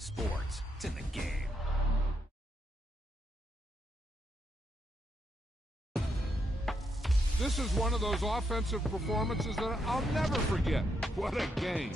Sports. It's in the game. This is one of those offensive performances that I'll never forget. What a game.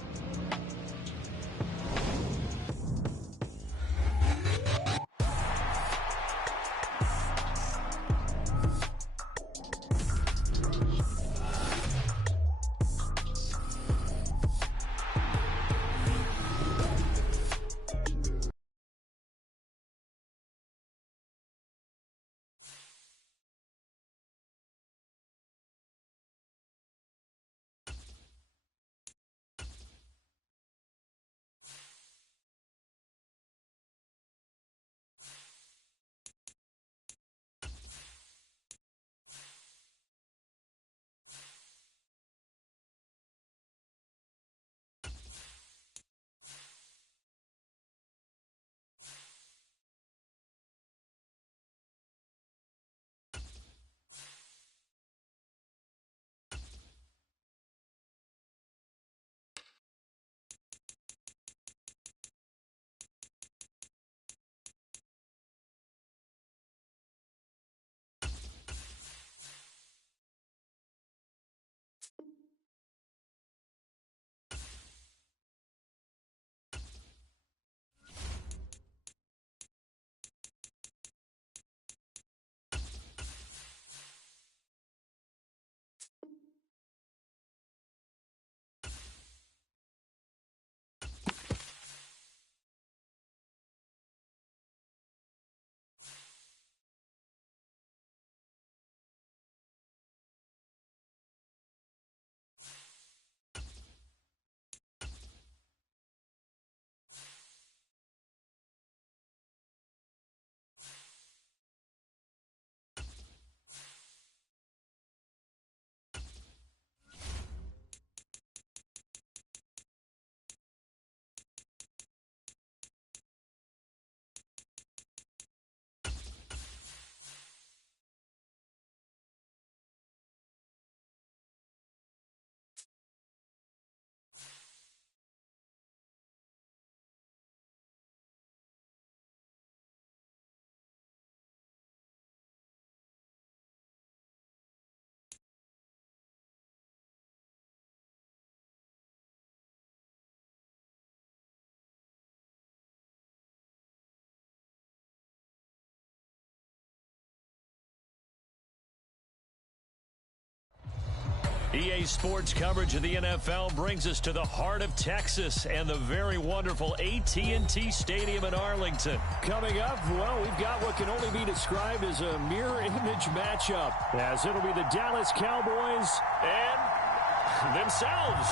EA Sports coverage of the NFL brings us to the heart of Texas and the very wonderful AT&T Stadium in Arlington. Coming up, well, we've got what can only be described as a mirror image matchup, as it'll be the Dallas Cowboys and themselves.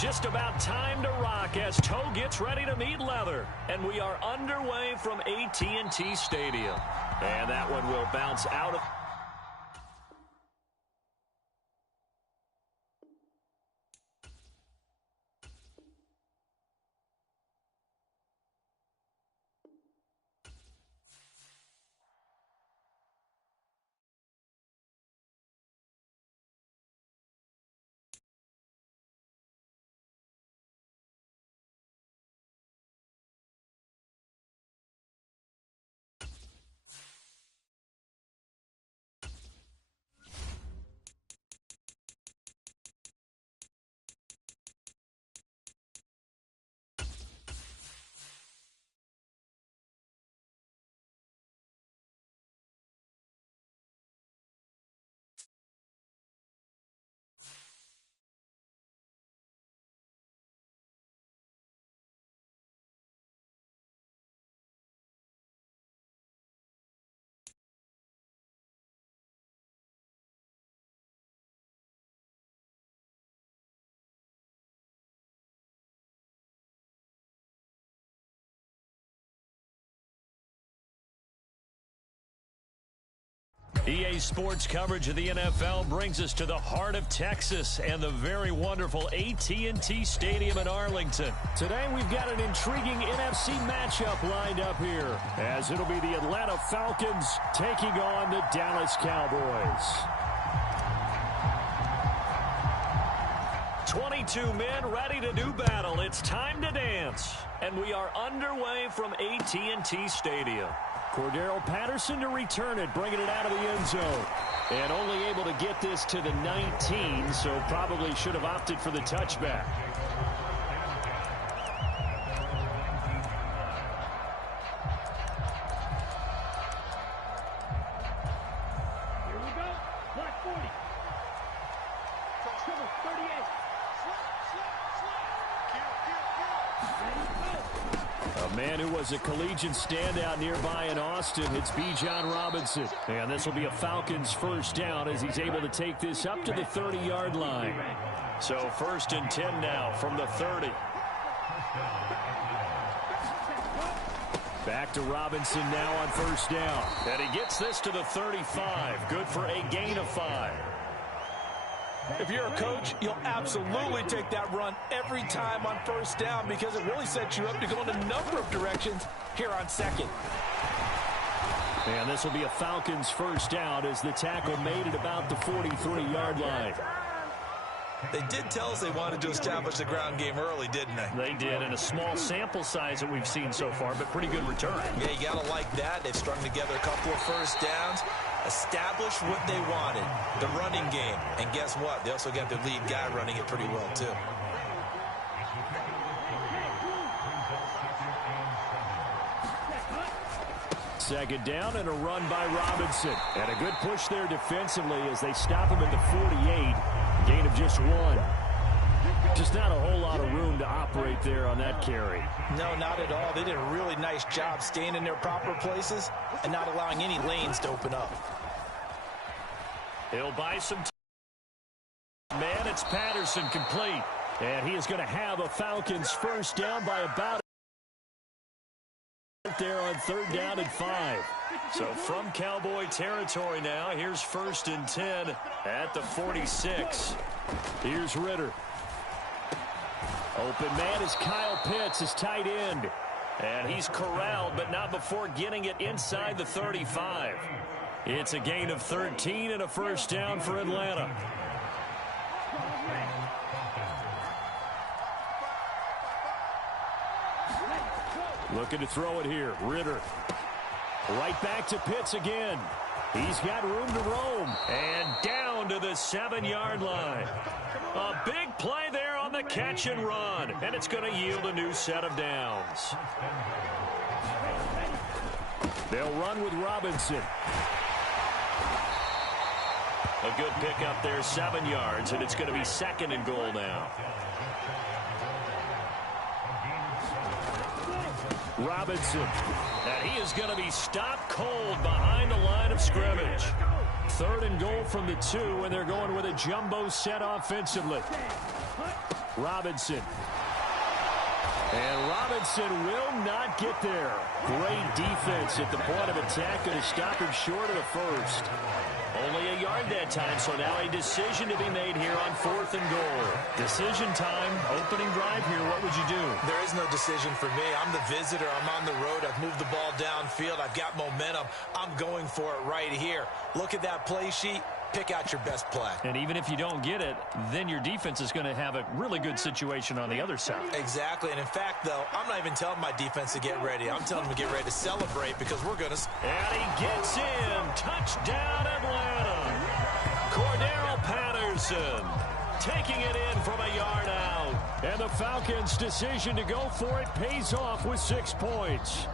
Just about time to rock as toe gets ready to meet leather. And we are underway from AT&T Stadium. And that one will bounce out of... EA Sports coverage of the NFL brings us to the heart of Texas and the very wonderful AT&T Stadium in Arlington. Today we've got an intriguing NFC matchup lined up here, as it'll be the Atlanta Falcons taking on the Dallas Cowboys. 22 men ready to do battle. It's time to dance. And we are underway from AT&T Stadium. Cordero Patterson to return it, bringing it out of the end zone. And only able to get this to the 19, so probably should have opted for the touchback. A collegiate standout nearby in Austin. It's Bijan Robinson. And this will be a Falcons first down as he's able to take this up to the 30-yard line. So 1st and 10 now from the 30. Back to Robinson now on first down. And he gets this to the 35. Good for a gain of 5. If you're a coach, you'll absolutely take that run every time on first down because it really sets you up to go in a number of directions here on second. And this will be a Falcons first down as the tackle made at about the 43-yard line. They did tell us they wanted to establish the ground game early, didn't they? They did, and a small sample size that we've seen so far, but pretty good return. Yeah, you got to like that. They've strung together a couple of first downs, established what they wanted, the running game. And guess what? They also got their lead guy running it pretty well, too. Second down and a run by Robinson. And a good push there defensively as they stop him at the 48. Gain of just 1. Just not a whole lot of room to operate there on that carry. No, not at all. They did a really nice job staying in their proper places and not allowing any lanes to open up. He'll buy some time. Man, it's Patterson complete. And he is going to have a Falcons first down by about there on 3rd down and 5. So from Cowboy territory now, here's 1st and 10 at the 46. Here's Ritter. Open man is Kyle Pitts, his tight end. And he's corralled, but not before getting it inside the 35. It's a gain of 13 and a first down for Atlanta. Looking to throw it here. Ritter. Right back to Pitts again. He's got room to roam. And down to the 7-yard line. A big play there on the catch and run. And it's going to yield a new set of downs. They'll run with Robinson. A good pickup there, 7 yards, and it's going to be 2nd and goal now. Robinson. And he is going to be stopped cold behind the line of scrimmage. 3rd and goal from the 2, and they're going with a jumbo set offensively. Robinson. And Robinson will not get there. Great defense at the point of attack, going to stop him short of the 1st. Only a yard that time, so now a decision to be made here on 4th and goal. Decision time, opening drive here. What would you do? There is no decision for me. I'm the visitor. I'm on the road. I've moved the ball downfield. I've got momentum. I'm going for it right here. Look at that play sheet. Pick out your best play. And even if you don't get it, then your defense is going to have a really good situation on the other side. Exactly. And in fact, though, I'm not even telling my defense to get ready. I'm telling them to get ready to celebrate because we're going to. And he gets in. Touchdown, Atlanta. Cordero Patterson taking it in from a yard out. And the Falcons' decision to go for it pays off with 6 points.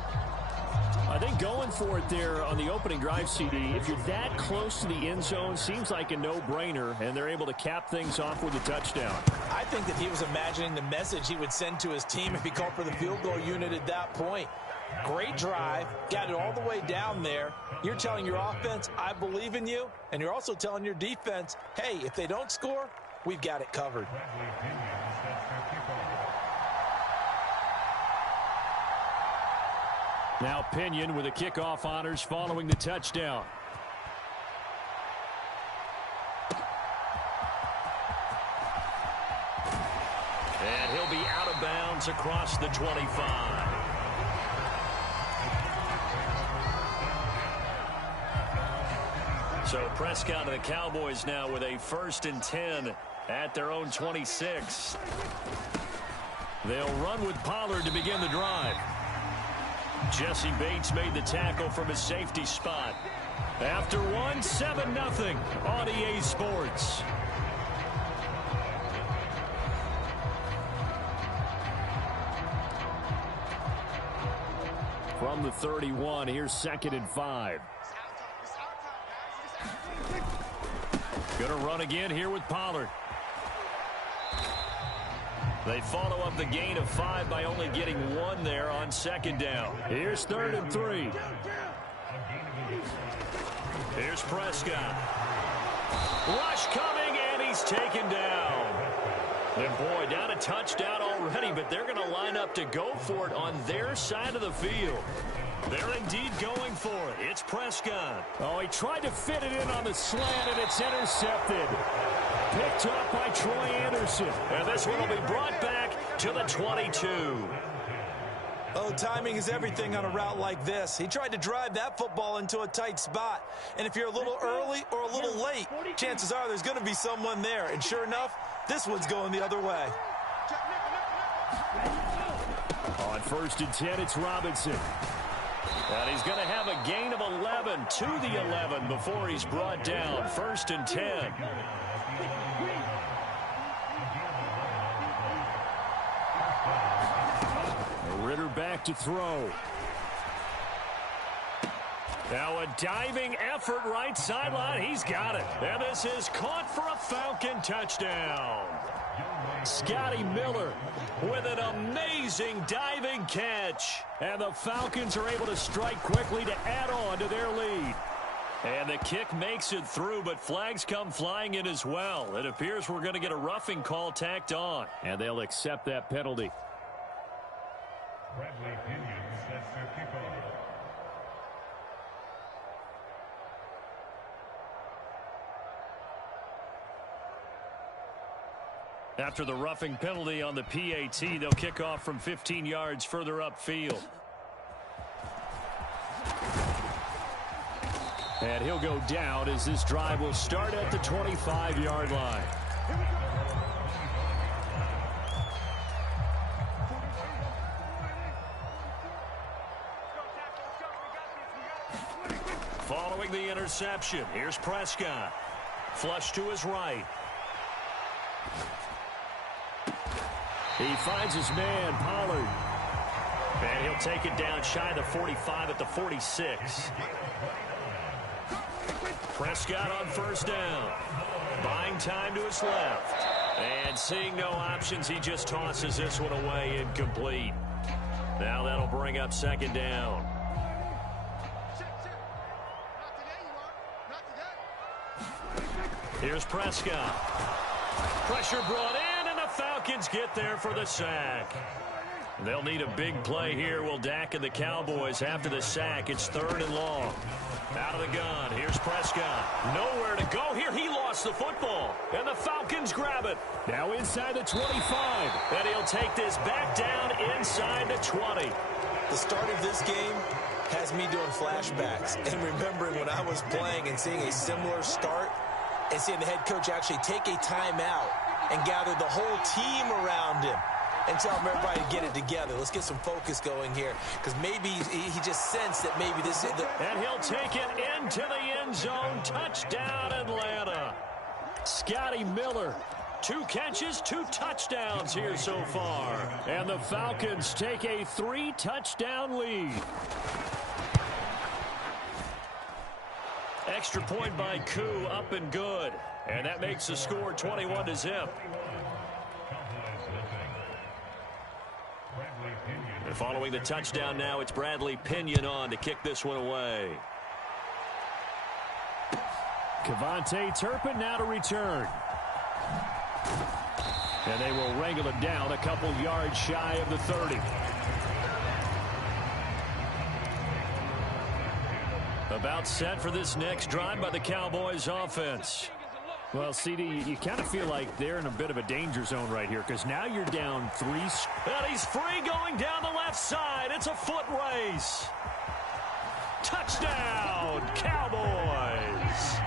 I think going for it there on the opening drive, CD, if you're that close to the end zone, seems like a no-brainer, and they're able to cap things off with a touchdown. I think that he was imagining the message he would send to his team if he called for the field goal unit at that point. Great drive, got it all the way down there. You're telling your offense, I believe in you, and you're also telling your defense, hey, if they don't score, we've got it covered. Now Pinion with the kickoff honors following the touchdown. And he'll be out of bounds across the 25. So Prescott and the Cowboys now with a 1st and 10 at their own 26. They'll run with Pollard to begin the drive. Jesse Bates made the tackle from his safety spot. After one, 7-0 on EA Sports. From the 31, here's 2nd and 5. Gonna run again here with Pollard. They follow up the gain of 5 by only getting 1 there on 2nd down. Here's 3rd and 3. Here's Prescott. Rush coming, and he's taken down. And boy, down a touchdown already, but they're going to line up to go for it on their side of the field. They're indeed going for it. It's Prescott. Oh, he tried to fit it in on the slant, and it's intercepted. Picked up by Troy Anderson. And this one will be brought back to the 22. Oh, timing is everything on a route like this. He tried to drive that football into a tight spot. And if you're a little early or a little late, chances are there's going to be someone there. And sure enough, this one's going the other way. On 1st and 10, it's Robinson. And he's going to have a gain of 11 to the 11 before he's brought down. 1st and 10. Ritter back to throw. Now a diving effort right sideline. He's got it. And this is caught for a Falcon touchdown. Scotty Miller with an amazing diving catch. And the Falcons are able to strike quickly to add on to their lead. And the kick makes it through, but flags come flying in as well. It appears we're going to get a roughing call tacked on. And they'll accept that penalty. Bradley Pinion sets their kickoff. After the roughing penalty on the PAT, they'll kick off from 15 yards further upfield. And he'll go down as this drive will start at the 25-yard line. Following the interception, here's Prescott. Flush to his right. He finds his man, Pollard. And he'll take it down shy of the 45 at the 46. Prescott on 1st down. Buying time to his left. And seeing no options, he just tosses this one away incomplete. Now that'll bring up 2nd down. Here's Prescott. Pressure brought in, and the Falcons get there for the sack. They'll need a big play here. Will Dak and the Cowboys after the sack. It's 3rd and long. Out of the gun. Here's Prescott. Nowhere to go here. He lost the football. And the Falcons grab it. Now inside the 25. And he'll take this back down inside the 20. The start of this game has me doing flashbacks and remembering when I was playing and seeing a similar start and seeing the head coach actually take a timeout and gather the whole team around him and tell him everybody to get it together. Let's get some focus going here, because maybe he just sensed that maybe this is the... And he'll take it into the end zone. Touchdown, Atlanta. Scotty Miller. 2 catches, 2 touchdowns here so far. And the Falcons take a 3-touchdown lead. Extra point by Koo, up and good. And that makes the score 21-0. And following the touchdown now, it's Bradley Pinion on to kick this one away. Kevontae Turpin now to return. And they will wrangle it down a couple yards shy of the 30. About set for this next drive by the Cowboys offense. Well, CD, you kind of feel like they're in a bit of a danger zone right here, because now you're down 3. And he's free going down the left side. It's a foot race. Touchdown, Cowboys.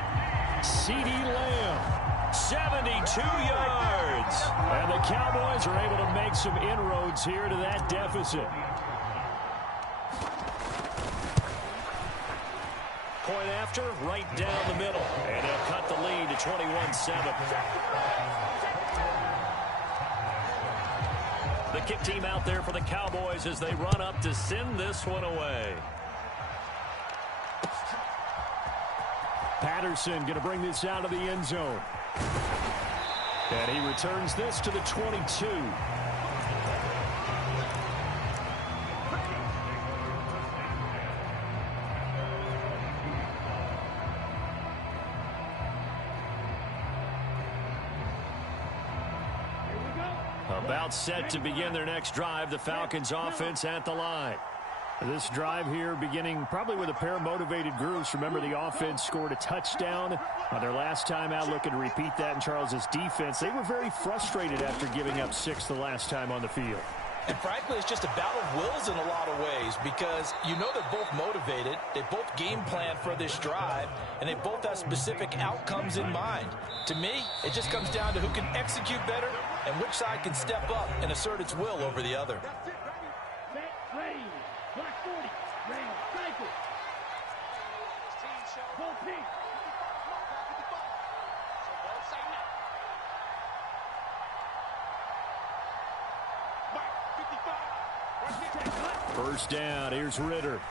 CD Lamb 72 yards. And the Cowboys are able to make some inroads here to that deficit. Point after, right down the middle. And they'll cut the lead to 21-7. The kick team out there for the Cowboys as they run up to send this one away. Patterson going to bring this out of the end zone. And he returns this to the 22. About set to begin their next drive. The Falcons offense at the line. This drive here beginning probably with a pair of motivated groups. Remember, the offense scored a touchdown on their last time out, looking to repeat that in Charles's defense. They were very frustrated after giving up 6 the last time on the field. And frankly, it's just a battle of wills in a lot of ways because you know they're both motivated. They both game plan for this drive, and they both have specific outcomes in mind. To me, it just comes down to who can execute better and which side can step up and assert its will over the other. First down, here's Ritter.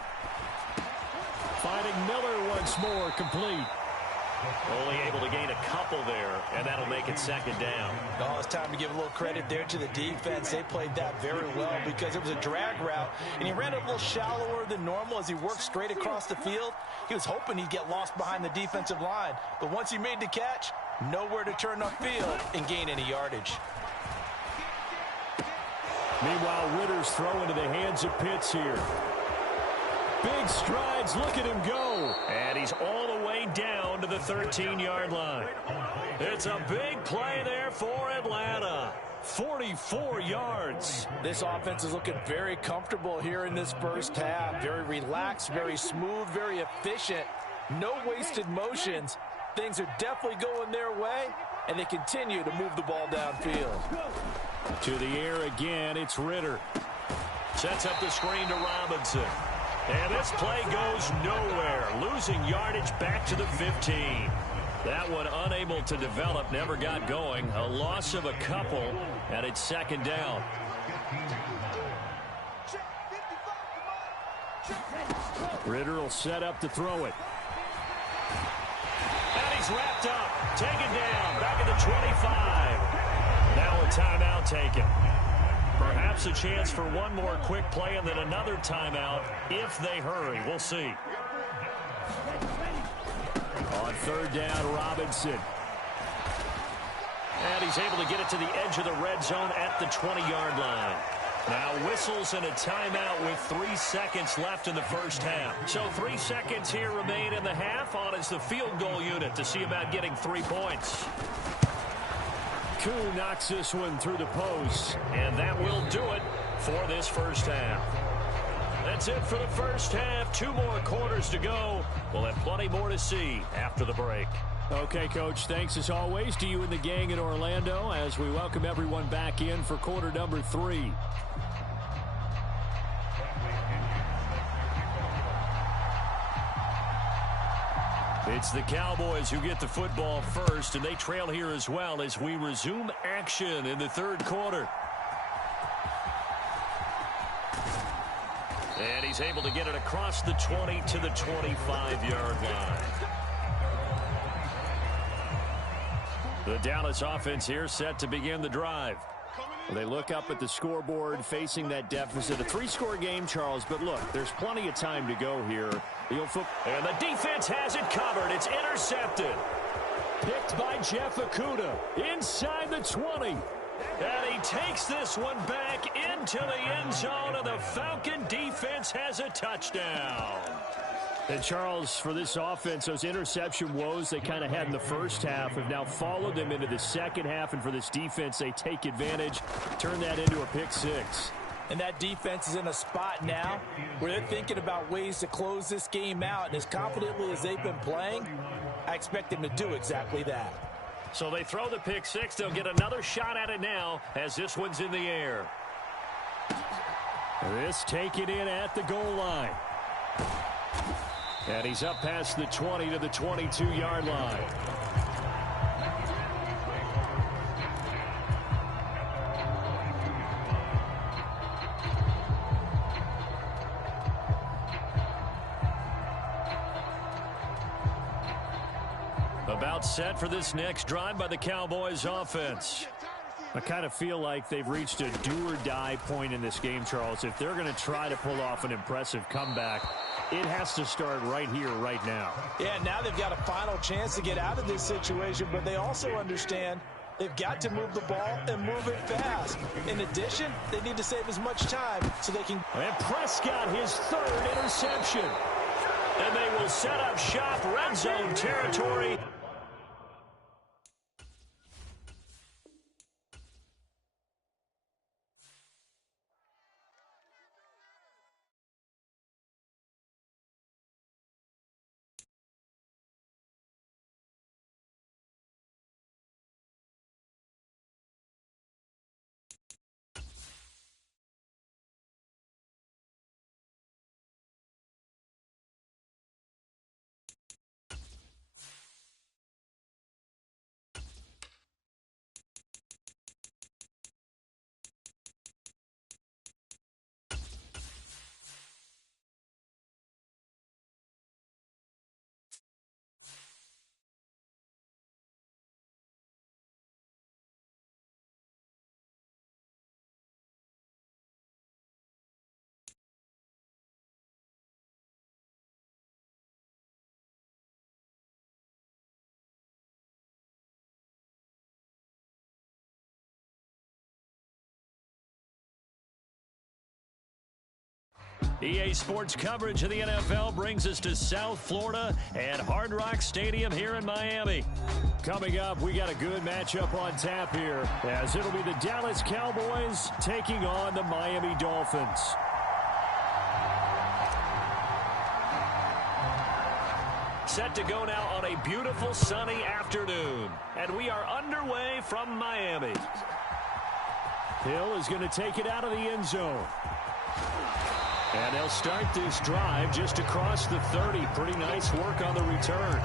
Finding Miller once more, complete. Only able to gain a couple there, and that'll make it second down. Oh, it's time to give a little credit there to the defense. They played that very well because it was a drag route, and he ran it a little shallower than normal as he worked straight across the field. He was hoping he'd get lost behind the defensive line, but once he made the catch, nowhere to turn upfield and gain any yardage. Meanwhile, Ritter's throw into the hands of Pitts here. Big strides, look at him go. And he's all the way down to the 13-yard line. It's a big play there for Atlanta. 44 yards. This offense is looking very comfortable here in this first half. Very relaxed, very smooth, very efficient. No wasted motions. Things are definitely going their way, and they continue to move the ball downfield. To the air again, it's Ritter. Sets up the screen to Robinson. And this play goes nowhere. Losing yardage back to the 15. That one unable to develop, never got going. A loss of a couple, and it's second down. Ritter will set up to throw it. And he's wrapped up. Taken down. Back at the 25. Now a timeout taken. Perhaps a chance for one more quick play and then another timeout if they hurry. We'll see. On third down, Robinson. And he's able to get it to the edge of the red zone at the 20-yard line. Now whistles and a timeout with 3 seconds left in the first half. So 3 seconds here remain in the half. On is the field goal unit to see about getting 3 points. Koo knocks this one through the post, and that will do it for this first half. That's it for the first half. 2 more quarters to go. We'll have plenty more to see after the break. Okay, Coach, thanks as always to you and the gang in Orlando as we welcome everyone back in for quarter number 3. It's the Cowboys who get the football first, and they trail here as well as we resume action in the third quarter. And he's able to get it across the 20 to the 25-yard line. The Dallas offense here set to begin the drive. They look up at the scoreboard facing that deficit. A 3-score game, Charles, but look, there's plenty of time to go here. And the defense has it covered. It's intercepted. Picked by Jeff Okudah inside the 20. And he takes this one back into the end zone, and the Falcon defense has a touchdown. And, Charles, for this offense, those interception woes they kind of had in the first half have now followed them into the second half. And for this defense, they take advantage, turn that into a pick 6. And that defense is in a spot now where they're thinking about ways to close this game out. And as confidently as they've been playing, I expect them to do exactly that. So they throw the pick six. They'll get another shot at it now as this one's in the air. This taken in at the goal line. And he's up past the 20 to the 22-yard line. About set for this next drive by the Cowboys offense. I kind of feel like they've reached a do-or-die point in this game, Charles. If they're going to try to pull off an impressive comeback, it has to start right here, right now. Yeah, now they've got a final chance to get out of this situation, but they also understand they've got to move the ball and move it fast. In addition, they need to save as much time so they can... And Prescott, his third interception. And they will set up shop, red zone territory. EA Sports coverage of the NFL brings us to South Florida and Hard Rock Stadium here in Miami. Coming up, we got a good matchup on tap here, as it'll be the Dallas Cowboys taking on the Miami Dolphins. Set to go now on a beautiful sunny afternoon, and we are underway from Miami. Hill is going to take it out of the end zone. And they'll start this drive just across the 30. Pretty nice work on the return.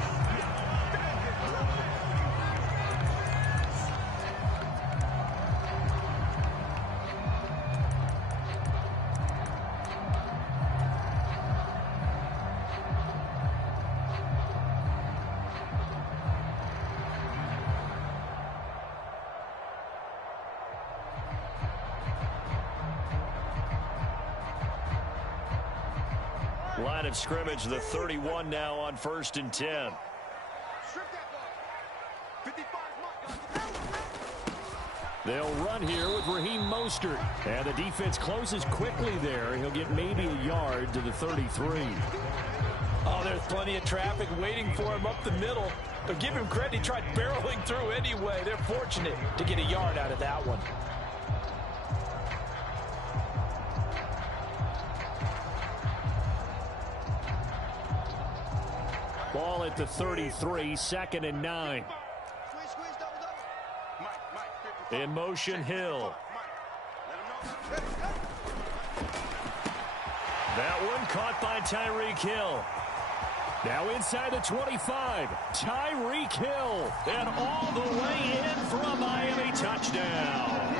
Line of scrimmage, the 31 now on 1st and 10. They'll run here with Raheem Mostert. And the defense closes quickly there. He'll get maybe a yard to the 33. Oh, there's plenty of traffic waiting for him up the middle. But give him credit, he tried barreling through anyway. They're fortunate to get a yard out of that one. Ball at the 33, 2nd and 9. In motion, Hill. That one caught by Tyreek Hill. Now inside the 25, Tyreek Hill. And all the way in for a Miami touchdown.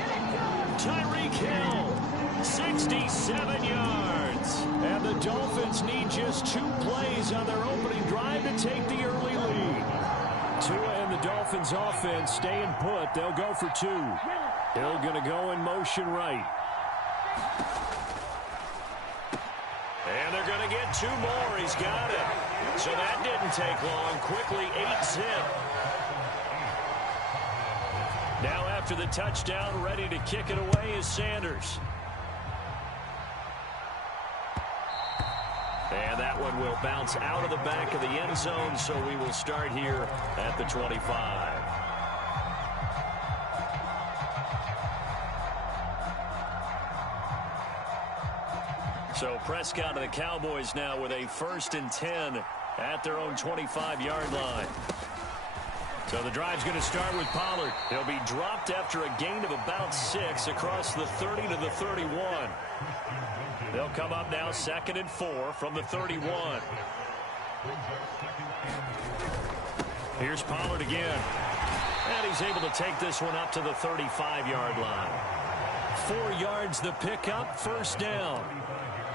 Tyreek Hill, 67 yards. And the Dolphins need just 2 plays on their opening drive to take the early lead. Tua and the Dolphins offense staying put. They'll go for 2. Hill going to go in motion right. And they're going to get 2 more. He's got it. So that didn't take long. Quickly 8-zip. Now after the touchdown, ready to kick it away is Sanders. And that one will bounce out of the back of the end zone, so we will start here at the 25. So Prescott and the Cowboys now with a 1st and 10 at their own 25-yard line. So the drive's going to start with Pollard. He'll be dropped after a gain of about 6 across the 30 to the 31. They'll come up now 2nd and 4 from the 31. Here's Pollard again. And he's able to take this one up to the 35-yard line. 4 yards the pickup, first down.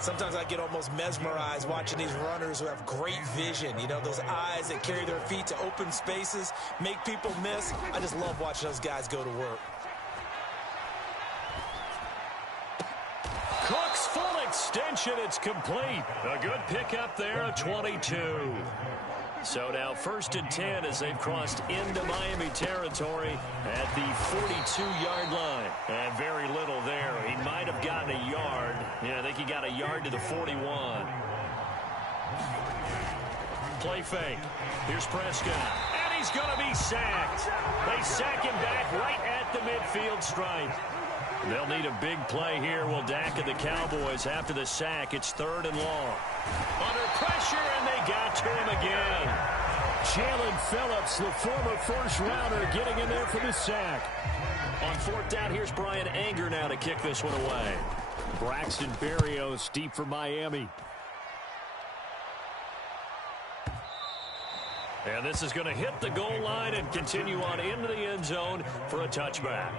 Sometimes I get almost mesmerized watching these runners who have great vision. You know, those eyes that carry their feet to open spaces, make people miss. I just love watching those guys go to work. Cook's full extension, it's complete. A good pickup there, a 22. So now 1st and 10 as they've crossed into Miami territory at the 42-yard line. And very little there. He might have gotten a yard. Yeah, I think he got a yard to the 41. Play fake. Here's Prescott. And he's going to be sacked. They sack him back right at the midfield stripe. They'll need a big play here. Will Dak and the Cowboys after the sack. It's 3rd and long. Under pressure, and they got to him again. Jalen Phillips, the former first-rounder, getting in there for the sack. On 4th down, here's Brian Anger now to kick this one away. Braxton Berrios deep for Miami. And this is going to hit the goal line and continue on into the end zone for a touchback.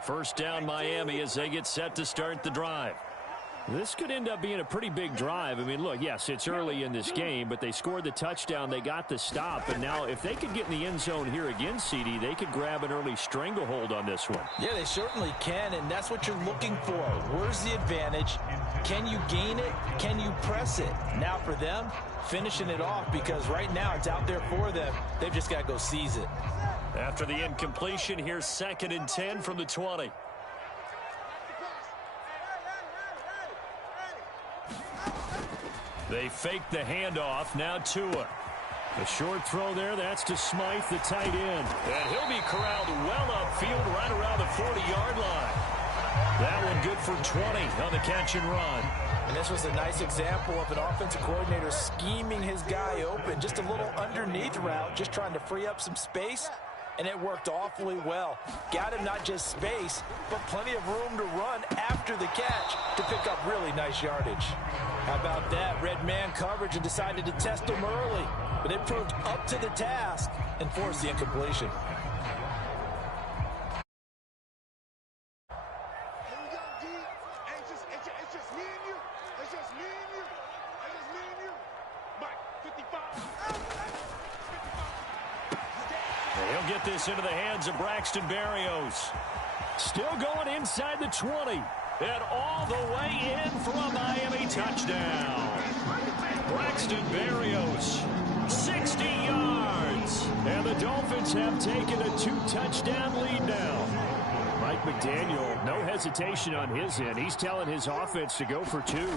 First down Miami as they get set to start the drive. This could end up being a pretty big drive. I mean, look, yes, it's early in this game, but they scored the touchdown. They got the stop. And now if they could get in the end zone here again, CD, they could grab an early stranglehold on this one. Yeah, they certainly can, and that's what you're looking for. Where's the advantage? Can you gain it? Can you press it? Now for them, finishing it off, because right now it's out there for them. They've just got to go seize it. After the incompletion, here's 2nd and 10 from the 20. They fake the handoff. Now Tua. A short throw there. That's to Smythe, the tight end. And he'll be corralled well upfield right around the 40-yard line. That one good for 20 on the catch and run. And this was a nice example of an offensive coordinator scheming his guy open. Just a little underneath route, just trying to free up some space. And it worked awfully well. Got him not just space, but plenty of room to run after the catch to pick up really nice yardage. How about that? Red man coverage and decided to test him early. But it proved up to the task and forced the incompletion. He'll get this into the hands of Braxton Berrios. Still going inside the 20. And all the way in for a Miami touchdown. Braxton Berrios, 60 yards. And the Dolphins have taken a 2-touchdown lead now. Mike McDaniel, no hesitation on his end. He's telling his offense to go for 2. And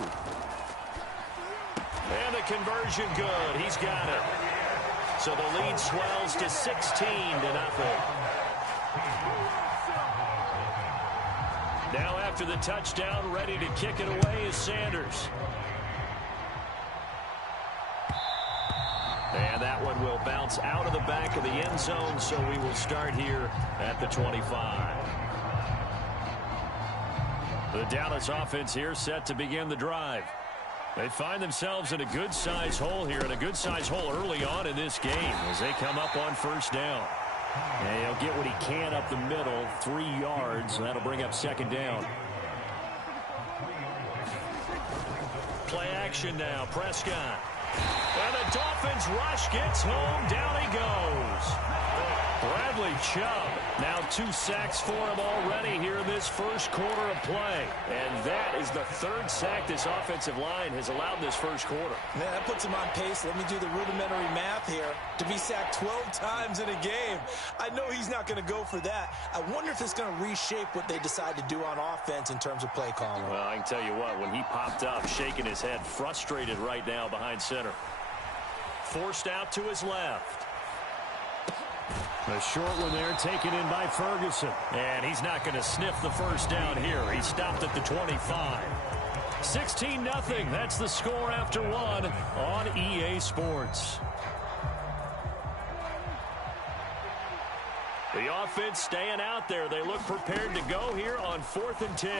the conversion good. He's got it. So the lead swells to 16-0. Now after the touchdown, ready to kick it away is Sanders. And that one will bounce out of the back of the end zone, so we will start here at the 25. The Dallas offense here set to begin the drive. They find themselves in a good-sized hole here, and a good-sized hole early on in this game as they come up on 1st down. And he'll get what he can up the middle, 3 yards, and that'll bring up 2nd down. Play action now, Prescott. And the Dolphins rush gets home, down he goes. Bradley Chubb, now 2 sacks for him already here in this first quarter of play. And that is the 3rd sack this offensive line has allowed this first quarter. Man, that puts him on pace. Let me do the rudimentary math here. To be sacked 12 times in a game. I know he's not going to go for that. I wonder if it's going to reshape what they decide to do on offense in terms of play calling. Well, I can tell you what, when he popped up, shaking his head, frustrated right now behind center. Forced out to his left. A short one there taken in by Ferguson. And he's not going to sniff the first down here. He stopped at the 25. 16-0. That's the score after one on EA Sports. The offense staying out there. They look prepared to go here on 4th and 10.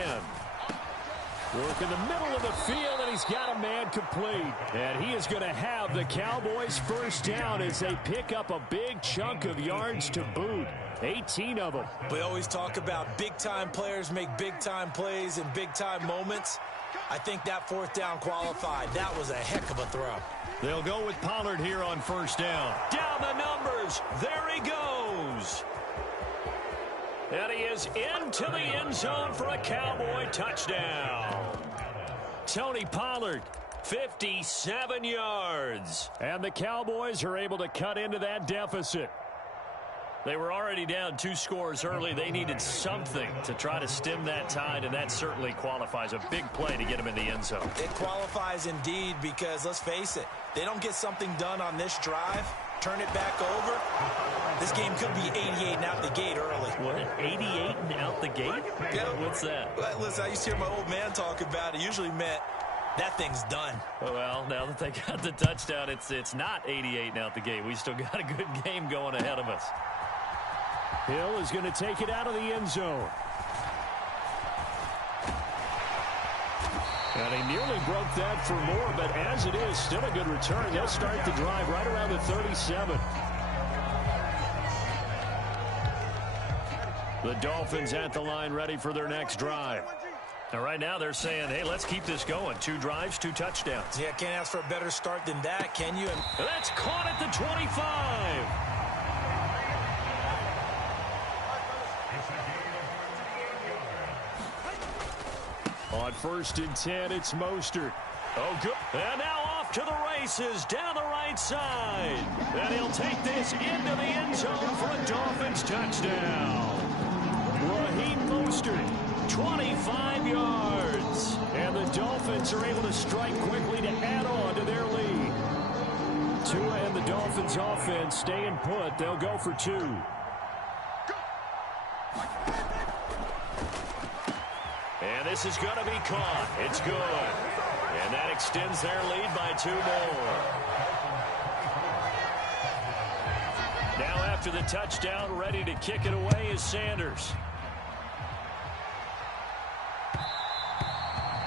Work in the middle of the field, and he's got a man complete. And he is going to have the Cowboys first down as they pick up a big chunk of yards to boot. 18 of them. We always talk about big-time players make big-time plays in big-time moments. I think that 4th down qualified. That was a heck of a throw. They'll go with Pollard here on first down. Down the numbers. There he goes. And he is into the end zone for a Cowboy touchdown. Tony Pollard, 57 yards. And the Cowboys are able to cut into that deficit. They were already down 2 scores early. They needed something to try to stem that tide, and that certainly qualifies. A big play to get them in the end zone. It qualifies indeed because, let's face it, they don't get something done on this drive, turn it back over, this game could be 88 and out the gate early. What, 88 and out the gate? Yeah. What's that? Well, listen, I used to hear my old man talk about it. Usually meant that thing's done. Well, now that they got the touchdown, it's not 88 and out the gate. We still got a good game going ahead of us. Hill is going to take it out of the end zone. And he nearly broke that for more, but as it is, still a good return. They'll start the drive right around the 37. The Dolphins at the line ready for their next drive. Now, right now they're saying, hey, let's keep this going. 2 drives, 2 touchdowns. Yeah, can't ask for a better start than that, can you? And that's caught at the 25. On 1st and 10, it's Mostert. Oh, good. And now off to the races down the right side. And he'll take this into the end zone for a Dolphins touchdown. Raheem Mostert, 25 yards. And the Dolphins are able to strike quickly to add on to their lead. Tua and the Dolphins offense staying put. They'll go for 2. And this is going to be caught. It's good. And that extends their lead by 2 more. Now after the touchdown, ready to kick it away is Sanders.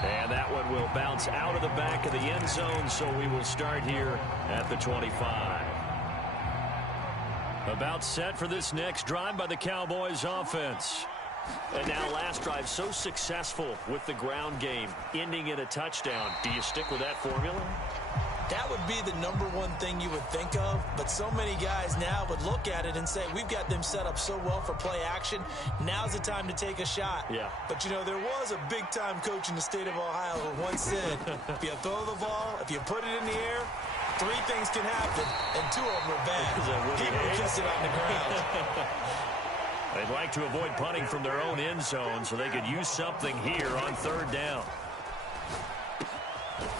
And that one will bounce out of the back of the end zone, so we will start here at the 25. About set for this next drive by the Cowboys offense. And now last drive so successful with the ground game, ending in a touchdown. Do you stick with that formula? that would be the #1 thing you would think of, but so many guys now would look at it and say, we've got them set up so well for play action, now's the time to take a shot. Yeah. But, you know, there was a big-time coach in the state of Ohio who once said, if you throw the ball, if you put it in the air, 3 things can happen, and 2 of them are bad. He would have kissed it on the ground. They'd like to avoid punting from their own end zone so they could use something here on 3rd down.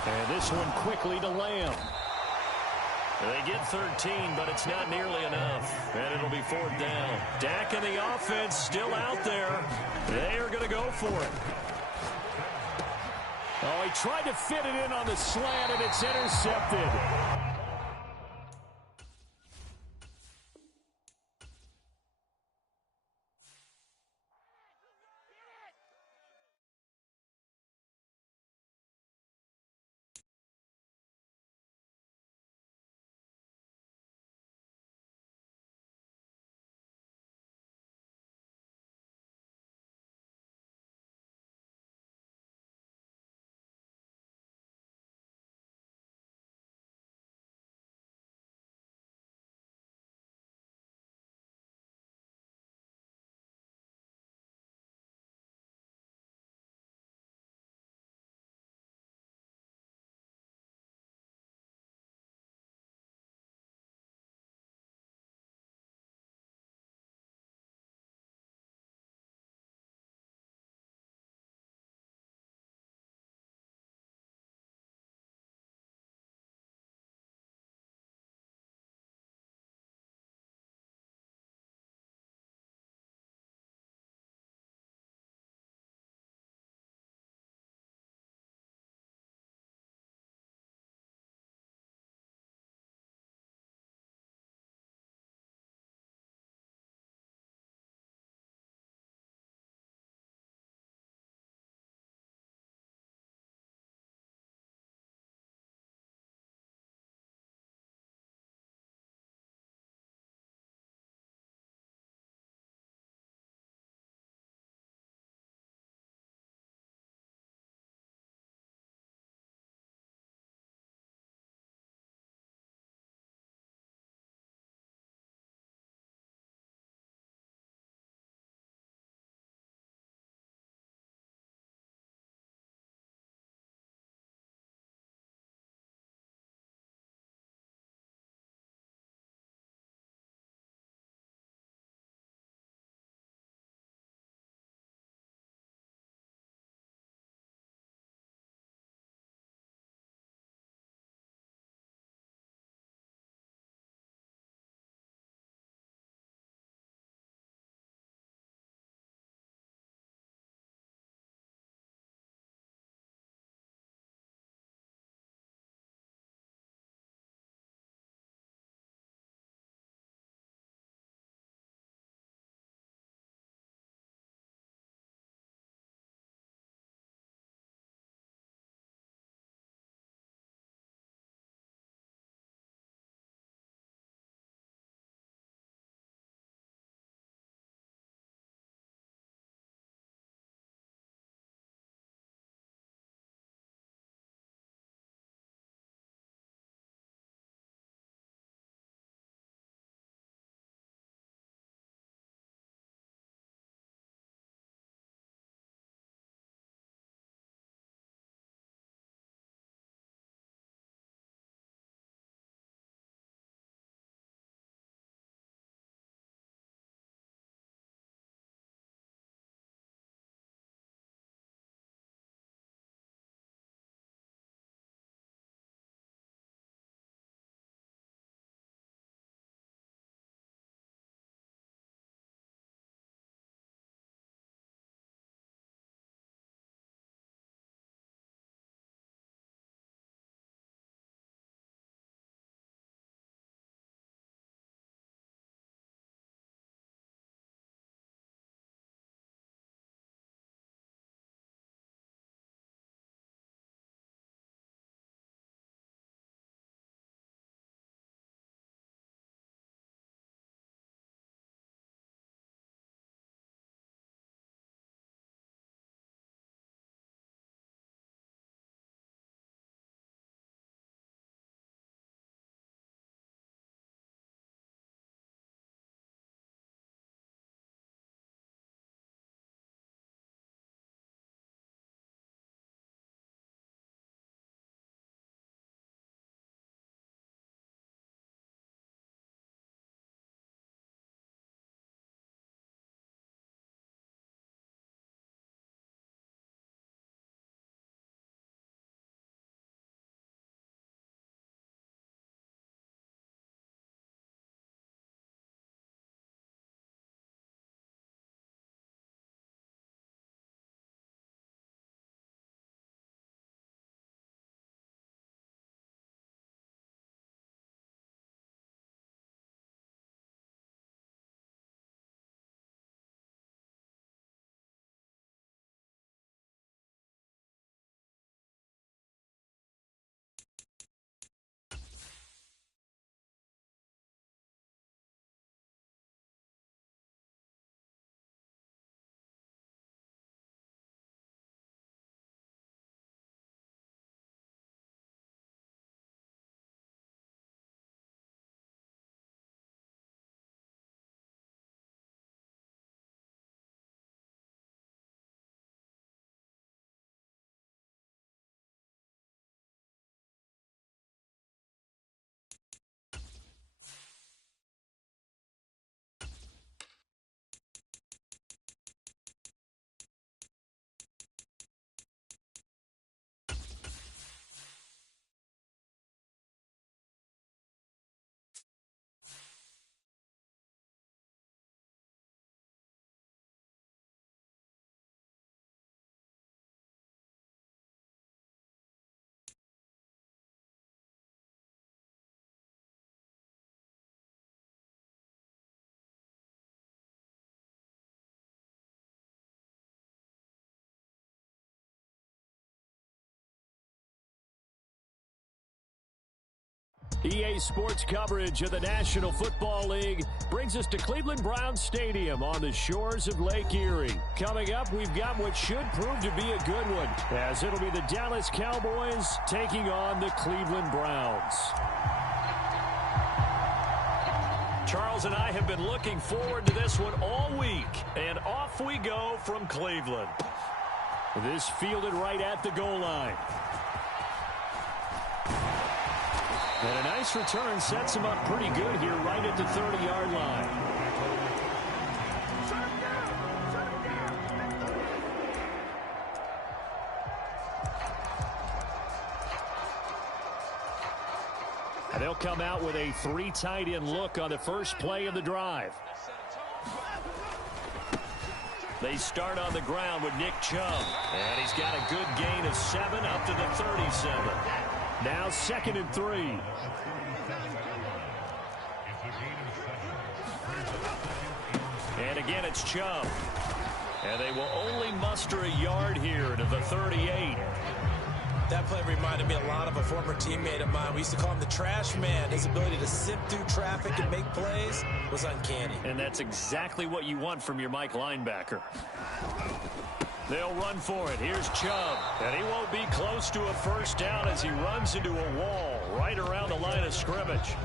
And this one quickly to Lamb. They get 13, but it's not nearly enough. And it'll be 4th down. Dak and the offense still out there. They are going to go for it. Oh, he tried to fit it in on the slant, and it's intercepted. EA Sports coverage of the National Football League brings us to Cleveland Browns Stadium on the shores of Lake Erie. Coming up, we've got what should prove to be a good one, as it'll be the Dallas Cowboys taking on the Cleveland Browns. Charles and I have been looking forward to this one all week, and off we go from Cleveland. This fielded right at the goal line. And a nice return sets him up pretty good here right at the 30-yard line. And they'll come out with a 3 tight end look on the first play of the drive. They start on the ground with Nick Chubb. And he's got a good gain of 7 up to the 37. Now 2nd and 3. And again, it's Chubb. And they will only muster a yard here to the 38. That play reminded me a lot of a former teammate of mine. We used to call him the trash man. His ability to sift through traffic and make plays was uncanny. And that's exactly what you want from your Mike linebacker. They'll run for it. Here's Chubb. And he won't be close to a first down as he runs into a wall right around the line of scrimmage.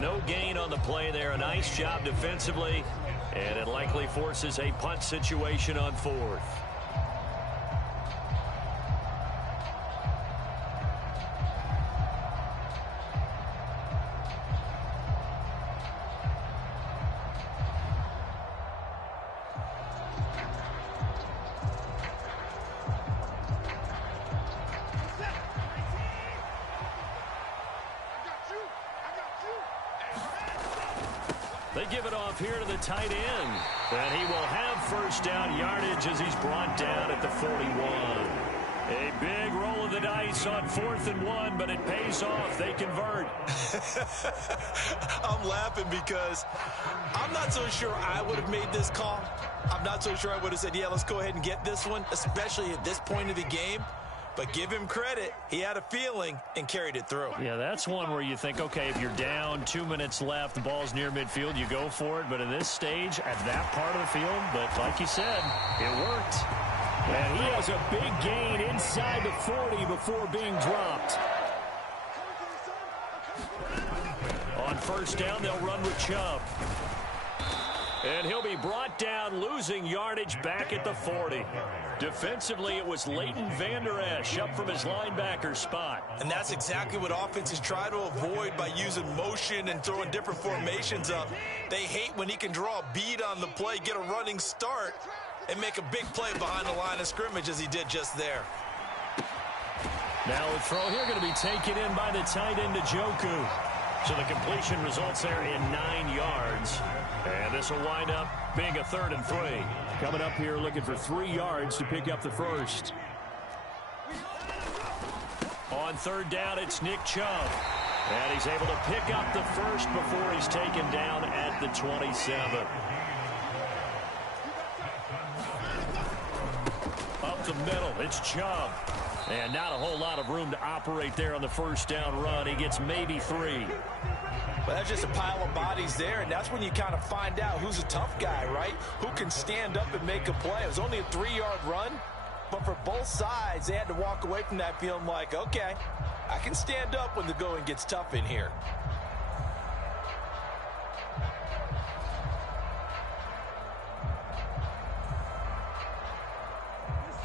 No gain on the play there. A nice job defensively. And it likely forces a punt situation on 4th. They give it off here to the tight end. And he will have first down yardage as he's brought down at the 41. A big roll of the dice on 4th and 1, but it pays off. They convert. I'm laughing because I'm not so sure I would have made this call. I'm not so sure I would have said, yeah, let's go ahead and get this one, especially at this point of the game. But give him credit. He had a feeling and carried it through. Yeah, that's one where you think, okay, if you're down, 2 minutes left, the ball's near midfield, you go for it. But in this stage, at that part of the field, but like you said, it worked. And he has a big gain inside the 40 before being dropped. On first down, they'll run with Chubb. And he'll be brought down, losing yardage back at the 40. Defensively, it was Leighton Vander Esch up from his linebacker spot. And that's exactly what offenses try to avoid by using motion and throwing different formations up. They hate when he can draw a bead on the play, get a running start, and make a big play behind the line of scrimmage as he did just there. Now a throw here going to be taken in by the tight end Njoku. So the completion results there in 9 yards. And this will wind up being a 3rd and 3. Coming up here looking for 3 yards to pick up the first. On 3rd down, it's Nick Chubb. And he's able to pick up the first before he's taken down at the 27. Up the middle, it's Chubb. And not a whole lot of room to operate there on the first down run. He gets maybe 3. Well, that's just a pile of bodies there, and that's when you kind of find out who's a tough guy, right? Who can stand up and make a play. It was only a 3-yard run, but for both sides, they had to walk away from that feeling like, okay, I can stand up when the going gets tough in here.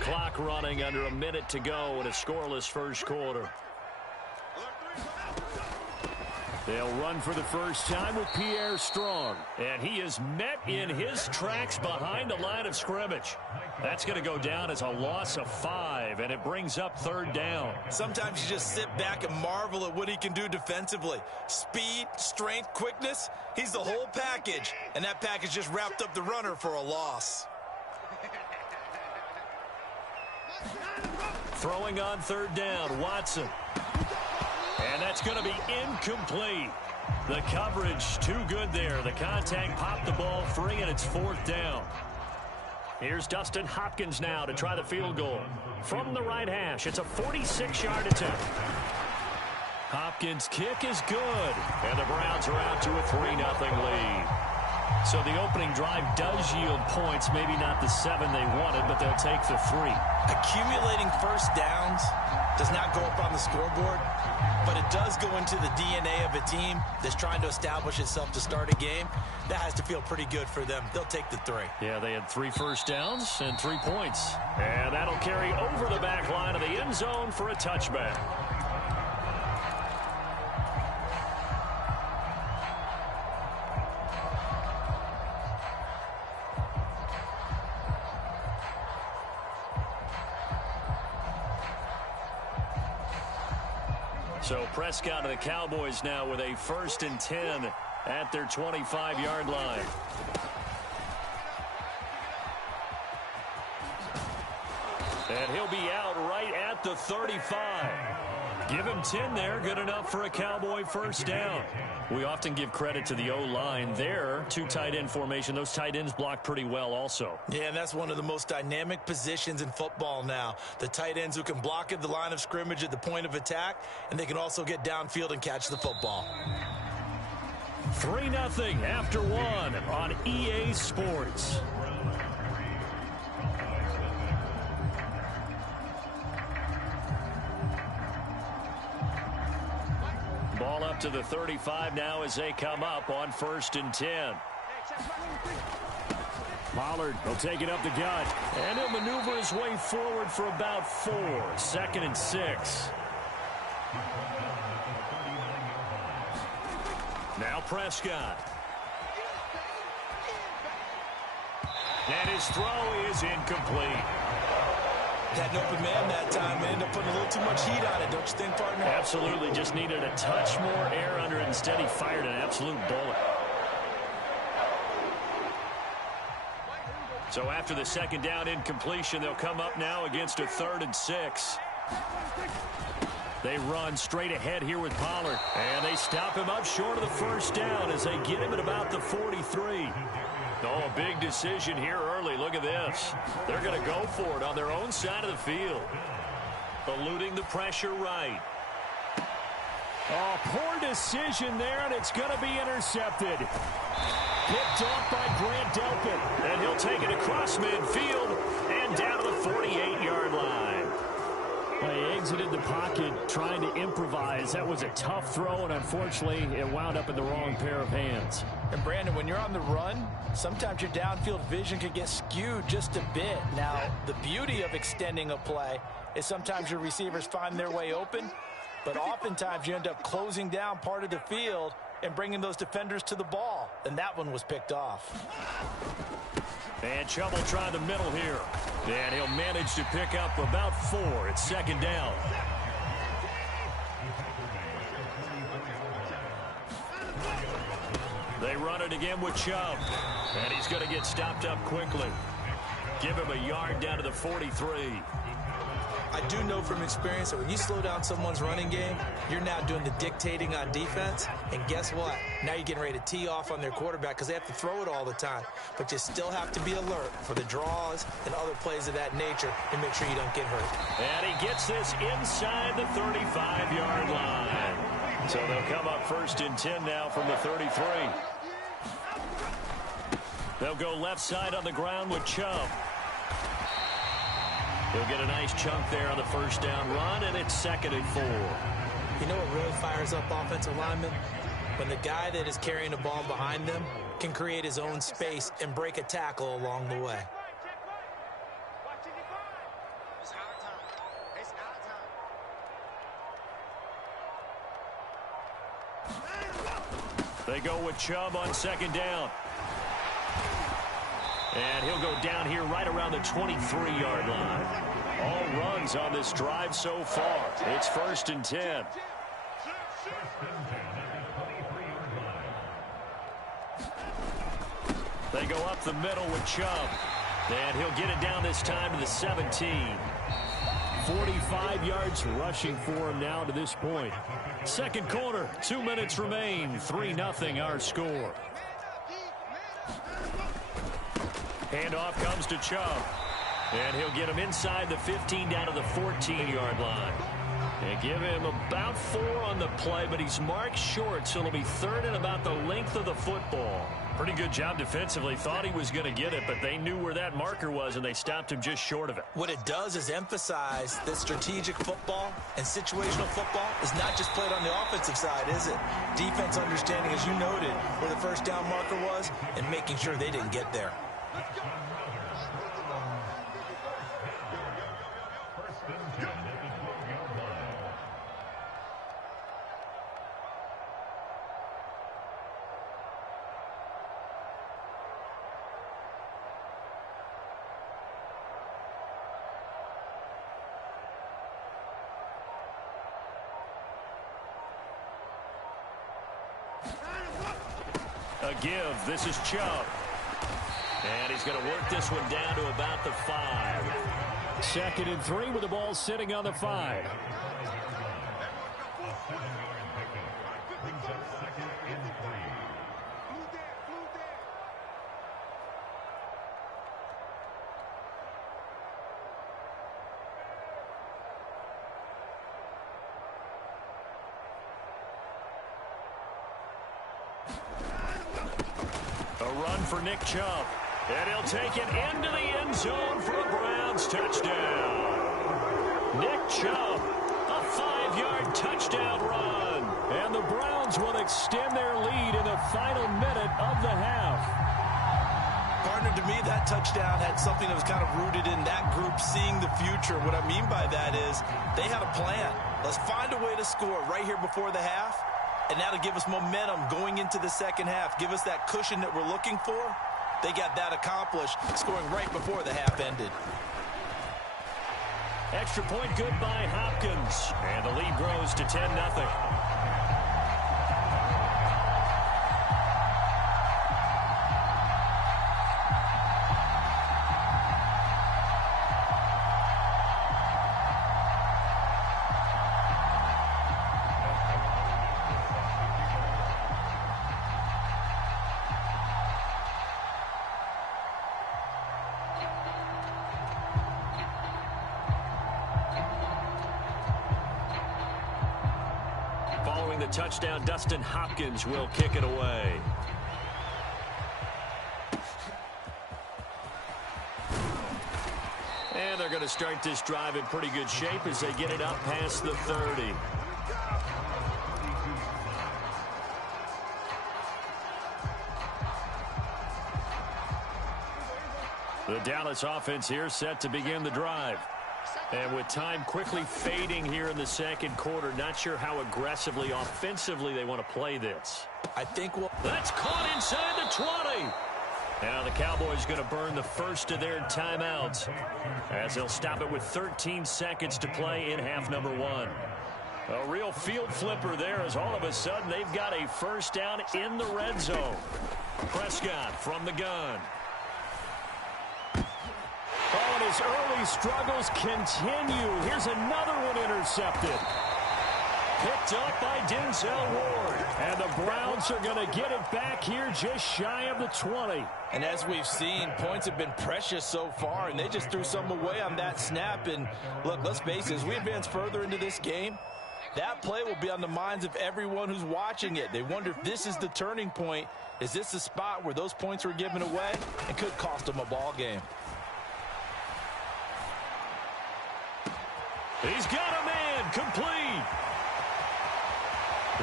Clock running under a minute to go in a scoreless first quarter. They'll run for the first time with Pierre Strong. And he is met in his tracks behind the line of scrimmage. That's going to go down as a loss of 5, and it brings up 3rd down. Sometimes you just sit back and marvel at what he can do defensively. Speed, strength, quickness, he's the whole package. And that package just wrapped up the runner for a loss. Throwing on 3rd down, Watson. And that's going to be incomplete. The coverage too good there. The contact popped the ball free, and it's 4th down. Here's Dustin Hopkins now to try the field goal. From the right hash, it's a 46-yard attempt. Hopkins' kick is good. And the Browns are out to a 3-0 lead. So the opening drive does yield points. Maybe not the 7 they wanted, but they'll take the 3. Accumulating first downs does not go up on the scoreboard, but it does go into the DNA of a team that's trying to establish itself to start a game. That has to feel pretty good for them. They'll take the 3. Yeah, they had 3 first downs and 3 points. And that'll carry over the back line of the end zone for a touchback. So Prescott of the Cowboys now with a 1st and 10 at their 25-yard line. And he'll be out right at the 35. Give him 10 there. Good enough for a Cowboy first down. We often give credit to the O-line there. 2 tight end formation. Those tight ends block pretty well also. Yeah, and that's one of the most dynamic positions in football now. The tight ends who can block at the line of scrimmage at the point of attack, and they can also get downfield and catch the football. 3-0 after 1 on EA Sports. Ball up to the 35 now as they come up on 1st and 10. Pollard will take it up the gut, and he'll maneuver his way forward for about 4. 2nd and 6. Now Prescott. And his throw is incomplete. Had an open man that time and ended up putting a little too much heat on it, don't you think, partner? Absolutely. Just needed a touch more air under it. Instead, he fired an absolute bullet. So after the 2nd down incompletion, they'll come up now against a 3rd and 6. They run straight ahead here with Pollard. And they stop him up short of the 1st down as they get him at about the 43. Oh, a big decision here early. Look at this. They're going to go for it on their own side of the field. Eluding the pressure right. Oh, poor decision there, and it's going to be intercepted. Picked off by Grant Delpit. And he'll take it across midfield and down to the 48-yard line. He exited the pocket trying to improvise. That was a tough throw, and unfortunately, it wound up in the wrong pair of hands. And, Brandon, when you're on the run, sometimes your downfield vision can get skewed just a bit. Now, the beauty of extending a play is sometimes your receivers find their way open, but oftentimes you end up closing down part of the field and bringing those defenders to the ball, and that one was picked off. And Chubb will try the middle here. And he'll manage to pick up about 4. It's 2nd down. They run it again with Chubb. And he's going to get stopped up quickly. Give him a yard down to the 43. I do know from experience that when you slow down someone's running game, you're now doing the dictating on defense. And guess what? Now you're getting ready to tee off on their quarterback because they have to throw it all the time. But you still have to be alert for the draws and other plays of that nature and make sure you don't get hurt. And he gets this inside the 35-yard line. So they'll come up 1st and 10 now from the 33. They'll go left side on the ground with Chubb. He'll get a nice chunk there on the 1st down run, and it's 2nd and 4. You know what really fires up offensive linemen? When the guy that is carrying the ball behind them can create his own space and break a tackle along the way. They go with Chubb on 2nd down. And he'll go down here right around the 23-yard line. All runs on this drive so far. It's 1st and 10. They go up the middle with Chubb. And he'll get it down this time to the 17. 45 yards rushing for him now to this point. 2nd quarter, 2 minutes remain. 3-0 our score. Handoff comes to Chubb. And he'll get him inside the 15 down to the 14-yard line. And give him about 4 on the play, but he's marked short, so it'll be third and about the length of the football. Pretty good job defensively. Thought he was going to get it, but they knew where that marker was, and they stopped him just short of it. What it does is emphasize that strategic football and situational football is not just played on the offensive side, is it? Defense understanding, as you noted, where the first down marker was and making sure they didn't get there. A give. This is Chubb. And he's going to work this one down to about the 5. 2nd and 3 with the ball sitting on the 5. For Nick Chubb. And he'll take it into the end zone for a Browns touchdown. Nick Chubb, a 5-yard touchdown run. And the Browns will extend their lead in the final minute of the half. Partner, to me, that touchdown had something that was kind of rooted in that group seeing the future. What I mean by that is they had a plan. Let's find a way to score right here before the half. And that'll give us momentum going into the second half. Give us that cushion that we're looking for. They got that accomplished, scoring right before the half ended. Extra point good by Hopkins. And the lead grows to 10-0. Following the touchdown, Dustin Hopkins will kick it away. And they're going to start this drive in pretty good shape as they get it up past the 30. The Dallas offense here set to begin the drive. And with time quickly fading here in the second quarter, not sure how aggressively, offensively they want to play this. I think that's caught inside the 20. Now the Cowboys going to burn the first of their timeouts as they'll stop it with 13 seconds to play in half number 1. A real field flipper there as all of a sudden they've got a first down in the red zone. Prescott from the gun. Oh, and his early struggles continue. Here's another one intercepted. Picked up by Denzel Ward. And the Browns are going to get it back here just shy of the 20. And as we've seen, points have been precious so far, and they just threw some away on that snap. And look, let's face it, as we advance further into this game, that play will be on the minds of everyone who's watching it. They wonder if this is the turning point. Is this the spot where those points were given away and could cost them a ball game? He's got a man complete.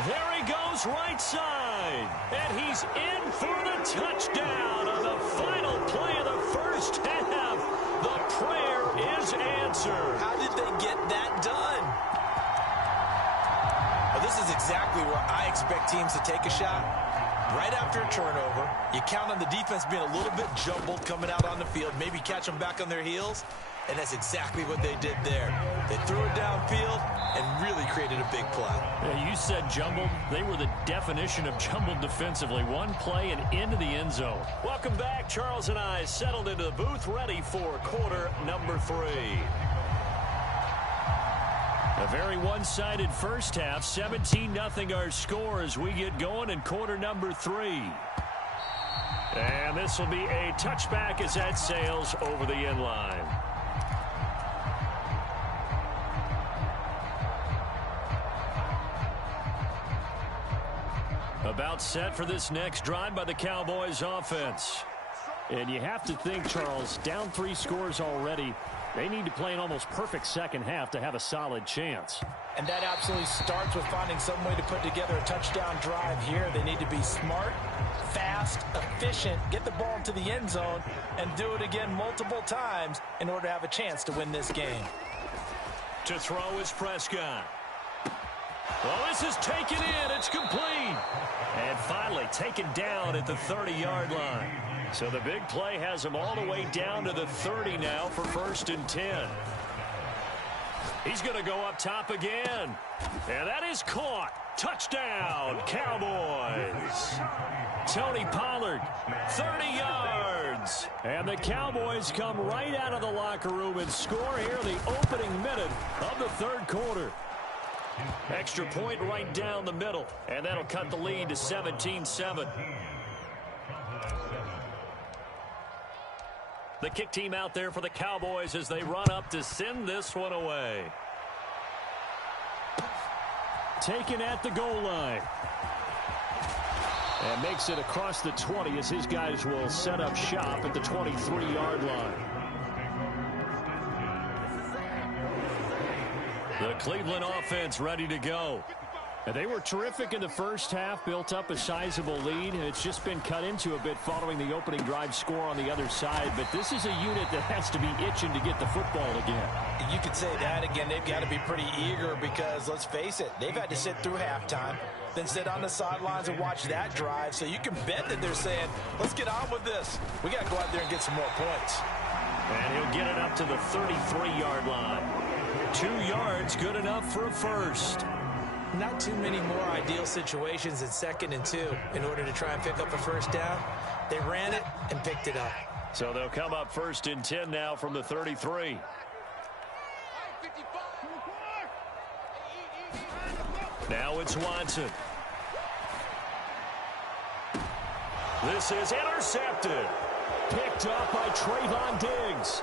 There he goes right side. And he's in for the touchdown on the final play of the first half. The prayer is answered. How did they get that done? Well, this is exactly where I expect teams to take a shot. Right after a turnover, you count on the defense being a little bit jumbled coming out on the field, maybe catch them back on their heels. And that's exactly what they did there. They threw it downfield and really created a big play. Yeah, you said jumbled. They were the definition of jumbled defensively. One play and into the end zone. Welcome back. Charles and I settled into the booth, ready for quarter number 3. A very one-sided first half. 17-0 our score as we get going in quarter number 3. And this will be a touchback as that sails over the end line. About set for this next drive by the Cowboys offense. And you have to think, Charles, down 3 scores already. They need to play an almost perfect second half to have a solid chance. And that absolutely starts with finding some way to put together a touchdown drive here. They need to be smart, fast, efficient, get the ball into the end zone, and do it again multiple times in order to have a chance to win this game. To throw is Prescott. Well, this is taken in. It's complete. And finally taken down at the 30-yard line. So the big play has him all the way down to the 30 now for 1st and 10. He's going to go up top again. And that is caught. Touchdown, Cowboys. Tony Pollard, 30 yards. And the Cowboys come right out of the locker room and score here in the opening minute of the 3rd quarter. Extra point right down the middle, and that'll cut the lead to 17-7. The kick team out there for the Cowboys as they run up to send this one away. Taken at the goal line. And makes it across the 20 as his guys will set up shop at the 23-yard line. The Cleveland offense ready to go. And they were terrific in the first half, built up a sizable lead. It's just been cut into a bit following the opening drive score on the other side. But this is a unit that has to be itching to get the football again. You could say that again. They've got to be pretty eager because, let's face it, they've had to sit through halftime, then sit on the sidelines and watch that drive. So you can bet that they're saying, let's get on with this. We got to go out there and get some more points. And he'll get it up to the 33-yard line. 2 yards, good enough for a first. Not too many more ideal situations in 2nd and 2 in order to try and pick up a first down. They ran it and picked it up. So they'll come up 1st and 10 now from the 33. Now it's Watson. This is intercepted. Picked up by Trayvon Diggs.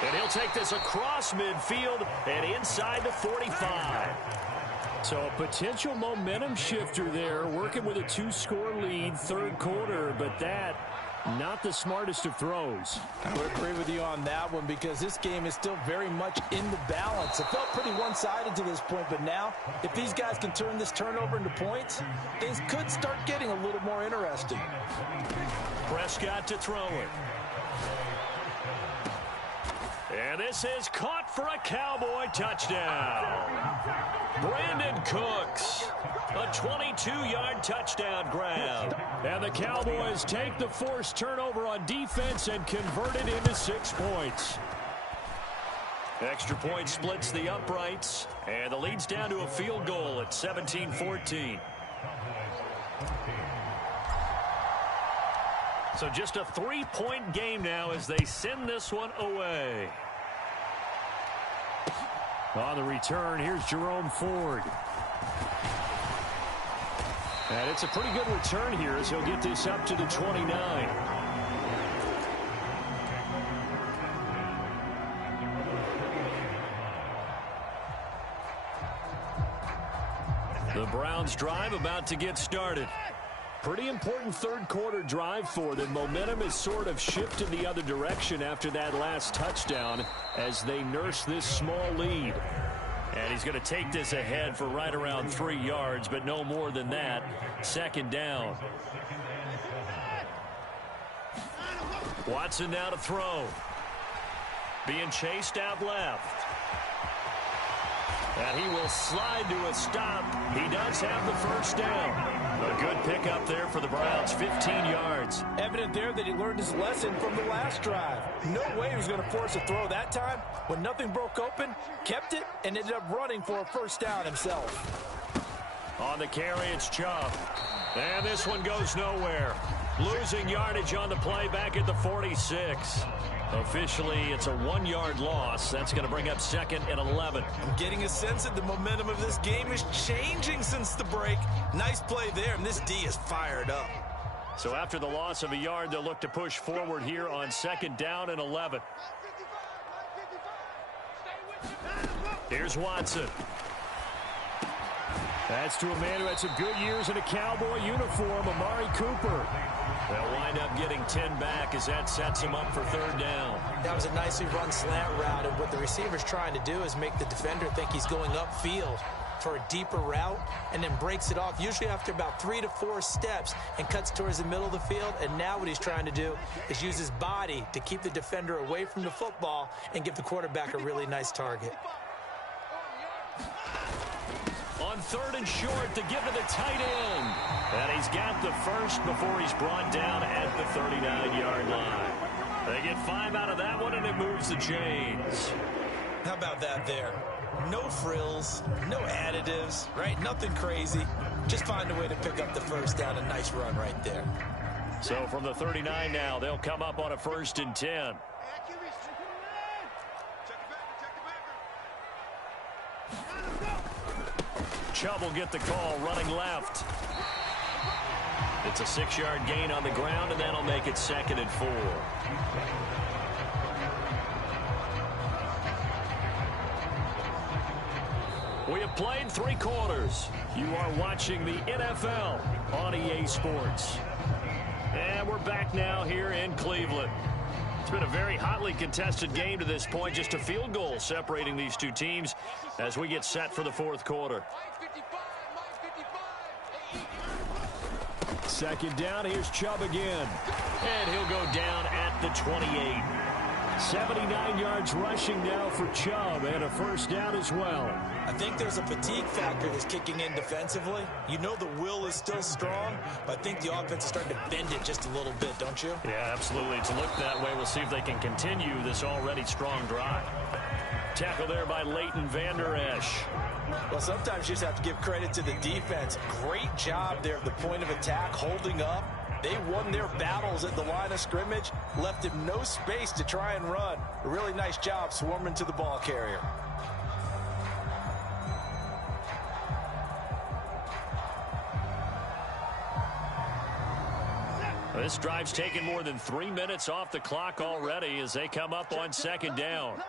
And he'll take this across midfield and inside the 45. So a potential momentum shifter there, working with a 2-score lead, 3rd quarter, but that, not the smartest of throws. I would agree with you on that one because this game is still very much in the balance. It felt pretty one-sided to this point, but now, if these guys can turn this turnover into points, things could start getting a little more interesting. Prescott to throw it. And this is caught for a Cowboy touchdown. Brandon Cooks, a 22-yard touchdown grab. And the Cowboys take the forced turnover on defense and convert it into 6 points. Extra point splits the uprights, and the lead's down to a field goal at 17-14. So just a 3-point game now as they send this one away. On the return, here's Jerome Ford. And it's a pretty good return here as he'll get this up to the 29. The Browns drive about to get started. Pretty important 3rd quarter drive for them. Momentum has sort of shifted the other direction after that last touchdown as they nurse this small lead. And he's going to take this ahead for right around 3 yards, but no more than that. 2nd down. Watson now to throw. Being chased out left. And he will slide to a stop. He does have the first down. A good pickup there for the Browns, 15 yards. Evident there that he learned his lesson from the last drive. No way he was going to force a throw that time. When nothing broke open, kept it, and ended up running for a first down himself. On the carry, it's Chubb. And this one goes nowhere. Losing yardage on the play back at the 46. Officially, it's a 1-yard loss. That's going to bring up 2nd and 11. I'm getting a sense that the momentum of this game is changing since the break. Nice play there, and this D is fired up. So after the loss of a yard, they'll look to push forward here on 2nd down and 11. Here's Watson. That's to a man who had some good years in a Cowboy uniform, Amari Cooper. They'll wind up getting 10 back as that sets him up for third down. That was a nicely run slant route, and what the receiver's trying to do is make the defender think he's going upfield for a deeper route, and then breaks it off, usually after about 3 to 4 steps, and cuts towards the middle of the field. And now what he's trying to do is use his body to keep the defender away from the football and give the quarterback a really nice target. On third and short, to give to the tight end. And he's got the first before he's brought down at the 39-yard line. They get 5 out of that one, and it moves the chains. How about that there? No frills, no additives, right? Nothing crazy. Just find a way to pick up the first down. A nice run right there. So from the 39 now, they'll come up on a 1st and 10. Chubb will get the call, running left. It's a 6-yard gain on the ground, and that'll make it 2nd and 4. We have played 3 quarters. You are watching the NFL on EA Sports. And we're back now here in Cleveland. It's been a very hotly contested game to this point. Just a field goal separating these two teams as we get set for the 4th quarter. 2nd down, here's Chubb again. And he'll go down at the 28. 79 yards rushing now for Chubb, and a 1st down as well. I think there's a fatigue factor that's kicking in defensively. You know the will is still strong, but I think the offense is starting to bend it just a little bit, don't you? Yeah, absolutely. It's looked that way. We'll see if they can continue this already strong drive. Tackle there by Leighton Vander Esch. Well, sometimes you just have to give credit to the defense. Great job there at the point of attack, holding up. They won their battles at the line of scrimmage, left him no space to try and run. A really nice job swarming to the ball carrier. This drive's taken more than 3 minutes off the clock already as they come up on 2nd down.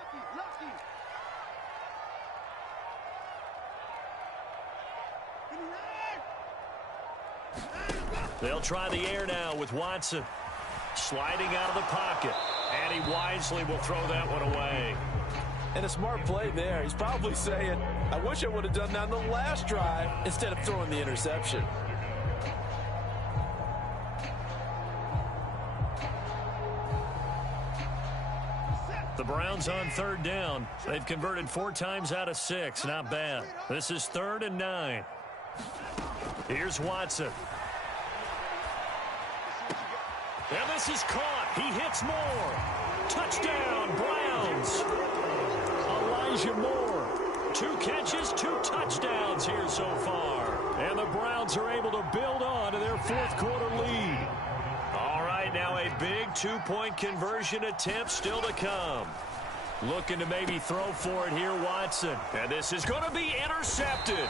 They'll try the air now with Watson. Sliding out of the pocket. And he wisely will throw that one away. And a smart play there. He's probably saying, I wish I would have done that on the last drive instead of throwing the interception. The Browns on 3rd down. They've converted 4 times out of 6. Not bad. This is 3rd and 9. Here's Watson. And this is caught. He hits Moore. Touchdown, Browns. Elijah Moore. 2 catches, 2 touchdowns here so far. And the Browns are able to build on to their 4th quarter lead. All right, now a big 2-point conversion attempt still to come. Looking to maybe throw for it here, Watson. And this is going to be intercepted.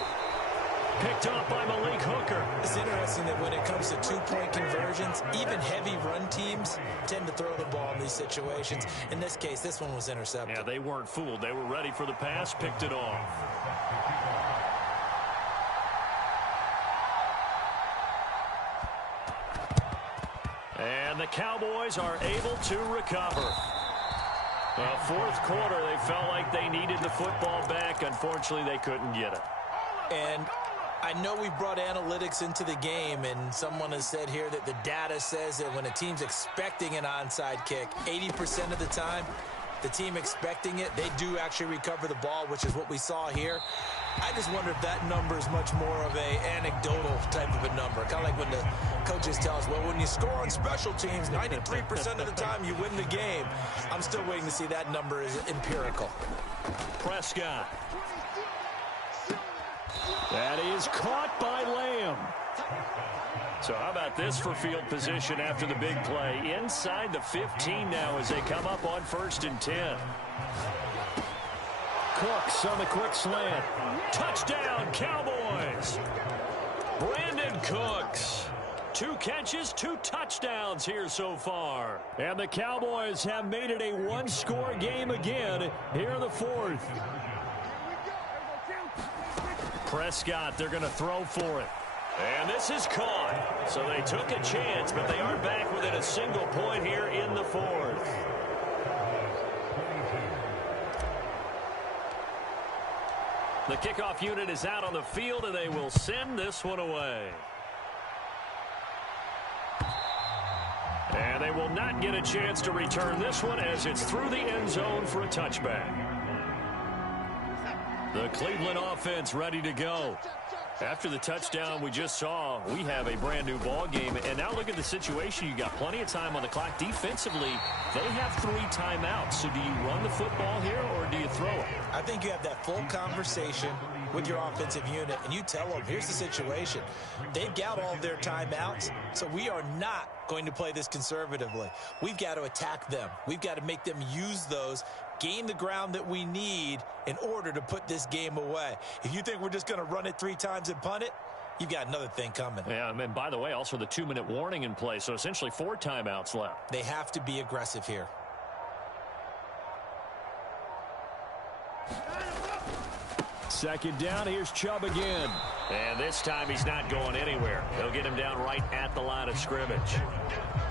Picked up by Malik Hooker. It's interesting that when it comes to 2-point conversions, even heavy run teams tend to throw the ball in these situations. In this case, this one was intercepted. Yeah, they weren't fooled. They were ready for the pass, picked it off. And the Cowboys are able to recover. Well, 4th quarter, they felt like they needed the football back. Unfortunately, they couldn't get it. And I know we brought analytics into the game, and someone has said here that the data says that when a team's expecting an onside kick, 80% of the time, the team expecting it, they do actually recover the ball, which is what we saw here. I just wonder if that number is much more of a anecdotal type of a number. Kind of like when the coaches tell us, well, when you score on special teams, 93% of the time you win the game. I'm still waiting to see that number is empirical. Prescott. That is caught by Lamb. So how about this for field position after the big play? Inside the 15 now as they come up on 1st and 10. Cooks on the quick slant. Touchdown, Cowboys. Brandon Cooks. 2 catches, 2 touchdowns here so far. And the Cowboys have made it a 1-score game again here in the 4th. Prescott, they're going to throw for it. And this is caught. So they took a chance, but they are back within a single point here in the fourth. The kickoff unit is out on the field, and they will send this one away. And they will not get a chance to return this one as it's through the end zone for a touchback. The Cleveland offense ready to go. After the touchdown we just saw, we have a brand new ball game. And now look at the situation. You got plenty of time on the clock. Defensively, they have 3 timeouts. So do you run the football here or do you throw it? I think you have that full conversation with your offensive unit, and you tell them, here's the situation. They've got all of their timeouts, so we are not going to play this conservatively. We've got to attack them. We've got to make them use those, gain the ground that we need in order to put this game away. If you think we're just going to run it 3 times and punt it, you've got another thing coming. Yeah, and by the way, also the 2-minute warning in play, so essentially 4 timeouts left. They have to be aggressive here. Second down, here's Chubb again. And this time he's not going anywhere. They'll get him down right at the line of scrimmage.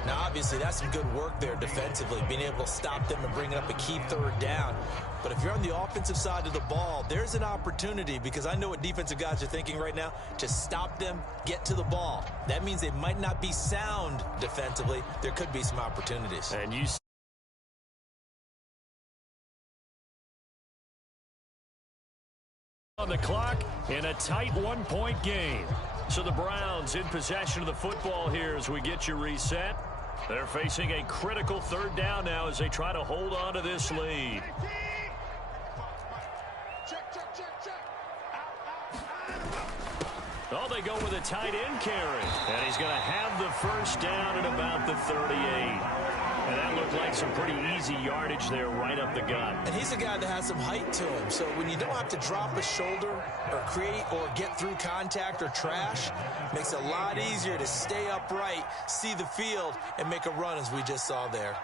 Now, obviously, that's some good work there defensively, being able to stop them and bringing up a key 3rd down. But if you're on the offensive side of the ball, there's an opportunity, because I know what defensive guys are thinking right now. Just stop them, get to the ball. That means they might not be sound defensively. There could be some opportunities. And you on the clock in a tight 1-point game. So the Browns in possession of the football here as we get you reset. They're facing a critical 3rd down now as they try to hold on to this lead. Oh, they go with a tight end carry. And he's going to have the first down at about the 38. And that looked like some pretty easy yardage there right up the gut. And he's a guy that has some height to him. So when you don't have to drop a shoulder or create or get through contact or trash, makes it a lot easier to stay upright, see the field, and make a run as we just saw there.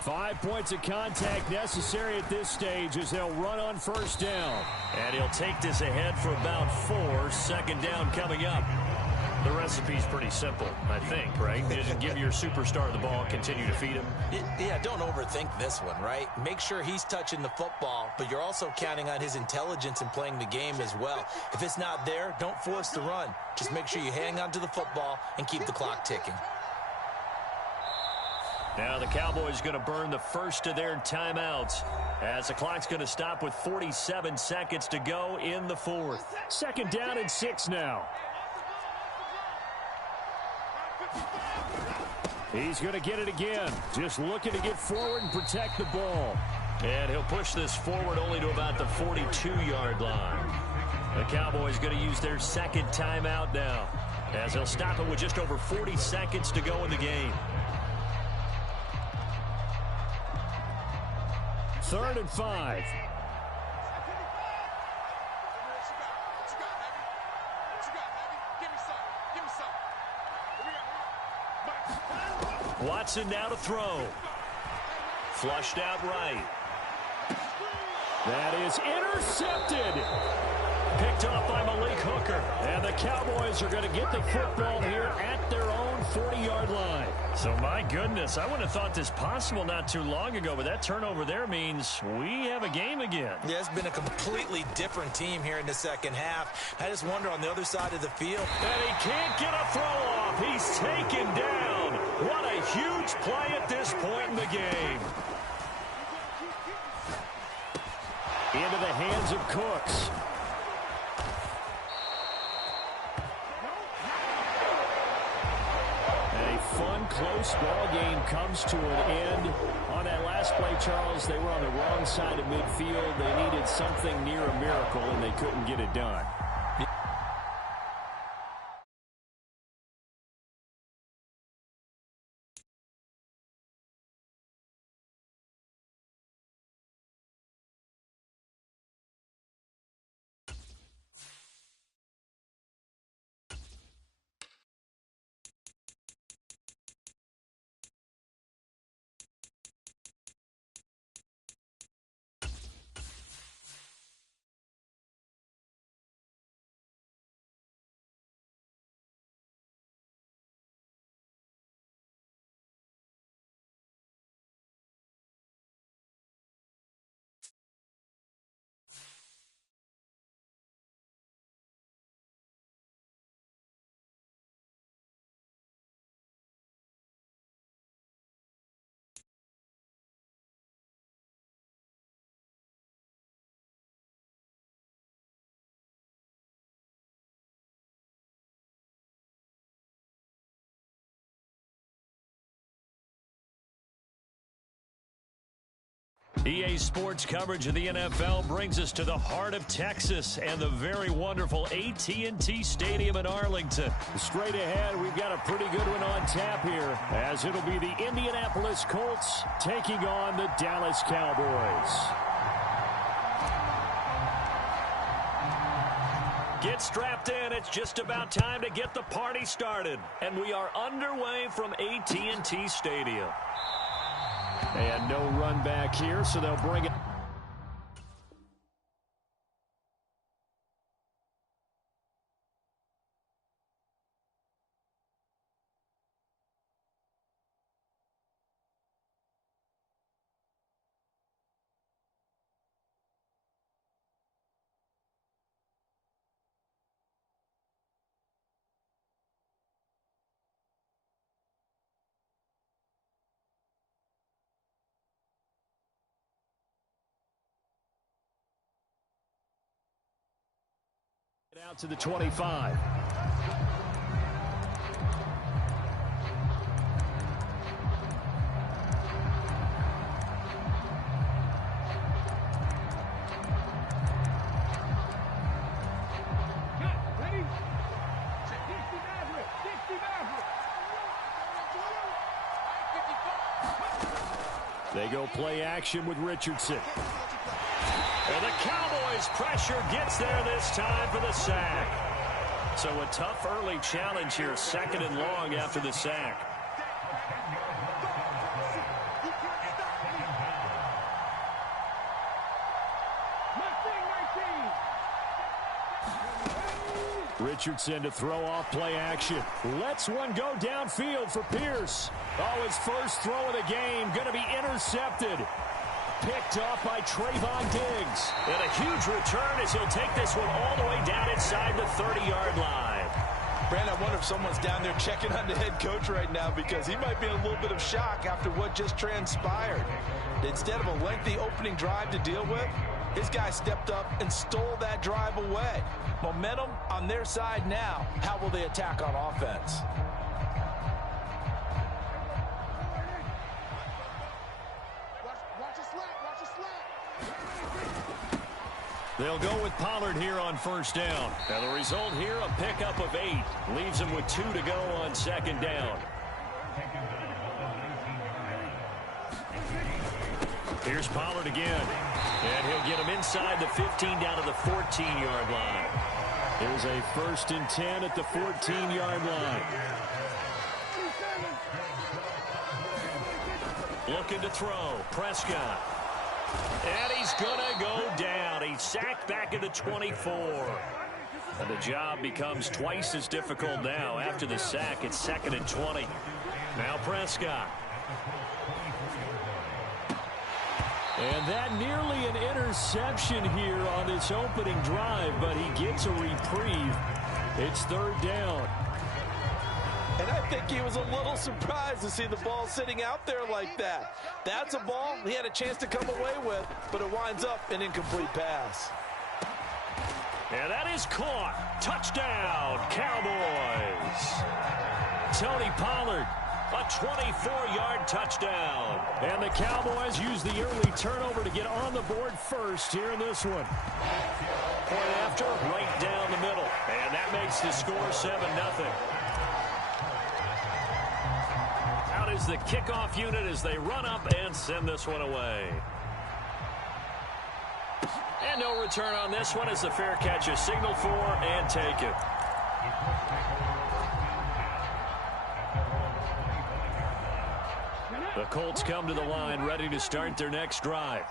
Five points of contact necessary at this stage as they'll run on first down. And he'll take this ahead for about 4. Second down coming up. The recipe's pretty simple, I think, right? Just give your superstar the ball, continue to feed him. Yeah, don't overthink this one, right? Make sure he's touching the football, but you're also counting on his intelligence in playing the game as well. If it's not there, don't force the run. Just make sure you hang on to the football and keep the clock ticking. Now the Cowboys going to burn the first of their timeouts as the clock's going to stop with 47 seconds to go in the 4th. Second down and 6 now. He's going to get it again. Just looking to get forward and protect the ball. And he'll push this forward only to about the 42-yard line. The Cowboys going to use their second timeout now as they'll stop it with just over 40 seconds to go in the game. 3rd and 5. Watson now to throw. Flushed out right. That is intercepted. Picked off by Malik Hooker. And the Cowboys are going to get the football here at their own 40-yard line. So, my goodness, I wouldn't have thought this possible not too long ago, but that turnover there means we have a game again. Yeah, it's been a completely different team here in the second half. I just wonder on the other side of the field. And he can't get a throw off. He's taken down. What a huge play at this point in the game. Into the hands of Cooks. Fun, close ball game comes to an end. On that last play, Charles, they were on the wrong side of midfield. They needed something near a miracle, and they couldn't get it done. EA Sports coverage of the NFL brings us to the heart of Texas and the very wonderful AT&T Stadium in Arlington. Straight ahead, we've got a pretty good one on tap here, as it'll be the Indianapolis Colts taking on the Dallas Cowboys. Get strapped in. It's just about time to get the party started. And we are underway from AT&T Stadium. And no run back here, so they'll bring it. Out to the 25. They go play action with Richardson. And the Cowboys' pressure gets there this time for the sack. So a tough early challenge here, 2nd and long after the sack. Richardson to throw off play action. Lets one go downfield for Pierce. Oh, his first throw of the game going to be intercepted. Picked off by Trayvon Diggs. And a huge return as he'll take this one all the way down inside the 30-yard line. Brandon, I wonder if someone's down there checking on the head coach right now, because he might be in a little bit of shock after what just transpired. Instead of a lengthy opening drive to deal with, his guy stepped up and stole that drive away. Momentum on their side now. How will they attack on offense? They'll go with Pollard here on 1st down. And the result here, a pickup of 8. Leaves him with 2 to go on 2nd down. Here's Pollard again. And he'll get him inside the 15 down to the 14-yard line. Here's a 1st and 10 at the 14-yard line. Looking to throw. Prescott. And he's going to go down. He's sacked back at the 24. And the job becomes twice as difficult now after the sack. It's 2nd and 20. Now Prescott. And that nearly an interception here on this opening drive, but he gets a reprieve. It's 3rd down. And I think he was a little surprised to see the ball sitting out there like that. That's a ball he had a chance to come away with, but it winds up an incomplete pass. And that is caught. Touchdown, Cowboys. Tony Pollard, a 24-yard touchdown. And the Cowboys use the early turnover to get on the board first here in this one. Point after, right down the middle. And that makes the score 7-0. Out is the kickoff unit as they run up and send this one away. And no return on this one as the fair catch is signaled for and taken. The Colts come to the line ready to start their next drive.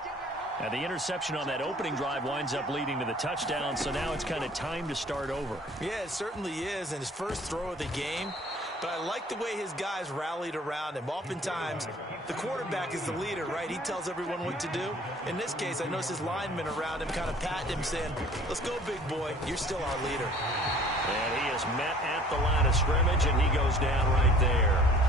And the interception on that opening drive winds up leading to the touchdown, so now it's kind of time to start over. Yeah, it certainly is, and his first throw of the game. But I like the way his guys rallied around him. Oftentimes, the quarterback is the leader, right? He tells everyone what to do. In this case, I noticed his linemen around him kind of patting him, saying, let's go, big boy. You're still our leader. And he is met at the line of scrimmage, and he goes down right there.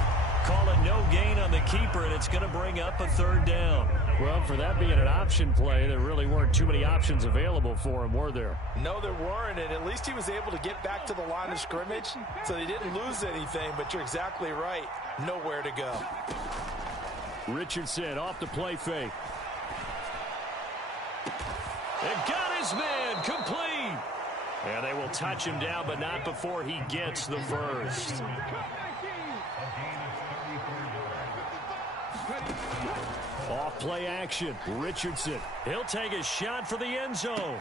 Call it no gain on the keeper, and it's going to bring up a 3rd down. Well, for that being an option play, there really weren't too many options available for him, were there? No, there weren't, and at least he was able to get back to the line of scrimmage, so they didn't lose anything, but you're exactly right. Nowhere to go. Richardson off the play fake. And got his man complete. And they will touch him down, but not before he gets the first. Off play action. Richardson. He'll take a shot for the end zone.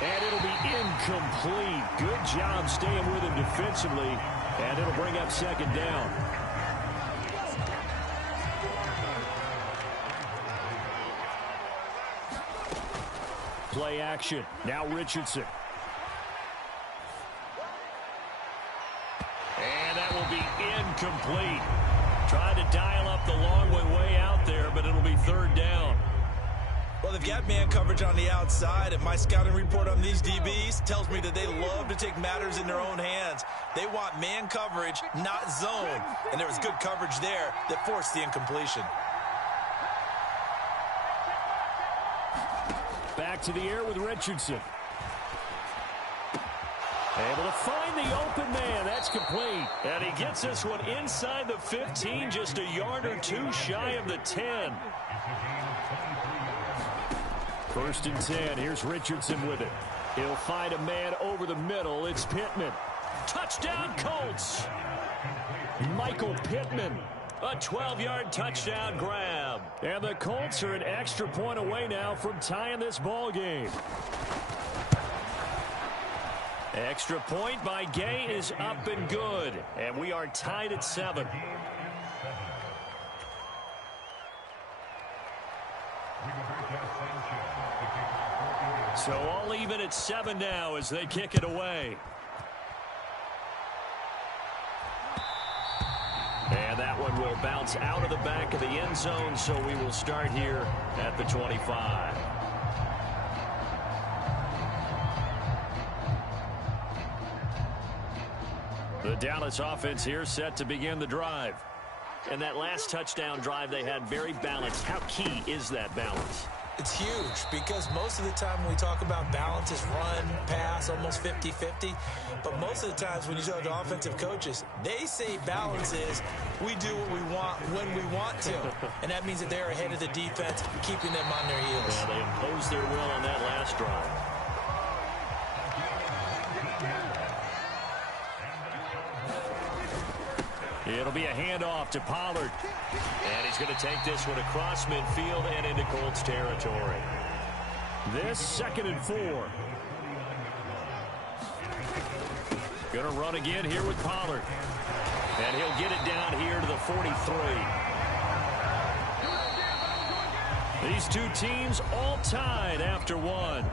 And it'll be incomplete. Good job staying with him defensively. And it'll bring up second down. Play action. Now Richardson. And that will be incomplete. Tried to dial up the long way out there, but it'll be third down. Well, they've got man coverage on the outside, and my scouting report on these DBs tells me that they love to take matters in their own hands. They want man coverage, not zone, and there was good coverage there that forced the incompletion. Back to the air with Richardson. Able to find the open man. That's complete. And he gets this one inside the 15, just a yard or two shy of the 10. First and 10. Here's Richardson with it. He'll find a man over the middle. It's Pittman. Touchdown, Colts. Michael Pittman. A 12-yard touchdown grab. And the Colts are an extra point away now from tying this ball game. Extra point by Gay is up and good. And we are tied at 7. So all even at 7 now as they kick it away. And that one will bounce out of the back of the end zone, so we will start here at the 25. The Dallas offense here set to begin the drive. And that last touchdown drive they had very balanced. How key is that balance? It's huge because most of the time when we talk about balance is run, pass, almost 50-50. But most of the times when you talk to offensive coaches, they say balance is we do what we want when we want to. And that means that they're ahead of the defense, keeping them on their heels. Yeah, they imposed their will on that last drive. It'll be a handoff to Pollard. And he's going to take this one across midfield and into Colts territory. This 2nd and 4. Going to run again here with Pollard. And he'll get it down here to the 43. These two teams all tied after one.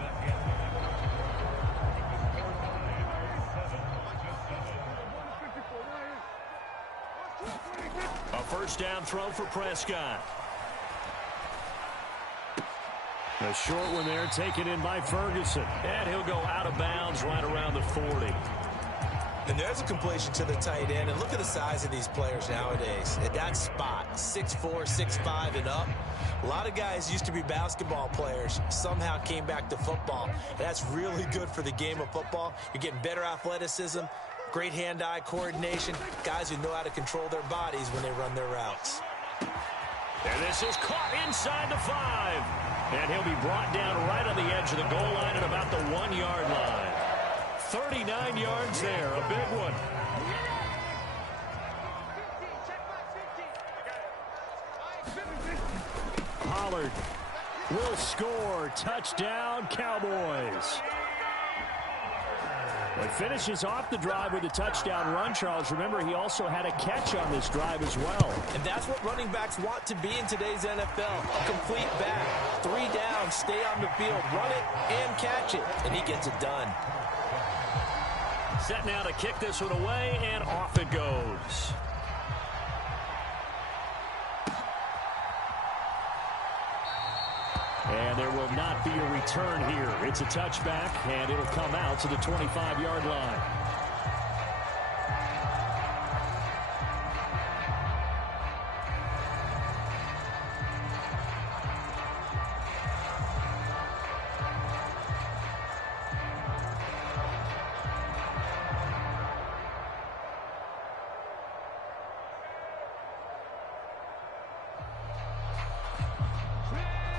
A first down throw for Prescott. A short one there taken in by Ferguson. And he'll go out of bounds right around the 40. And there's a completion to the tight end. And look at the size of these players nowadays. At that spot, 6'4", 6'5", and up. A lot of guys used to be basketball players, somehow came back to football. And that's really good for the game of football. You're getting better athleticism, great hand-eye coordination, guys who know how to control their bodies when they run their routes. And this is caught inside the 5. And he'll be brought down right on the edge of the goal line at about the 1-yard line. 39 yards there, a big one. Pollard will score. Touchdown, Cowboys. It finishes off the drive with a touchdown run, Charles. Remember, he also had a catch on this drive as well. And that's what running backs want to be in today's NFL. A complete back. 3 down, stay on the field, run it, and catch it. And he gets it done. Set now to kick this one away, and off it goes. And there will not be a return here. It's a touchback, and it'll come out to the 25-yard line.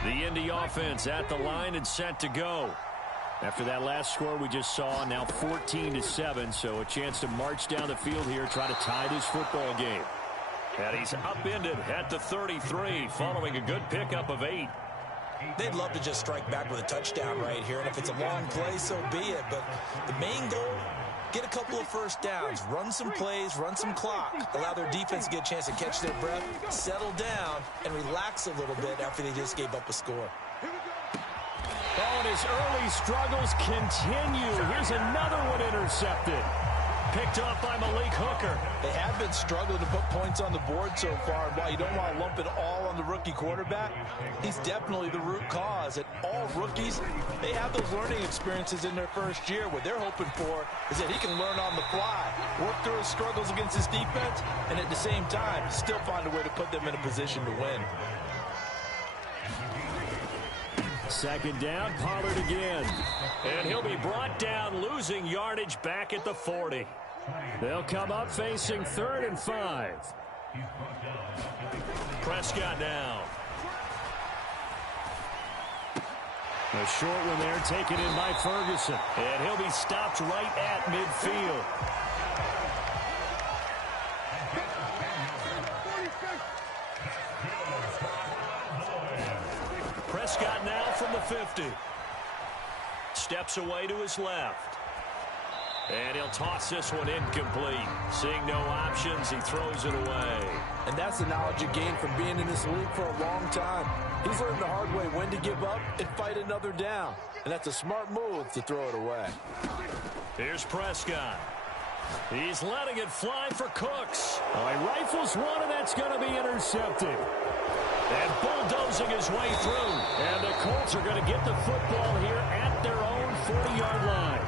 The Indy offense at the line and set to go. After that last score we just saw, now 14-7, so a chance to march down the field here, try to tie this football game. And he's upended at the 33, following a good pickup of 8. They'd love to just strike back with a touchdown right here, and if it's a long play, so be it. But the main goal, get a couple of first downs, run some plays, run some clock, allow their defense to get a chance to catch their breath, settle down, and relax a little bit after they just gave up a score. Oh, and his early struggles continue. Here's another one intercepted. Picked off by Malik Hooker. They have been struggling to put points on the board so far. And while you don't want to lump it all on the rookie quarterback, he's definitely the root cause. And all rookies, they have those learning experiences in their first year. What they're hoping for is that he can learn on the fly, work through his struggles against his defense, and at the same time, still find a way to put them in a position to win. Second down, Pollard again. And he'll be brought down, losing yardage back at the 40. They'll come up facing 3rd and 5. Prescott now. A short one there, taken in by Ferguson. And he'll be stopped right at midfield. Prescott now from the 50. Steps away to his left. And he'll toss this one incomplete. Seeing no options, he throws it away. And that's the knowledge you gain from being in this league for a long time. He's learned the hard way when to give up and fight another down. And that's a smart move to throw it away. Here's Prescott. He's letting it fly for Cooks. Oh, he rifles one, and that's going to be intercepted. And bulldozing his way through. And the Colts are going to get the football here at their own 40-yard line.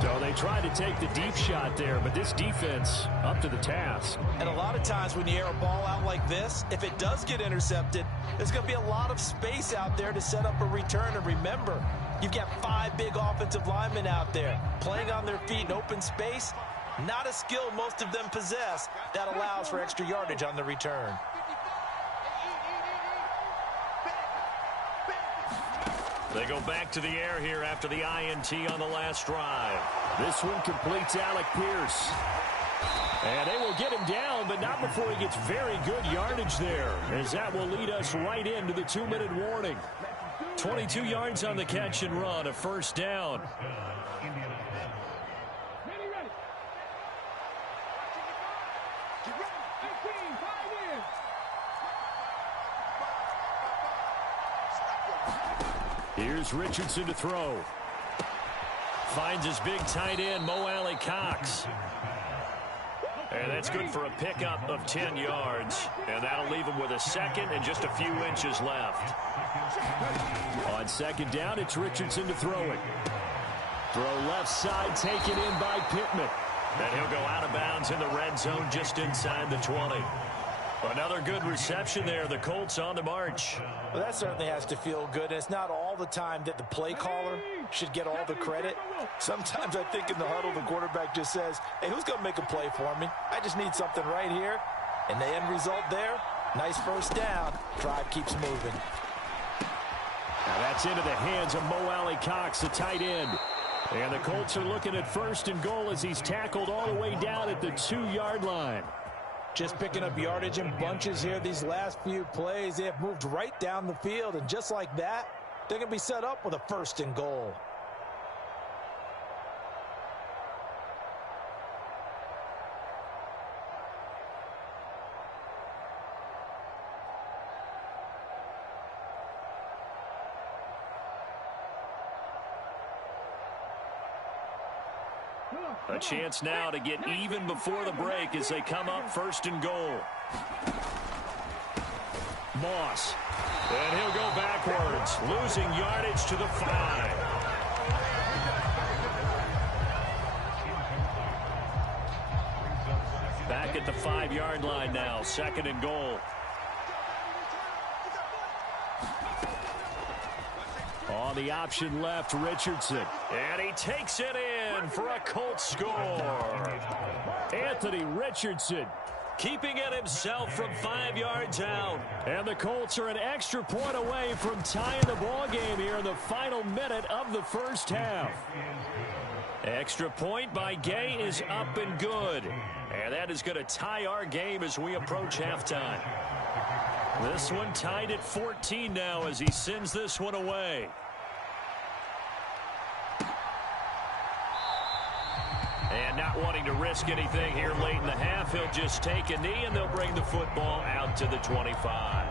So they tried to take the deep shot there, but this defense up to the task. And a lot of times when you air a ball out like this, if it does get intercepted, there's going to be a lot of space out there to set up a return. And remember, you've got 5 big offensive linemen out there playing on their feet in open space. Not a skill most of them possess that allows for extra yardage on the return. They go back to the air here after the INT on the last drive. This one completes Alec Pierce. And they will get him down, but not before he gets very good yardage there, as that will lead us right into the 2-minute warning. 22 yards on the catch and run, a first down. Here's Richardson to throw. Finds his big tight end, Mo Alley Cox. And that's good for a pickup of 10 yards. And that'll leave him with a second and just a few inches left. On second down, it's Richardson to throw it. Throw left side, taken in by Pittman. And he'll go out of bounds in the red zone just inside the 20. Another good reception there. The Colts on the march. Well, that certainly has to feel good. And it's not all the time that the play caller should get all the credit. Sometimes I think in the huddle, the quarterback just says, hey, who's going to make a play for me? I just need something right here. And the end result there, nice first down. Drive keeps moving. Now that's into the hands of Mo Alley Cox, the tight end. And the Colts are looking at 1st and goal as he's tackled all the way down at the 2-yard line. Just picking up yardage in bunches here these last few plays. They have moved right down the field, and just like that, they're going to be set up with a 1st and goal. A chance now to get even before the break as they come up 1st and goal. Moss. And he'll go backwards, losing yardage to the 5. Back at the 5-yard line now, 2nd and goal. On the option left, Richardson. And he takes it in for a Colts score. Anthony Richardson keeping it himself from 5 yards out. And the Colts are an extra point away from tying the ball game here in the final minute of the first half. Extra point by Gay is up and good. And that is going to tie our game as we approach halftime. This one tied at 14 now as he sends this one away. And not wanting to risk anything here late in the half, he'll just take a knee and they'll bring the football out to the 25.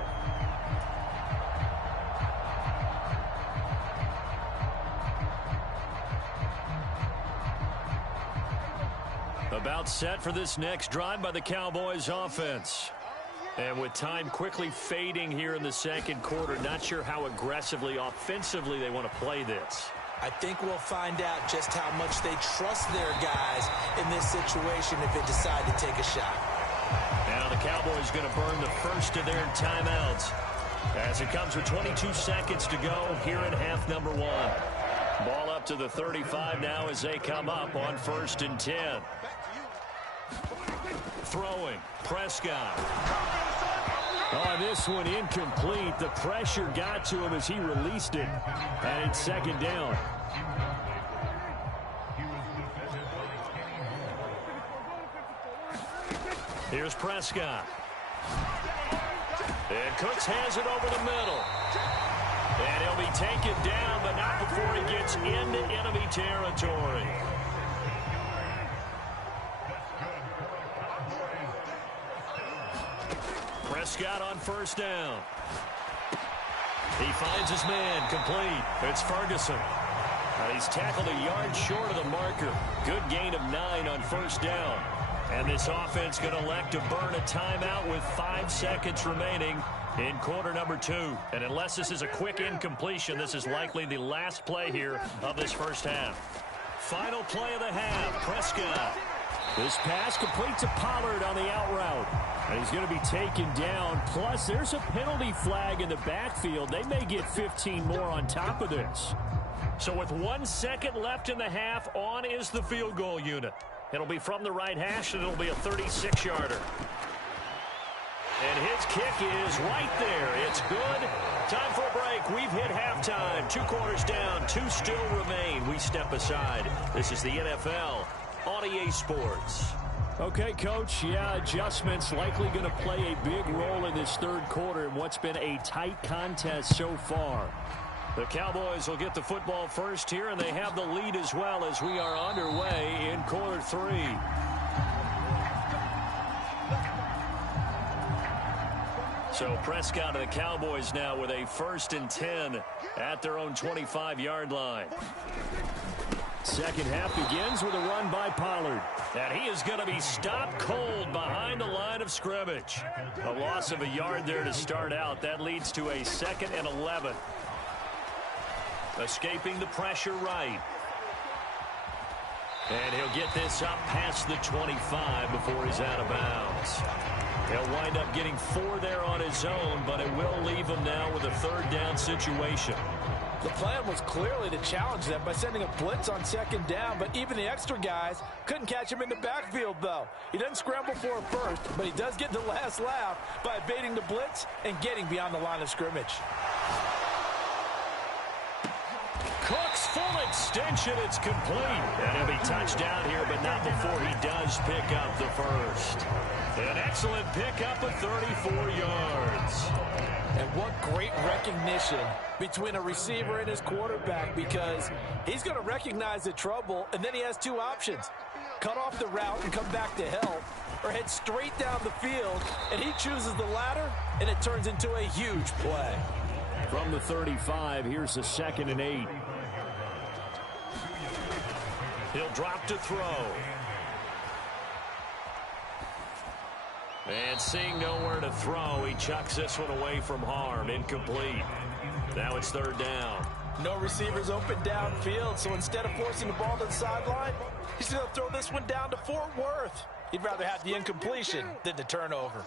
About set for this next drive by the Cowboys offense. And with time quickly fading here in the second quarter, not sure how aggressively, offensively they want to play this. I think we'll find out just how much they trust their guys in this situation if they decide to take a shot. Now the Cowboys going to burn the first of their timeouts as it comes with 22 seconds to go here in half number 1. Ball up to the 35 now as they come up on 1st and 10. Throwing, Prescott. Oh, this one incomplete. The pressure got to him as he released it. And it's 2nd down. Here's Prescott. And Cooks has it over the middle. And he'll be taken down, but not before he gets into enemy territory. Prescott on 1st down. He finds his man complete. It's Ferguson. He's tackled a yard short of the marker. Good gain of 9 on 1st down. And this offense going to elect to burn a timeout with 5 seconds remaining in quarter number 2. And unless this is a quick incompletion, this is likely the last play here of this first half. Final play of the half, Prescott. This pass complete to Pollard on the out route. And he's going to be taken down. Plus, there's a penalty flag in the backfield. They may get 15 more on top of this. So with 1 second left in the half, on is the field goal unit. It'll be from the right hash, and it'll be a 36-yarder. And his kick is right there. It's good. Time for a break. We've hit halftime. 2 quarters down. 2 still remain. We step aside. This is the NFL on EA Sports. Okay, Coach. Yeah, adjustments likely going to play a big role in this 3rd quarter in what's been a tight contest so far. The Cowboys will get the football first here, and they have the lead as well as we are underway in quarter 3. So Prescott and the Cowboys now with a 1st and 10 at their own 25-yard line. Second half begins with a run by Pollard. And he is going to be stopped cold behind the line of scrimmage. A loss of a yard there to start out. That leads to a 2nd and 11. Escaping the pressure right. And he'll get this up past the 25 before he's out of bounds. He'll wind up getting 4 there on his own, but it will leave him now with a 3rd down situation. The plan was clearly to challenge them by sending a blitz on 2nd down, but even the extra guys couldn't catch him in the backfield, though. He doesn't scramble for it first, but he does get the last laugh by evading the blitz and getting beyond the line of scrimmage. Cook's full extension, it's complete. And he'll be touched down here, but not before he does pick up the first. An excellent pickup of 34 yards. And what great recognition between a receiver and his quarterback, because he's going to recognize the trouble, and then he has 2 options. Cut off the route and come back to help, or head straight down the field, and he chooses the latter, and it turns into a huge play. From the 35, here's the 2nd and 8. He'll drop to throw. And seeing nowhere to throw, he chucks this one away from harm. Incomplete. Now it's 3rd down. No receivers open downfield, so instead of forcing the ball to the sideline, he's going to throw this one down to Fort Worth. He'd rather have the incompletion than the turnover.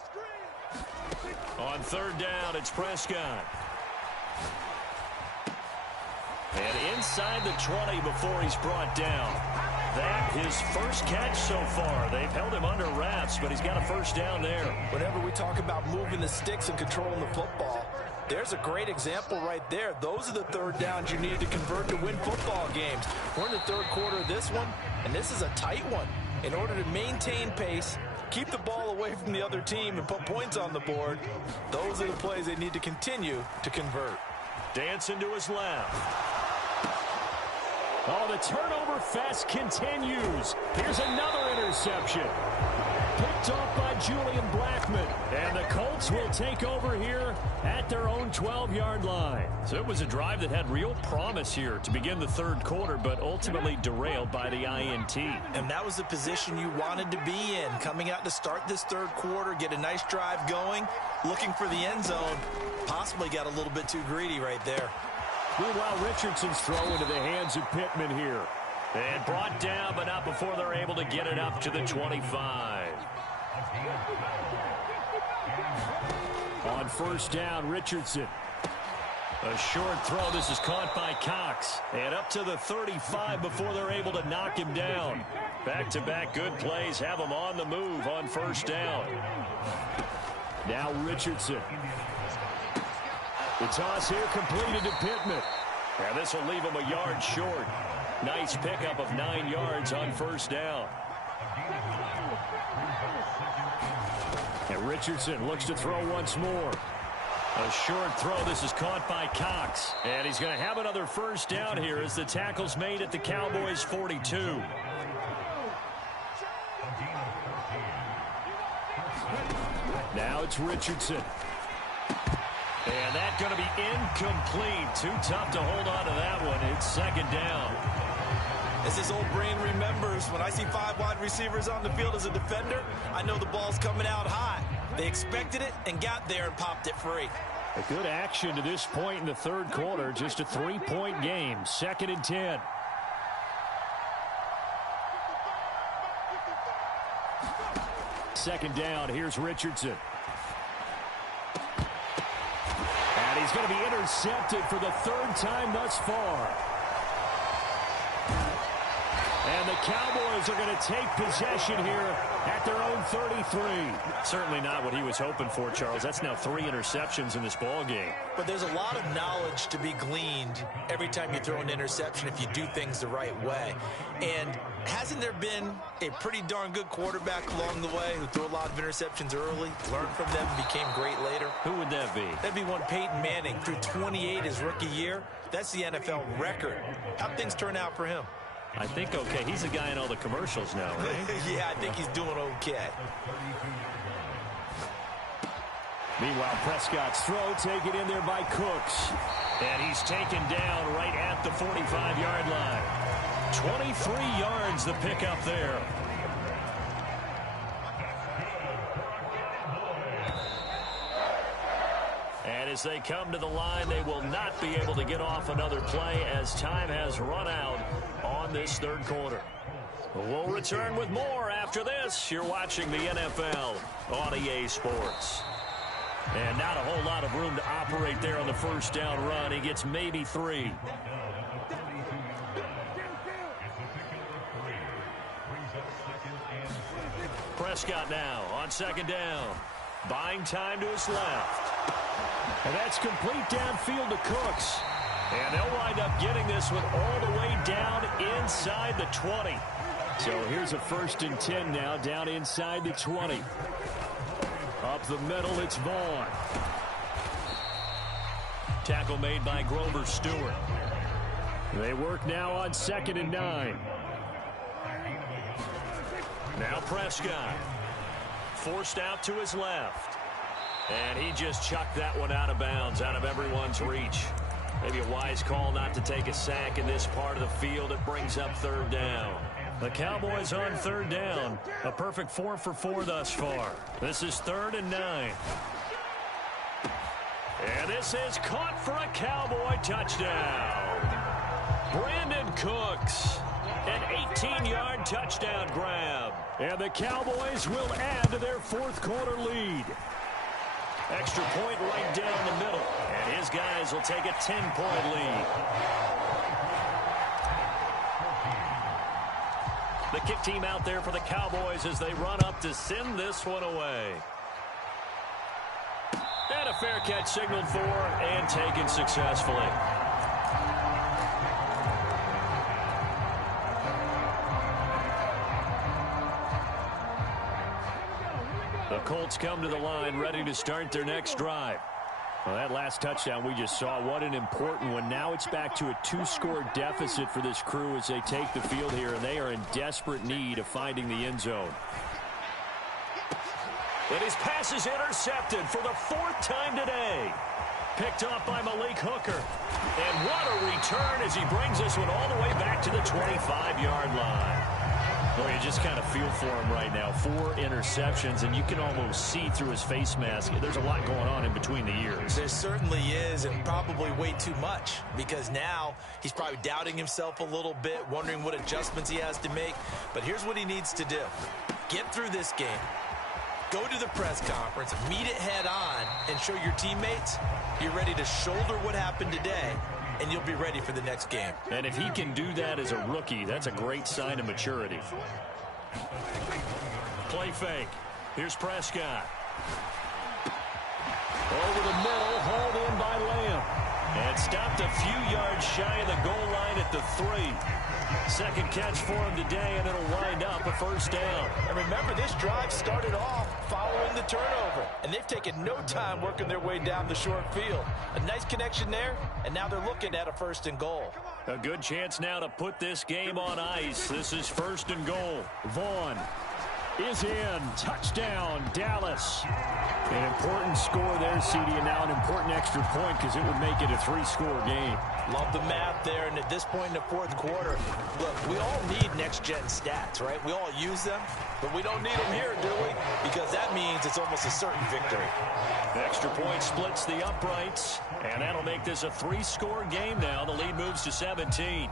On 3rd down, it's Prescott. And inside the 20 before he's brought down. that his first catch so far. They've held him under wraps, but he's got a first down there. Whenever we talk about moving the sticks and controlling the football, there's a great example right there. Those are the third downs you need to convert to win football games. We're in the third quarter of this one, and this is a tight one. In order to maintain pace, keep the ball away from the other team, and put points on the board, those are the plays they need to continue to convert. Dancing to his left. Oh, the turnover fest continues. Here's another interception. Picked off by Julian Blackman. And the Colts will take over here at their own 12-yard line. So it was a drive that had real promise here to begin the third quarter, but ultimately derailed by the INT. And that was the position you wanted to be in, coming out to start this third quarter, get a nice drive going, looking for the end zone. Possibly got a little bit too greedy right there. Meanwhile, Richardson's throw into the hands of Pittman here. And brought down, but not before they're able to get it up to the 25. On first down, Richardson. A short throw. This is caught by Cox. And up to the 35 before they're able to knock him down. Back-to-back good plays have him on the move on first down. Now Richardson. The toss here completed to Pittman. And this will leave him a yard short. Nice pickup of 9 yards on first down. And Richardson looks to throw once more. A short throw. This is caught by Cox. And he's going to have another first down here as the tackle's made at the Cowboys' 42. Now it's Richardson. And that's going to be incomplete. Too tough to hold on to that one. It's second down. As his old brain remembers, when I see 5 wide receivers on the field as a defender, I know the ball's coming out high. They expected it and got there and popped it free. A good action to this point in the third quarter. Just a 3-point game. 2nd and 10. Second down. Here's Richardson. And he's going to be intercepted for the 3rd time thus far. And the Cowboys are going to take possession here at their own 33. Certainly not what he was hoping for, Charles. That's now 3 interceptions in this ball game. But there's a lot of knowledge to be gleaned every time you throw an interception if you do things the right way. And hasn't there been a pretty darn good quarterback along the way who threw a lot of interceptions early, learned from them, and became great later? Who would that be? That'd be one Peyton Manning. Threw 28 his rookie year. That's the NFL record. How'd things turn out for him? I think okay. He's the guy in all the commercials now, right? Yeah, I think he's doing okay. Meanwhile, Prescott's throw taken in there by Cooks. And he's taken down right at the 45-yard line. 23 yards the pickup there. And as they come to the line, they will not be able to get off another play as time has run out on this third quarter. We'll return with more after this. You're watching the NFL on EA Sports. And not a whole lot of room to operate there on the first down run. He gets maybe 3. Prescott now on second down. Buying time to his left. And that's complete downfield to Cooks. And they'll wind up getting this one all the way down inside the 20. So here's a 1st and 10 now down inside the 20. Up the middle, it's Vaughn. Tackle made by Grover Stewart. They work now on 2nd and 9. Now Prescott. Forced out to his left. And he just chucked that one out of bounds, out of everyone's reach. Maybe a wise call not to take a sack in this part of the field. It brings up 3rd down. The Cowboys on 3rd down. A perfect 4 for 4 thus far. This is 3rd and 9. And this is caught for a Cowboy touchdown. Brandon Cooks. An 18-yard touchdown grab. And the Cowboys will add to their 4th quarter lead. Extra point right down the middle. And his guys will take a 10-point lead. kick team out there for the Cowboys as they run up to send this one away. And a fair catch signaled for and taken successfully. The Colts come to the line ready to start their next drive. Well, that last touchdown we just saw, what an important one. Now it's back to a 2-score deficit for this crew as they take the field here, and they are in desperate need of finding the end zone. And his pass is intercepted for the 4th time today. Picked off by Malik Hooker. And what a return as he brings this one all the way back to the 25-yard line. Boy, you just kind of feel for him right now. 4 interceptions, and you can almost see through his face mask. There's a lot going on in between the ears. There certainly is, and probably way too much, because now he's probably doubting himself a little bit, wondering what adjustments he has to make. But here's what he needs to do. Get through this game. Go to the press conference, meet it head on, and show your teammates you're ready to shoulder what happened today, and you'll be ready for the next game. And if he can do that as a rookie, that's a great sign of maturity. Play fake. Here's Prescott. Over the middle, hauled in by Lamb. And stopped a few yards shy of the goal line at the 3. Second catch for him today, and it'll wind up a first down. And remember, this drive started off following the turnover, and they've taken no time working their way down the short field. A nice connection there, and now they're looking at a 1st and goal. A good chance now to put this game on ice. This is 1st and goal. Vaughn is in. Touchdown, Dallas. An important score there, CD, and now an important extra point because it would make it a 3-score game. Love the math there, and at this point in the 4th quarter, look, we all need next-gen stats, right? We all use them, but we don't need them here, do we? Because that means it's almost a certain victory. The extra point splits the uprights, and that'll make this a 3-score game now. The lead moves to 17.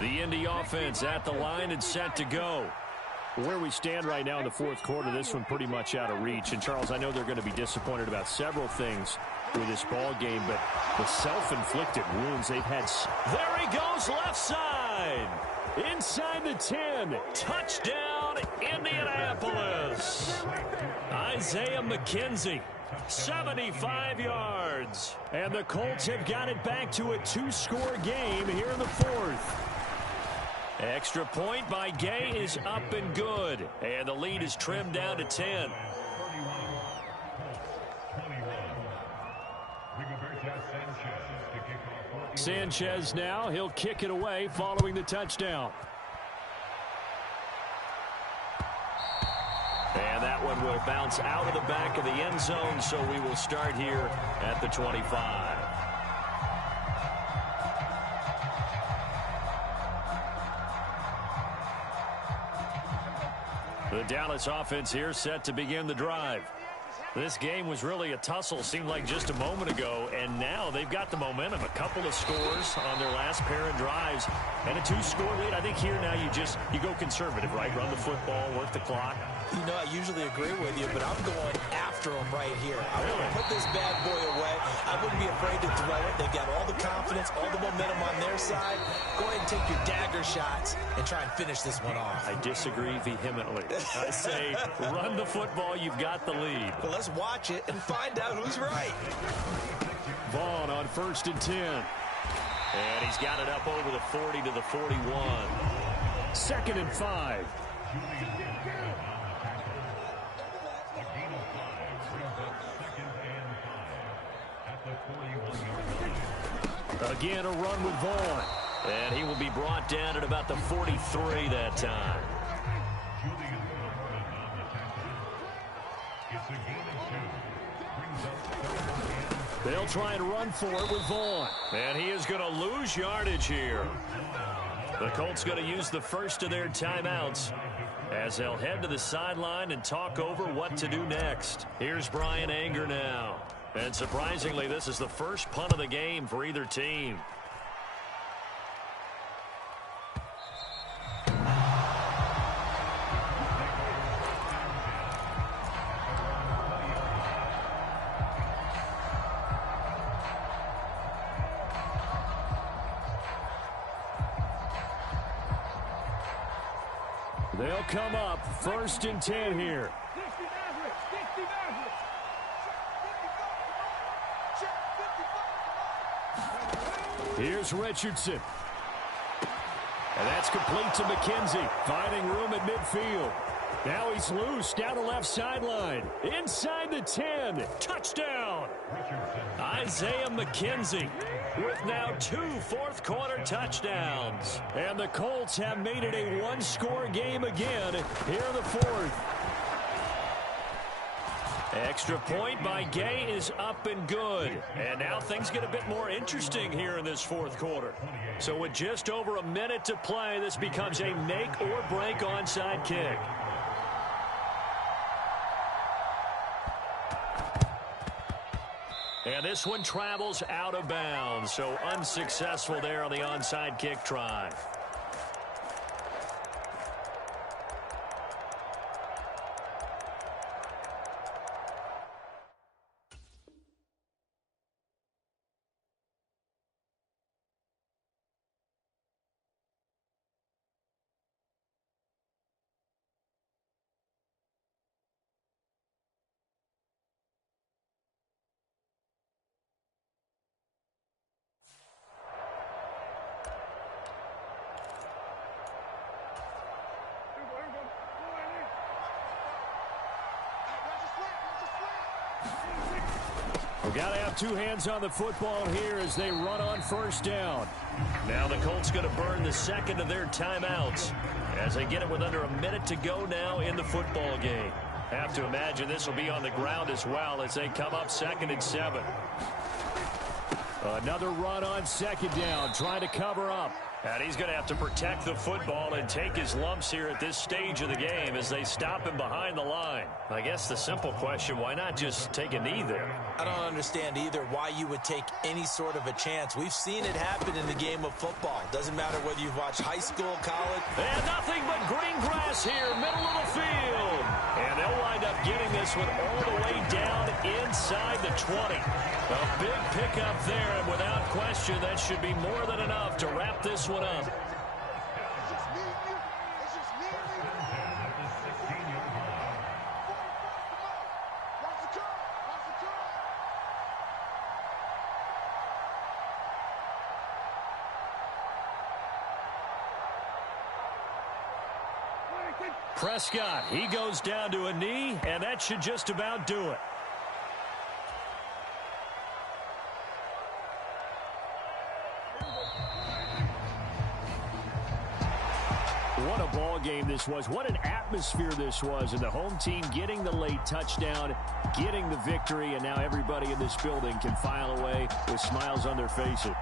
The Indy offense at the line and set to go. Where we stand right now in the 4th quarter, this one pretty much out of reach. And, Charles, I know they're going to be disappointed about several things with this ball game, but the self-inflicted wounds they've had. There he goes, left side. Inside the 10. Touchdown, Indianapolis. Isaiah McKenzie. 75 yards. And the Colts have got it back to a 2-score game here in the 4th. Extra point by Gay is up and good. And the lead is trimmed down to 10. Sanchez now. He'll kick it away following the touchdown. And that one will bounce out of the back of the end zone, so we will start here at the 25. The Dallas offense here set to begin the drive. This game was really a tussle, seemed like just a moment ago, and now they've got the momentum. A couple of scores on their last pair of drives, and a 2-score lead. I think here now you go conservative, right? Run the football, work the clock. You know, I usually agree with you, but I'm going after him right here. I want to put this bad boy away. I wouldn't be afraid to throw it. They've got all the confidence, all the momentum on their side. Go ahead and take your dagger shots and try and finish this one off. I disagree vehemently. I say run the football. You've got the lead. Well, let's watch it and find out who's right. Vaughn on 1st and 10. And he's got it up over the 40 to the 41. 2nd and 5. Again, a run with Vaughn. And he will be brought down at about the 43 that time. They'll try and run for it with Vaughn. And he is going to lose yardage here. The Colts going to use the first of their timeouts as they'll head to the sideline and talk over what to do next. Here's Brian Anger now. And surprisingly, this is the first punt of the game for either team. They'll come up 1st and 10 here. Here's Richardson. And that's complete to McKenzie. Finding room at midfield. Now he's loose down the left sideline. Inside the 10. Touchdown. Isaiah McKenzie with now 2 fourth-quarter touchdowns. And the Colts have made it a one-score game again here in the 4th. Extra point by Gay is up and good. And now things get a bit more interesting here in this 4th quarter. So with just over a minute to play, this becomes a make-or-break onside kick. And this one travels out of bounds, so unsuccessful there on the onside kick try. We've got to have 2 hands on the football here as they run on 1st down. Now the Colts going to burn the 2nd of their timeouts as they get it with under a minute to go now in the football game. Have to imagine this will be on the ground as well as they come up 2nd and 7. Another run on 2nd down, trying to cover up. And he's going to have to protect the football and take his lumps here at this stage of the game as they stop him behind the line. I guess the simple question, why not just take a knee there? I don't understand either why you would take any sort of a chance. We've seen it happen in the game of football. Doesn't matter whether you've watched high school, college. And nothing but green grass here, middle of the field. And they'll wind up getting this one all the way down inside the 20. A big pickup there, and without question, that should be more than enough to wrap this one up. Prescott, he goes down to a knee, and that should just about do it. What a ball game this was. What an atmosphere this was. And the home team getting the late touchdown, getting the victory, and now everybody in this building can file away with smiles on their faces.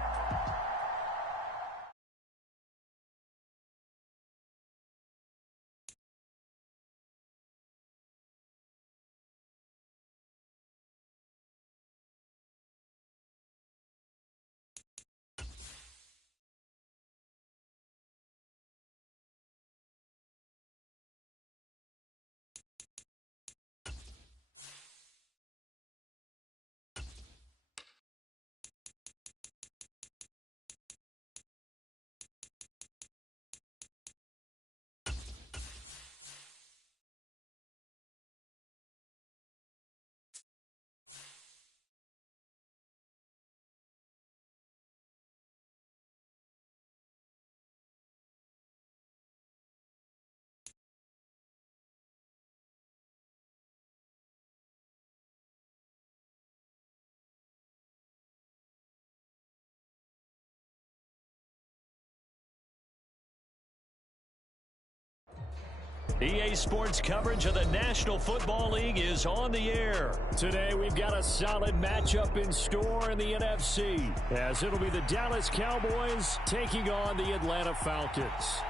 EA Sports coverage of the National Football League is on the air. Today we've got a solid matchup in store in the NFC, as it'll be the Dallas Cowboys taking on the Atlanta Falcons.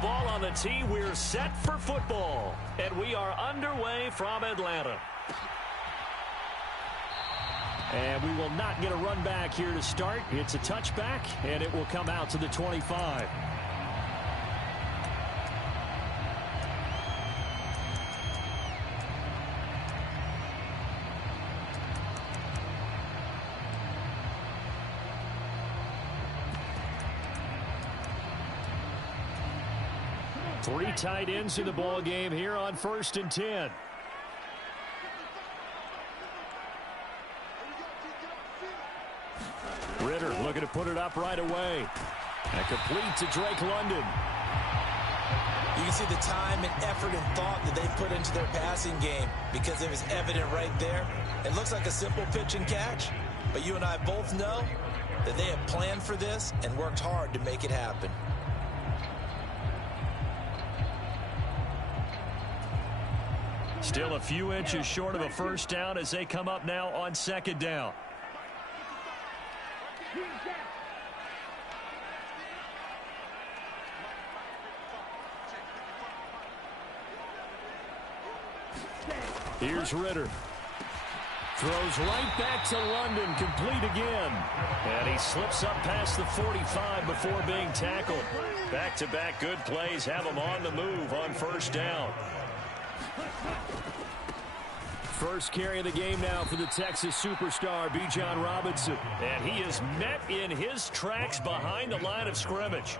ball on the tee. We're set for football. And we are underway from Atlanta. And we will not get a run back here to start. It's a touchback, and it will come out to the 25. Three tight ends in the ball game here on 1st and 10. Ritter looking to put it up right away. And complete to Drake London. You can see the time and effort and thought that they put into their passing game because it was evident right there. It looks like a simple pitch and catch, but you and I both know that they have planned for this and worked hard to make it happen. Still a few inches short of a first down as they come up now on 2nd down. Here's Ritter. Throws right back to London, complete again. And he slips up past the 45 before being tackled. Back-to-back good plays have him on the move on 1st down. First carry of the game now for the Texas superstar, Bijan Robinson. And he is met in his tracks behind the line of scrimmage.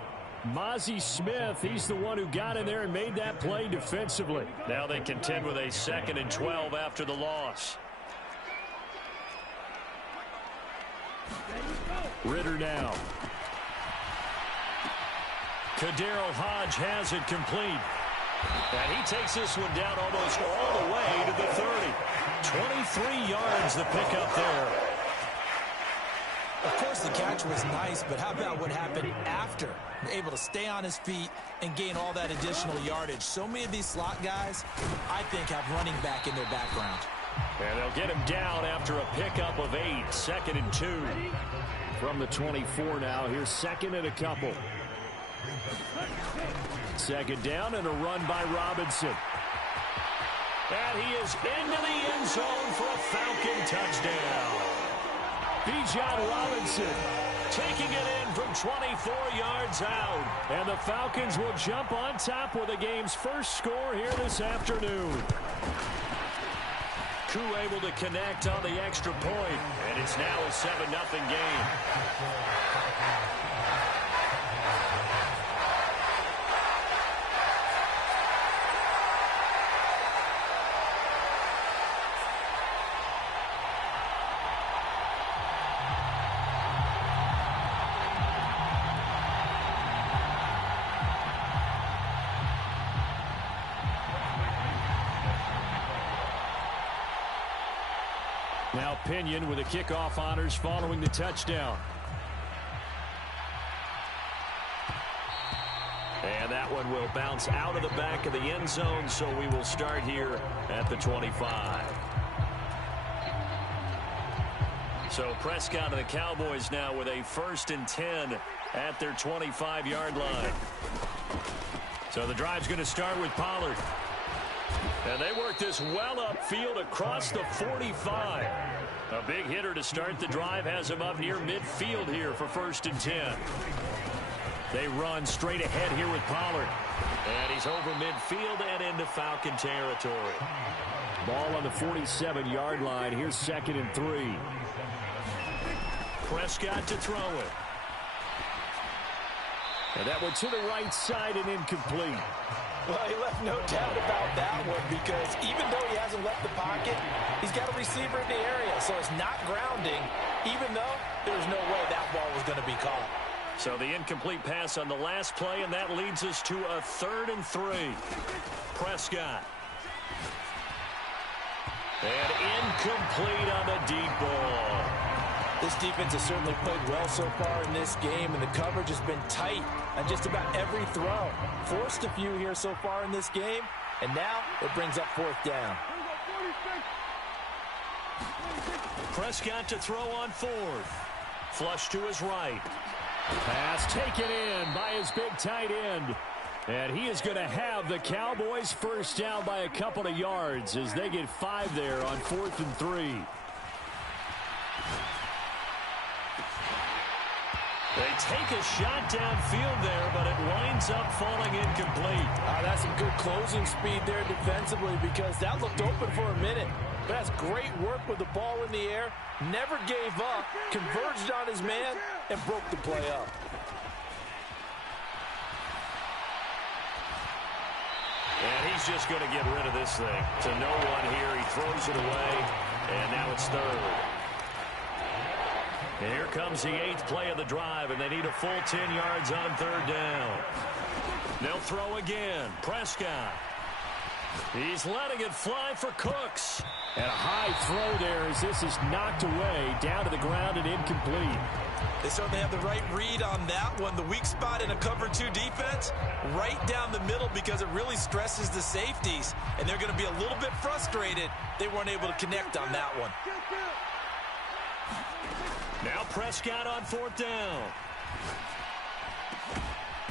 Mozzie Smith, he's the one who got in there and made that play defensively. Now they contend with a 2nd and 12 after the loss. Ritter now. Kadarius Hodge has it complete. And he takes this one down almost all the way to the 30. 23 yards the pickup there. Of course, the catch was nice, but how about what happened after? Able to stay on his feet and gain all that additional yardage. So many of these slot guys, I think, have running back in their background. And they'll get him down after a pickup of 8. 2nd and 2. From the 24 now, here's 2nd and a couple. 2nd down and a run by Robinson. And he is into the end zone for a Falcon touchdown. Bijan Robinson taking it in from 24 yards out. And the Falcons will jump on top with the game's first score here this afternoon. Koo able to connect on the extra point, and it's now a 7-0 game. Now Pinion with the kickoff honors following the touchdown. And that one will bounce out of the back of the end zone, so we will start here at the 25. So Prescott and the Cowboys now with a 1st and 10 at their 25-yard line. So the drive's going to start with Pollard. And they work this well upfield across the 45. A big hitter to start the drive has him up near midfield here for 1st and 10. They run straight ahead here with Pollard. And he's over midfield and into Falcon territory. Ball on the 47-yard line. Here's 2nd and 3. Prescott to throw it. And that one to the right side and incomplete. Well, he left no doubt about that one because even though he hasn't left the pocket, he's got a receiver in the area, so it's not grounding, even though there's no way that ball was going to be caught. So the incomplete pass on the last play, and that leads us to a 3rd and 3. Prescott. And incomplete on the deep ball. This defense has certainly played well so far in this game, and the coverage has been tight on just about every throw. Forced a few here so far in this game, and now it brings up 4th down. Prescott to throw on 4th. Flush to his right. Pass taken in by his big tight end. And he is going to have the Cowboys first down by a couple of yards as they get 5 there on 4th and 3. They take a shot downfield there, but it winds up falling incomplete. That's some good closing speed there defensively because that looked open for a minute. But that's great work with the ball in the air. Never gave up, converged on his man, and broke the play up. And he's just going to get rid of this thing. To no one here. He throws it away, and now it's 3rd. And here comes the 8th play of the drive, and they need a full 10 yards on 3rd down. They'll throw again. Prescott. He's letting it fly for Cooks. And a high throw there as this is knocked away, down to the ground and incomplete. They certainly have the right read on that one. The weak spot in a cover 2 defense, right down the middle because it really stresses the safeties. And they're going to be a little bit frustrated they weren't able to connect on that one. Now Prescott on 4th down.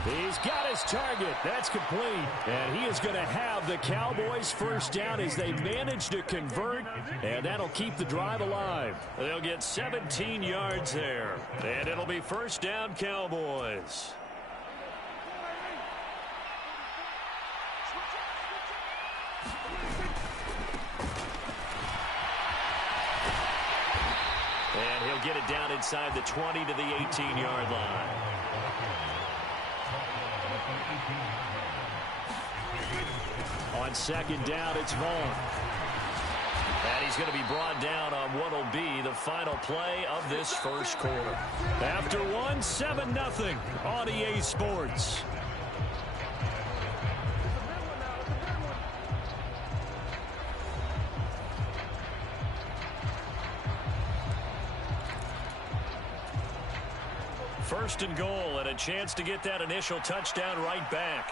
He's got his target. That's complete. And he is going to have the Cowboys first down as they manage to convert. And that'll keep the drive alive. They'll get 17 yards there. And it'll be first down Cowboys. And he'll get it down inside the 20 to the 18-yard line. On 2nd down, it's Vaughn. And he's going to be brought down on what will be the final play of this first quarter. After 7-0 on EA Sports. First and goal, and a chance to get that initial touchdown right back.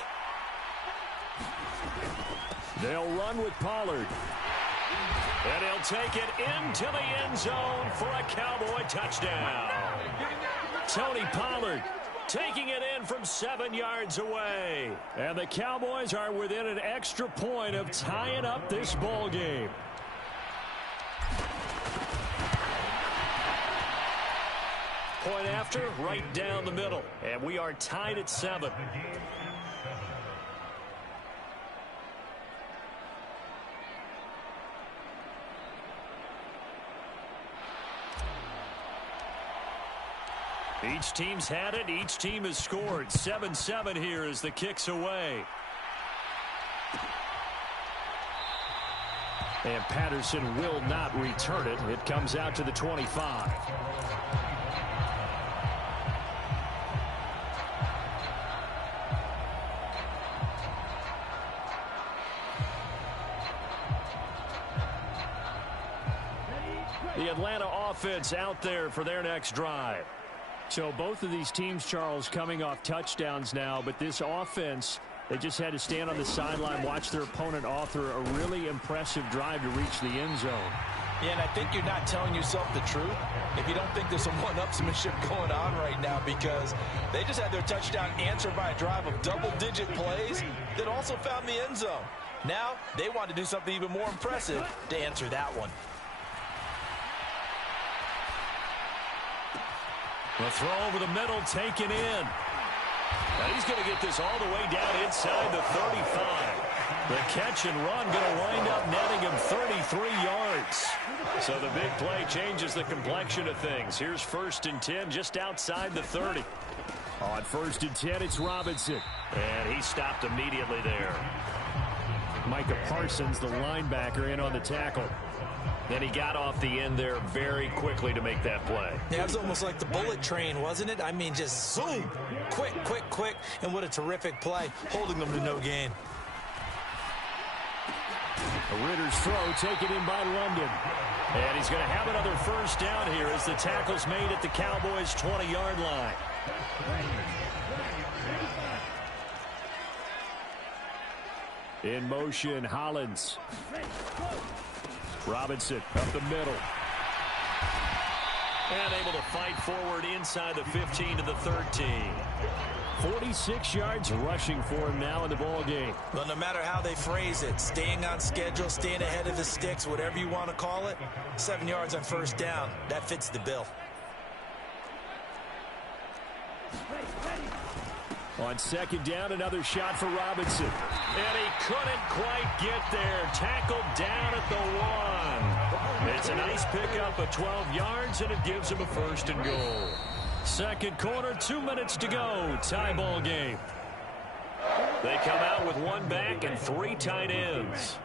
They'll run with Pollard. And he'll take it into the end zone for a Cowboy touchdown. Tony Pollard taking it in from 7 yards away. And the Cowboys are within an extra point of tying up this ball game. Point after, right down the middle. And we are tied at 7. Each team's had it. Each team has scored. 7-7 here as the kick's away. And Patterson will not return it. It comes out to the 25. The Atlanta offense out there for their next drive. So both of these teams, Charles, coming off touchdowns now, but this offense, they just had to stand on the sideline, watch their opponent author a really impressive drive to reach the end zone. Yeah, and I think you're not telling yourself the truth if you don't think there's some one-upsmanship going on right now, because they just had their touchdown answered by a drive of double-digit plays that also found the end zone. Now they want to do something even more impressive to answer that one. The throw over the middle taken in. Now he's going to get this all the way down inside the 35. The catch and run going to wind up netting him 33 yards. So the big play changes the complexion of things. Here's 1st and 10 just outside the 30. On 1st and 10, it's Robinson. And he stopped immediately there. Micah Parsons, the linebacker, in on the tackle. Then he got off the end there very quickly to make that play. Yeah, it was almost like the bullet train, wasn't it? I mean, just zoom. Quick, quick, quick. And what a terrific play, holding them to no gain. Ritter's throw taken in by London. And he's going to have another first down here as the tackle's made at the Cowboys' 20-yard line. In motion, Hollins. Robinson up the middle. And able to fight forward inside the 15 to the 13. 46 yards rushing for him now in the ball game. Well, no matter how they phrase it, staying on schedule, staying ahead of the sticks, whatever you want to call it, 7 yards on first down, that fits the bill. On second down, another shot for Robinson. And he couldn't quite get there. Tackled down at the 1. It's a nice pickup of 12 yards, and it gives him a first and goal. Second quarter, 2 minutes to go. Tie ball game. They come out with one back and 3 tight ends.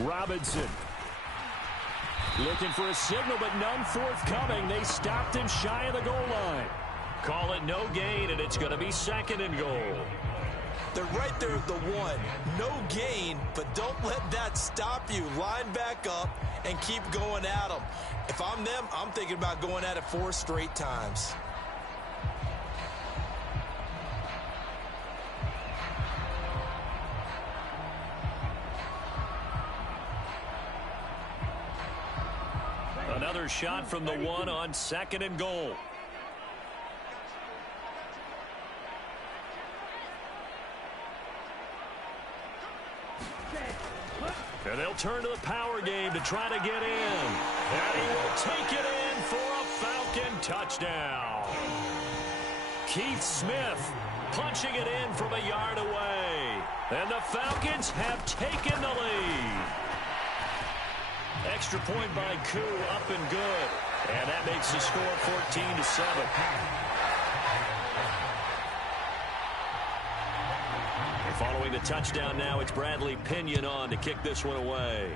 Robinson. Looking for a signal, but none forthcoming. They stopped him shy of the goal line. Call it no gain, and it's going to be second and goal. They're right there at the 1. No gain, but don't let that stop you. Line back up and keep going at them. If I'm them, I'm thinking about going at it 4 straight times. Another shot from the 1 on second and goal. And they'll turn to the power game to try to get in. And he will take it in for a Falcon touchdown. Keith Smith punching it in from a yard away. And the Falcons have taken the lead. Extra point by Koo, up and good. And that makes the score 14-7. Following the touchdown now, it's Bradley Pinion on to kick this one away.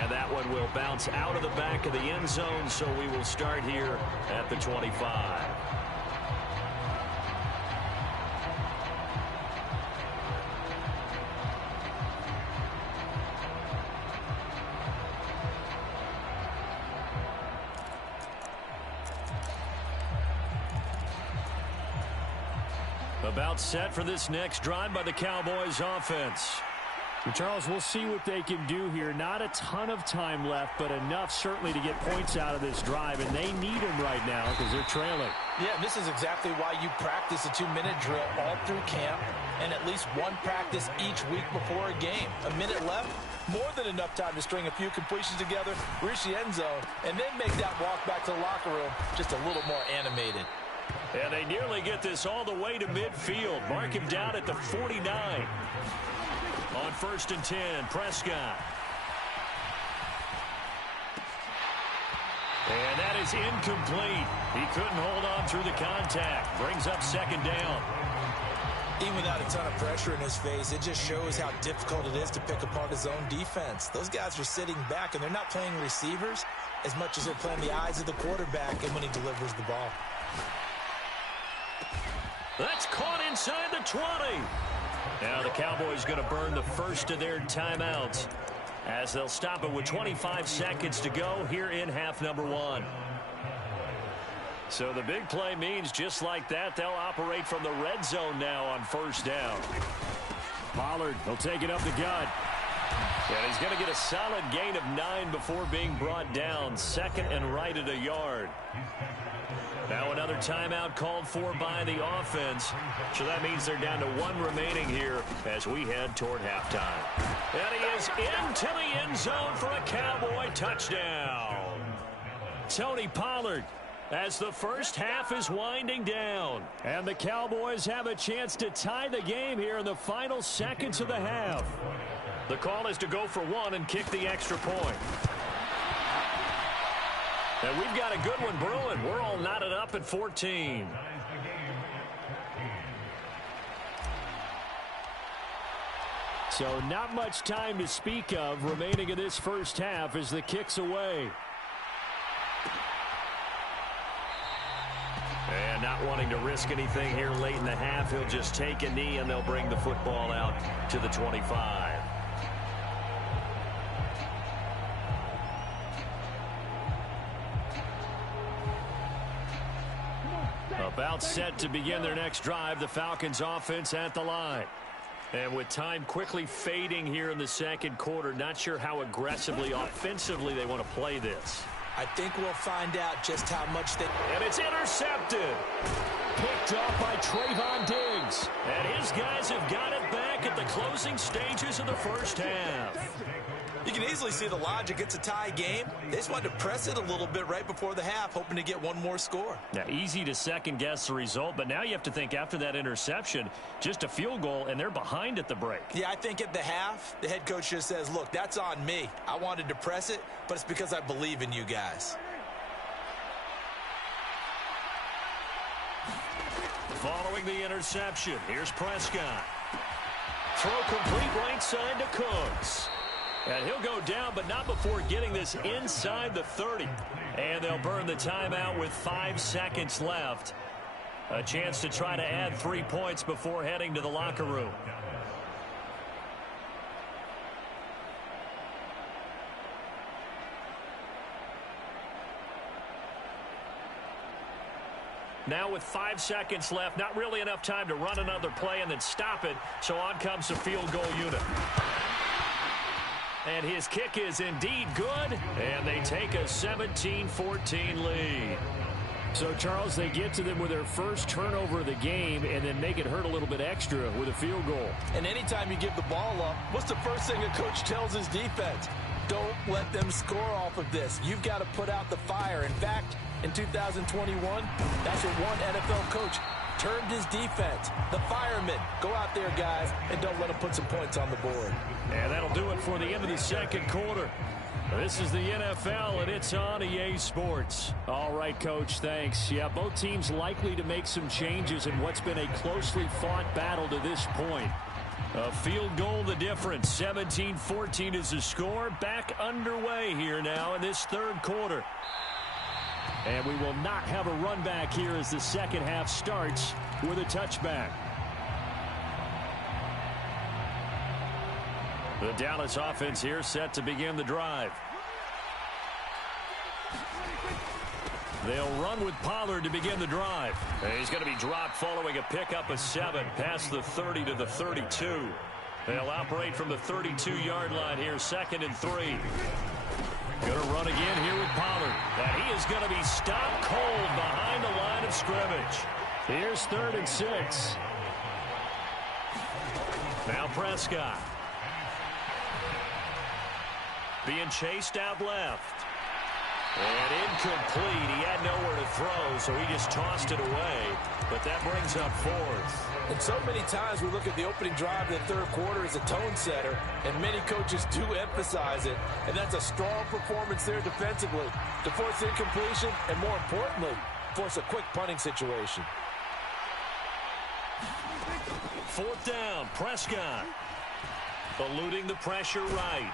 And that one will bounce out of the back of the end zone, so we will start here at the 25. About set for this next drive by the Cowboys offense. And Charles, we'll see what they can do here. Not a ton of time left, but enough certainly to get points out of this drive, and they need them right now because they're trailing. Yeah, this is exactly why you practice a 2-minute drill all through camp and at least one practice each week before a game. A minute left, more than enough time to string a few completions together, reach the end zone, and then make that walk back to the locker room just a little more animated. And they nearly get this all the way to midfield. Mark him down at the 49. On first and 10, Prescott. And that is incomplete. He couldn't hold on through the contact. Brings up second down. Even without a ton of pressure in his face, it just shows how difficult it is to pick apart his own defense. Those guys are sitting back, and they're not playing receivers as much as they're playing the eyes of the quarterback and when he delivers the ball. That's caught inside the 20. Now the Cowboys going to burn the first of their timeouts as they'll stop it with 25 seconds to go here in half number 1. So the big play means just like that, they'll operate from the red zone now on first down. Pollard, he'll take it up the gut. And he's going to get a solid gain of 9 before being brought down. Second and right at a yard. Now another timeout called for by the offense. So that means they're down to 1 remaining here as we head toward halftime. And he is into the end zone for a Cowboy touchdown. Tony Pollard as the first half is winding down. And the Cowboys have a chance to tie the game here in the final seconds of the half. The call is to go for 1 and kick the extra point. And we've got a good one brewing. We're all knotted up at 14. So not much time to speak of remaining in this first half as the kick's away. And not wanting to risk anything here late in the half, he'll just take a knee and they'll bring the football out to the 25. About set to begin their next drive, the Falcons offense at the line. And with time quickly fading here in the second quarter, not sure how aggressively, offensively they want to play this. I think we'll find out just how much they... And it's intercepted. Picked off by Trayvon Diggs. And his guys have got it back at the closing stages of the first half. You can easily see the logic. It's a tie game. They just wanted to press it a little bit right before the half, hoping to get one more score. Now, easy to second-guess the result, but now you have to think after that interception, just a field goal, and they're behind at the break. Yeah, I think at the half, the head coach just says, look, that's on me. I wanted to press it, but it's because I believe in you guys. Following the interception, here's Prescott. Throw complete right side to Cooks. And he'll go down, but not before getting this inside the 30. And they'll burn the timeout with 5 seconds left. A chance to try to add 3 points before heading to the locker room. Now with 5 seconds left, not really enough time to run another play and then stop it. So on comes the field goal unit. And his kick is indeed good, and they take a 17-14 lead. So, Charles, they get to them with their first turnover of the game and then make it hurt a little bit extra with a field goal. And anytime you give the ball up, what's the first thing a coach tells his defense? Don't let them score off of this. You've got to put out the fire. In fact, in 2021, that's what one NFL coach termed his defense. The firemen. Go out there, guys, and don't let them put some points on the board. And that'll do it for the end of the second quarter. This is the NFL, and it's on EA Sports. All right, Coach, thanks. Yeah, both teams likely to make some changes in what's been a closely fought battle to this point. A field goal the difference. 17-14 is the score. Back underway here now in this third quarter. And we will not have a run back here as the second half starts with a touchback. The Dallas offense here set to begin the drive. They'll run with Pollard to begin the drive. And he's going to be dropped following a pickup of 7 past the 30 to the 32. They'll operate from the 32-yard line here, 2nd and 3. Going to run again here with Pollard. And he is going to be stopped cold behind the line of scrimmage. Here's 3rd and 6. Now Prescott. Being chased out left. And incomplete. He had nowhere to throw, so he just tossed it away. But that brings up 4th. And so many times we look at the opening drive of the third quarter as a tone setter, and many coaches do emphasize it. And that's a strong performance there defensively to force incompletion and, more importantly, force a quick punting situation. 4th down, Prescott. Eluding the pressure right.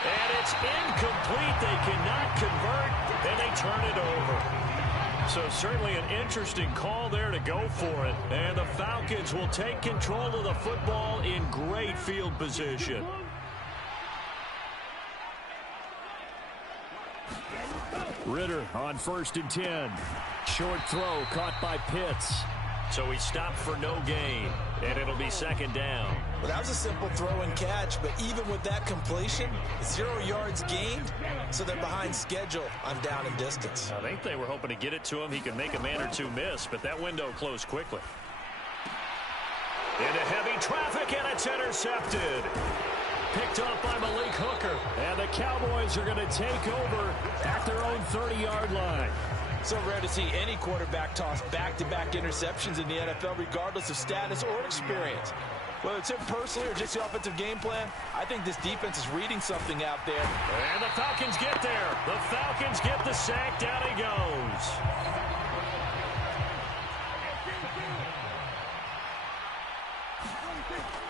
And it's incomplete. They cannot convert, and they turn it over. So certainly an interesting call there to go for it. And the Falcons will take control of the football in great field position. Ritter on 1st and 10. Short throw caught by Pitts. So he stopped for no gain, and it'll be 2nd down. Well, that was a simple throw and catch, but even with that completion, 0 yards gained, so they're behind schedule on down and distance. I think they were hoping to get it to him. He could make a man or two miss, but that window closed quickly. Into heavy traffic, and it's intercepted. Picked up by Malik Hooker. And the Cowboys are going to take over at their own 30-yard line. So rare to see any quarterback toss back-to-back interceptions in the NFL, regardless of status or experience. Whether it's him personally or just the offensive game plan, I think this defense is reading something out there. And the Falcons get there. The Falcons get the sack. Down he goes.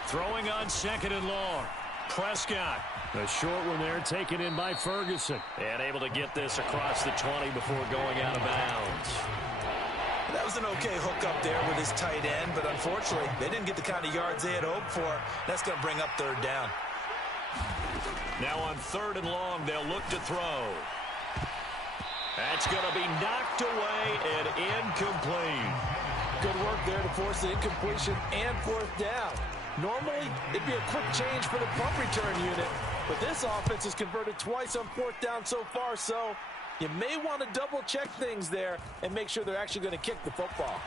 Throwing on 2nd and long. Prescott. The short one there taken in by Ferguson. And able to get this across the 20 before going out of bounds. That was an okay hook up there with his tight end, but unfortunately, they didn't get the kind of yards they had hoped for. That's going to bring up 3rd down. Now on 3rd and long, they'll look to throw. That's going to be knocked away and incomplete. Good work there to force the incompletion and 4th down. Normally, it'd be a quick change for the punt return unit, but this offense has converted twice on 4th down so far, so you may want to double-check things there and make sure they're actually going to kick the football.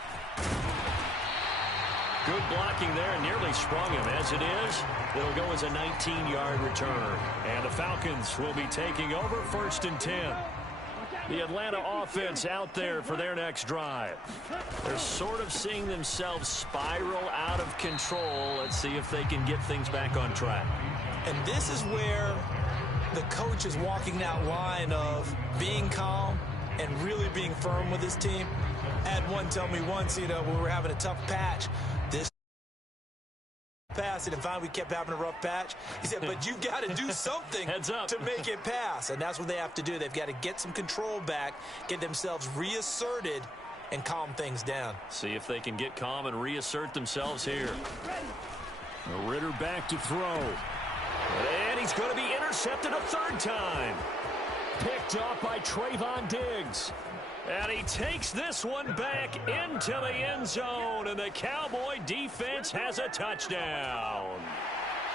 Good blocking there, and nearly sprung him. As it is, it'll go as a 19-yard return. And the Falcons will be taking over 1st and 10. The Atlanta offense out there for their next drive. They're sort of seeing themselves spiral out of control. Let's see if they can get things back on track. And this is where the coach is walking that line of being calm and really being firm with his team. I had one tell me once, when we were having a tough patch, this pass, and finally we kept having a rough patch. He said, but you got to do something to make it pass. And that's what they have to do. They've got to get some control back, get themselves reasserted, and calm things down. See if they can get calm and reassert themselves here. Ritter back to throw. And he's going to be intercepted a 3rd time. Picked off by Trayvon Diggs. And he takes this one back into the end zone, and the Cowboy defense has a touchdown.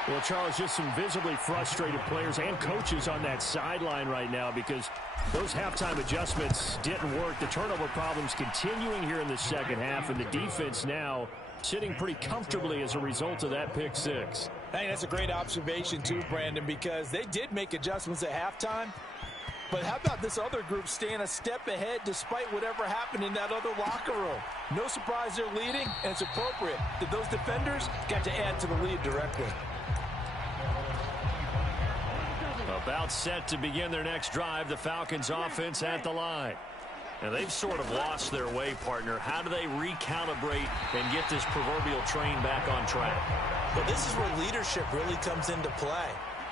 Well, Charles, just some visibly frustrated players and coaches on that sideline right now because those halftime adjustments didn't work. The turnover problems continuing here in the second half, and the defense now sitting pretty comfortably as a result of that pick 6. I think that's a great observation too, Brandon, because they did make adjustments at halftime. But how about this other group staying a step ahead despite whatever happened in that other locker room? No surprise they're leading, and it's appropriate that those defenders got to add to the lead directly. About set to begin their next drive, the Falcons offense at the line. And they've sort of lost their way, partner. How do they recalibrate and get this proverbial train back on track? Well, this is where leadership really comes into play.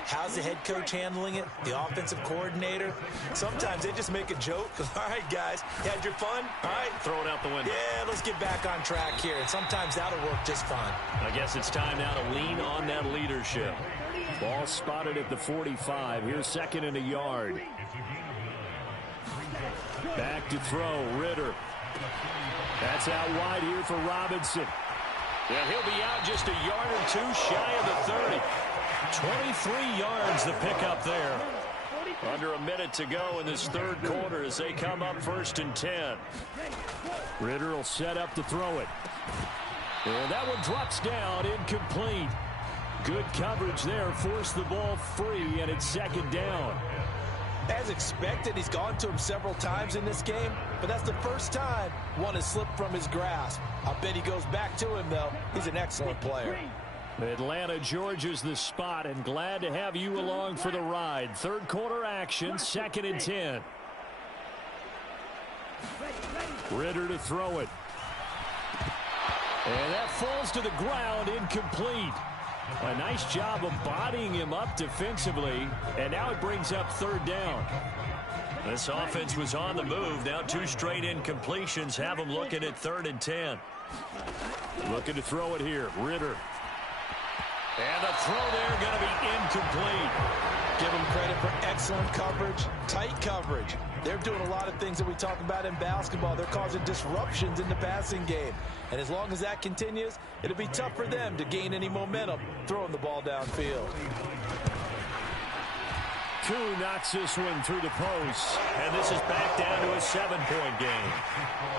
How's the head coach handling it? The offensive coordinator? Sometimes they just make a joke. All right, guys, you had your fun? All right. Throw it out the window. Yeah, let's get back on track here. And sometimes that'll work just fine. I guess it's time now to lean on that leadership. Ball spotted at the 45. Here's 2nd and a yard. Back to throw, Ritter. That's out wide here for Robinson. Yeah, he'll be out just a yard or 2 shy of the 30. 23 yards the pickup there. Under a minute to go in this 3rd quarter as they come up 1st and 10. Ritter will set up to throw it. And that one drops down, incomplete. Good coverage there, forced the ball free, and it's 2nd down. As expected, he's gone to him several times in this game, but that's the first time one has slipped from his grasp. I'll bet he goes back to him, though. He's an excellent player. Atlanta, Georgia's the spot, and glad to have you along for the ride. 3rd quarter action, 2nd and 10. Ritter to throw it. And that falls to the ground, incomplete. A nice job of bodying him up defensively, and now it brings up 3rd down. This offense was on the move. Now 2 straight incompletions have them looking at 3rd and 10. Looking to throw it here, Ritter. And the throw there going to be incomplete. Give them credit for excellent coverage, tight coverage. They're doing a lot of things that we talk about in basketball. They're causing disruptions in the passing game. And as long as that continues, it'll be tough for them to gain any momentum throwing the ball downfield. Koo knocks this one through the post. And this is back down to a 7-point game.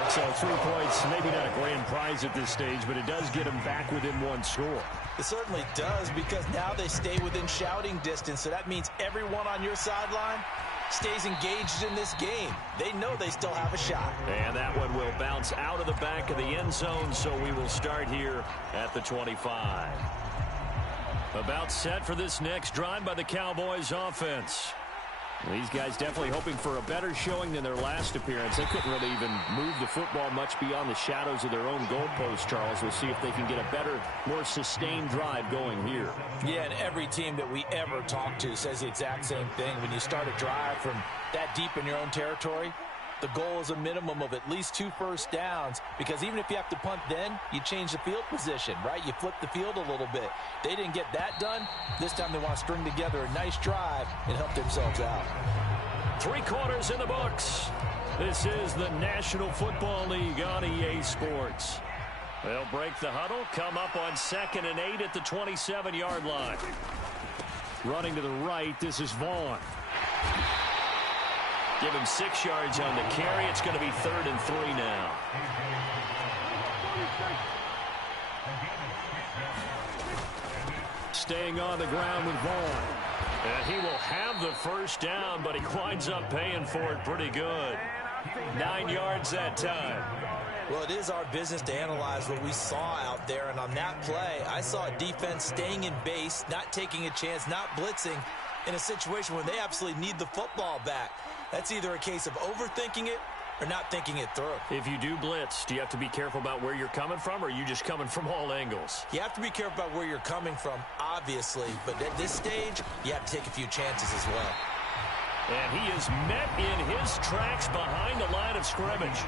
So 3 points, maybe not a grand prize at this stage, but it does get them back within 1 score. It certainly does, because now they stay within shouting distance. So that means everyone on your sideline stays engaged in this game. They know they still have a shot. And that one will bounce out of the back of the end zone, so we will start here at the 25. About set for this next drive by the Cowboys offense. These guys definitely hoping for a better showing than their last appearance. They couldn't really even move the football much beyond the shadows of their own goalpost, Charles. We'll see if they can get a better, more sustained drive going here. Yeah, and every team that we ever talk to says the exact same thing. When you start a drive from that deep in your own territory, the goal is a minimum of at least 2 first downs, because even if you have to punt then, you change the field position, right? You flip the field a little bit. They didn't get that done. This time they want to string together a nice drive and help themselves out. 3 quarters in the books. This is the National Football League on EA Sports. They'll break the huddle, come up on 2nd and 8 at the 27-yard line. Running to the right, this is Vaughn. Give him 6 yards on the carry. It's going to be 3rd and 3 now. Staying on the ground with Vaughn. And he will have the first down, but he winds up paying for it pretty good. 9 yards that time. Well, it is our business to analyze what we saw out there, and on that play, I saw a defense staying in base, not taking a chance, not blitzing in a situation where they absolutely need the football back. That's either a case of overthinking it or not thinking it through. If you do blitz, do you have to be careful about where you're coming from, or are you just coming from all angles? You have to be careful about where you're coming from, obviously, but at this stage, you have to take a few chances as well. And he is met in his tracks behind the line of scrimmage.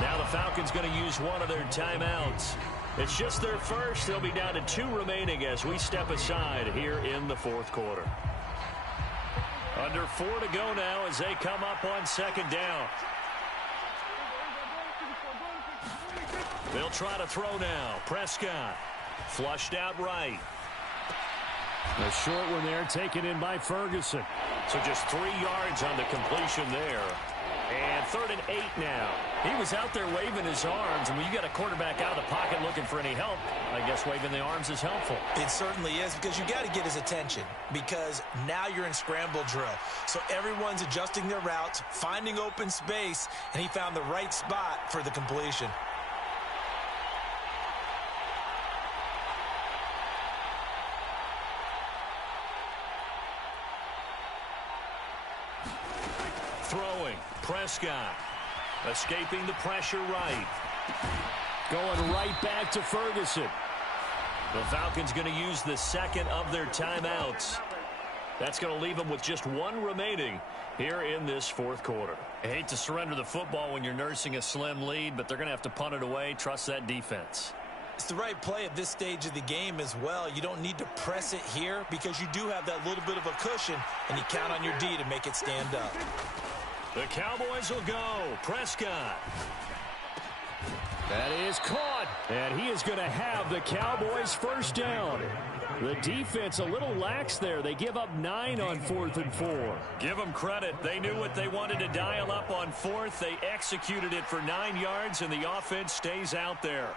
Now the Falcons going to use one of their timeouts. It's just their first. They'll be down to 2 remaining as we step aside here in the 4th quarter. Under 4 to go now as they come up on 2nd down. They'll try to throw now. Prescott flushed out right. The short one there taken in by Ferguson. So just 3 yards on the completion there. And 3rd and 8 now. He was out there waving his arms, and when you got a quarterback out of the pocket looking for any help, I guess waving the arms is helpful. It certainly is, because you got to get his attention, because now you're in scramble drill. So everyone's adjusting their routes, finding open space, and he found the right spot for the completion. Throwing, Prescott, escaping the pressure right. Going right back to Ferguson. The Falcons going to use the 2nd of their timeouts. That's going to leave them with just 1 remaining here in this 4th quarter. I hate to surrender the football when you're nursing a slim lead, but they're going to have to punt it away. Trust that defense. It's the right play at this stage of the game as well. You don't need to press it here because you do have that little bit of a cushion, and you count on your D to make it stand up. The Cowboys will go. Prescott. That is caught. And he is going to have the Cowboys first down. The defense a little lax there. They give up 9 on 4th and 4. Give them credit. They knew what they wanted to dial up on 4th. They executed it for 9 yards, and the offense stays out there.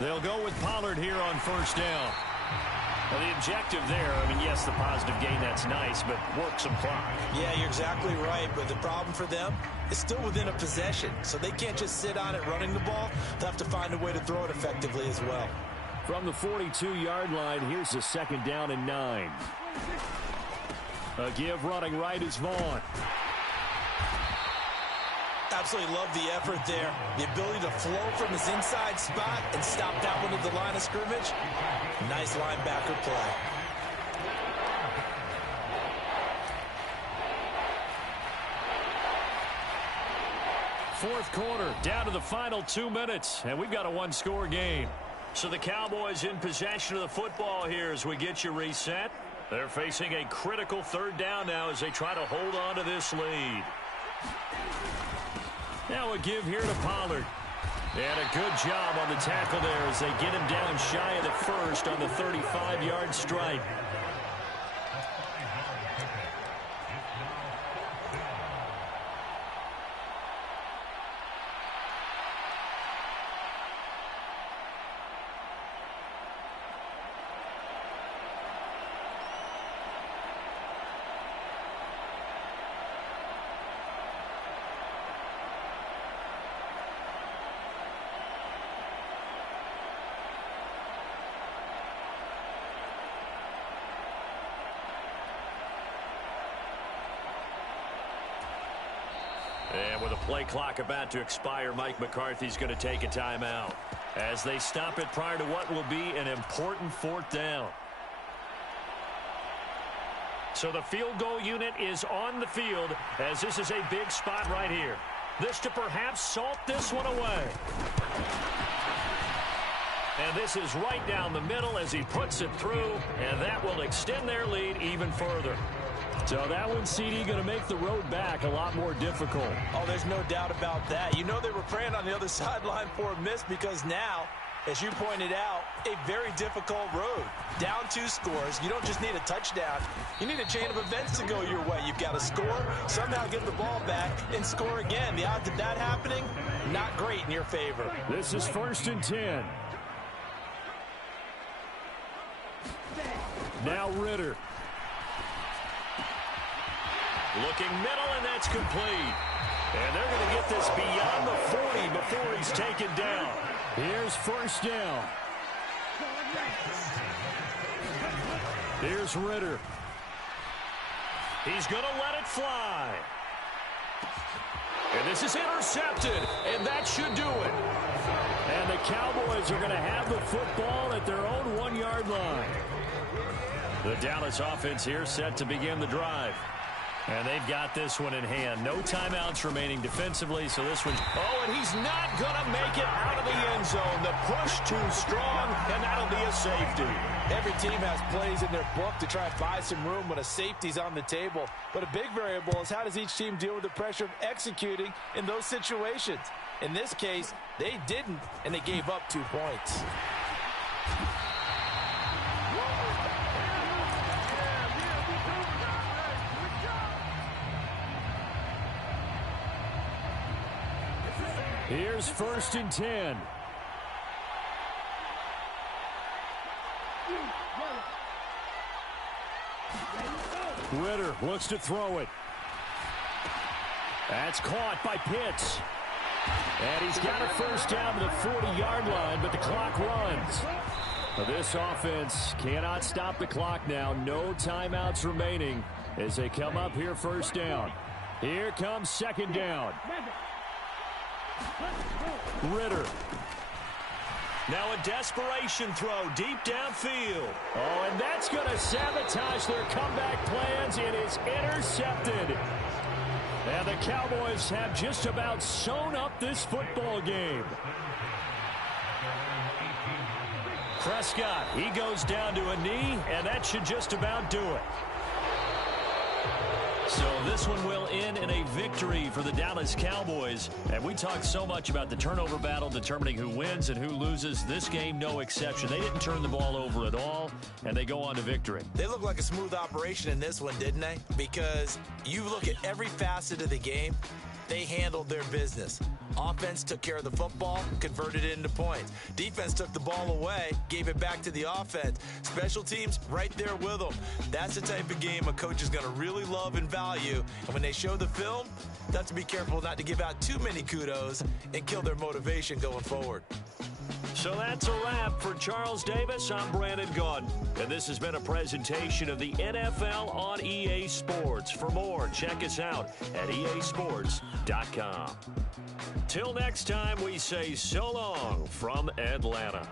They'll go with Pollard here on 1st down. Well, the objective there, I mean, yes, the positive gain, that's nice, but work some clock. Yeah, you're exactly right, but the problem for them is still within a possession, so they can't just sit on it running the ball. They'll have to find a way to throw it effectively as well. From the 42-yard line, here's the 2nd down and 9. A give running right is Vaughn. Absolutely love the effort there. The ability to flow from his inside spot and stop that one at the line of scrimmage. Nice linebacker play. Fourth quarter, down to the final 2 minutes, and we've got a 1-score game. So the Cowboys in possession of the football here as we get you reset. They're facing a critical 3rd down now as they try to hold on to this lead. Now a give here to Pollard. And a good job on the tackle there as they get him down shy of the 1st on the 35-yard strike. And with a play clock about to expire, Mike McCarthy's going to take a timeout as they stop it prior to what will be an important 4th down. So the field goal unit is on the field as this is a big spot right here. This to perhaps salt this one away. And this is right down the middle as he puts it through, and that will extend their lead even further. So that one, CD, going to make the road back a lot more difficult. Oh, there's no doubt about that. You know they were praying on the other sideline for a miss because now, as you pointed out, a very difficult road. Down 2 scores. You don't just need a touchdown. You need a chain of events to go your way. You've got to score, somehow get the ball back, and score again. The odds of that happening, not great in your favor. This is 1st and 10. Now Ritter. Looking middle, and that's complete. And they're going to get this beyond the 40 before he's taken down. Here's 1st down. Here's Ritter. He's going to let it fly. And this is intercepted, and that should do it. And the Cowboys are going to have the football at their own 1-yard line. The Dallas offense here set to begin the drive. And they've got this one in hand. No timeouts remaining defensively, so this one... Oh, and he's not going to make it out of the end zone. The push too strong, and that'll be a safety. Every team has plays in their book to try and buy some room when a safety's on the table. But a big variable is how does each team deal with the pressure of executing in those situations. In this case, they didn't, and they gave up 2 points. Here's 1st and 10. Ritter looks to throw it. That's caught by Pitts. And he's got a 1st down to the 40-yard line, but the clock runs. This offense cannot stop the clock now. No timeouts remaining as they come up here 1st down. Here comes 2nd down. Ritter. Now a desperation throw deep downfield. Oh, and that's going to sabotage their comeback plans. It is intercepted. And the Cowboys have just about sewn up this football game. Prescott, he goes down to a knee, and that should just about do it. So this one will end in a victory for the Dallas Cowboys. And we talked so much about the turnover battle determining who wins and who loses. This game, no exception. They didn't turn the ball over at all, and they go on to victory. They look like a smooth operation in this one, didn't they? Because you look at every facet of the game, they handled their business. Offense took care of the football, converted it into points. Defense took the ball away, gave it back to the offense. Special teams, right there with them. That's the type of game a coach is going to really love and value. And when they show the film, they have to be careful not to give out too many kudos and kill their motivation going forward. So that's a wrap for Charles Davis. I'm Brandon Gaudin. And this has been a presentation of the NFL on EA Sports. For more, check us out at easports.com. Till next time, we say so long from Atlanta.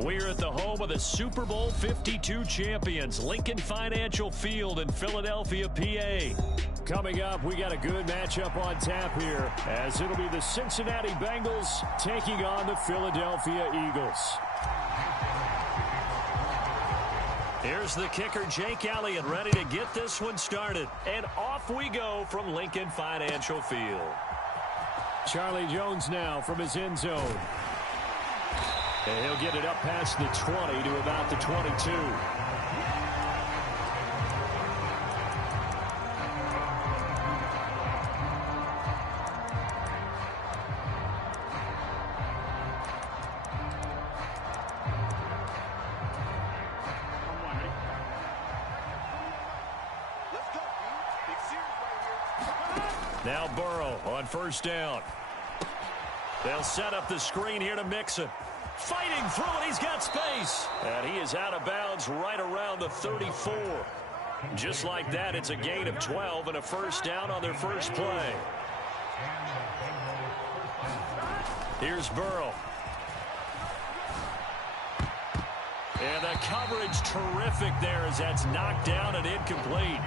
We're at the home of the Super Bowl 52 champions, Lincoln Financial Field in Philadelphia, PA. Coming up, we got a good matchup on tap here, as it'll be the Cincinnati Bengals taking on the Philadelphia Eagles. Here's the kicker, Jake Elliott, ready to get this one started. And off we go from Lincoln Financial Field. Charlie Jones now from his end zone. And he'll get it up past the 20 to about the 22. Now Burrow on first down. They'll set up the screen here to Mixon. Fighting through it, he's got space. And he is out of bounds right around the 34. Just like that, it's a gain of 12 and a first down on their first play. Here's Burrow. And the coverage terrific there as that's knocked down and incomplete.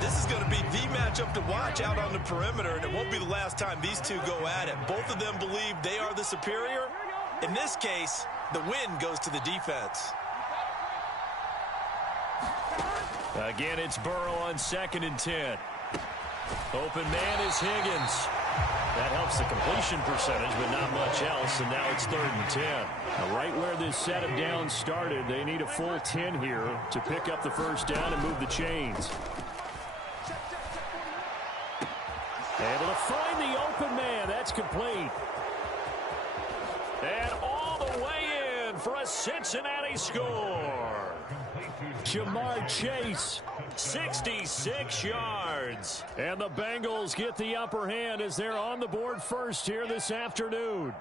This is going to be the matchup to watch out on the perimeter, and it won't be the last time these two go at it. Both of them believe they are the superior. In this case, the win goes to the defense. Again, it's Burrow on 2nd and 10. Open man is Higgins. That helps the completion percentage, but not much else, and now it's 3rd and 10. Now, right where this set of downs started, they need a full 10 here to pick up the first down and move the chains. Able to find the open man. That's complete. And all the way in for a Cincinnati score. Jamar Chase. 66 yards. And the Bengals get the upper hand as they're on the board first here this afternoon.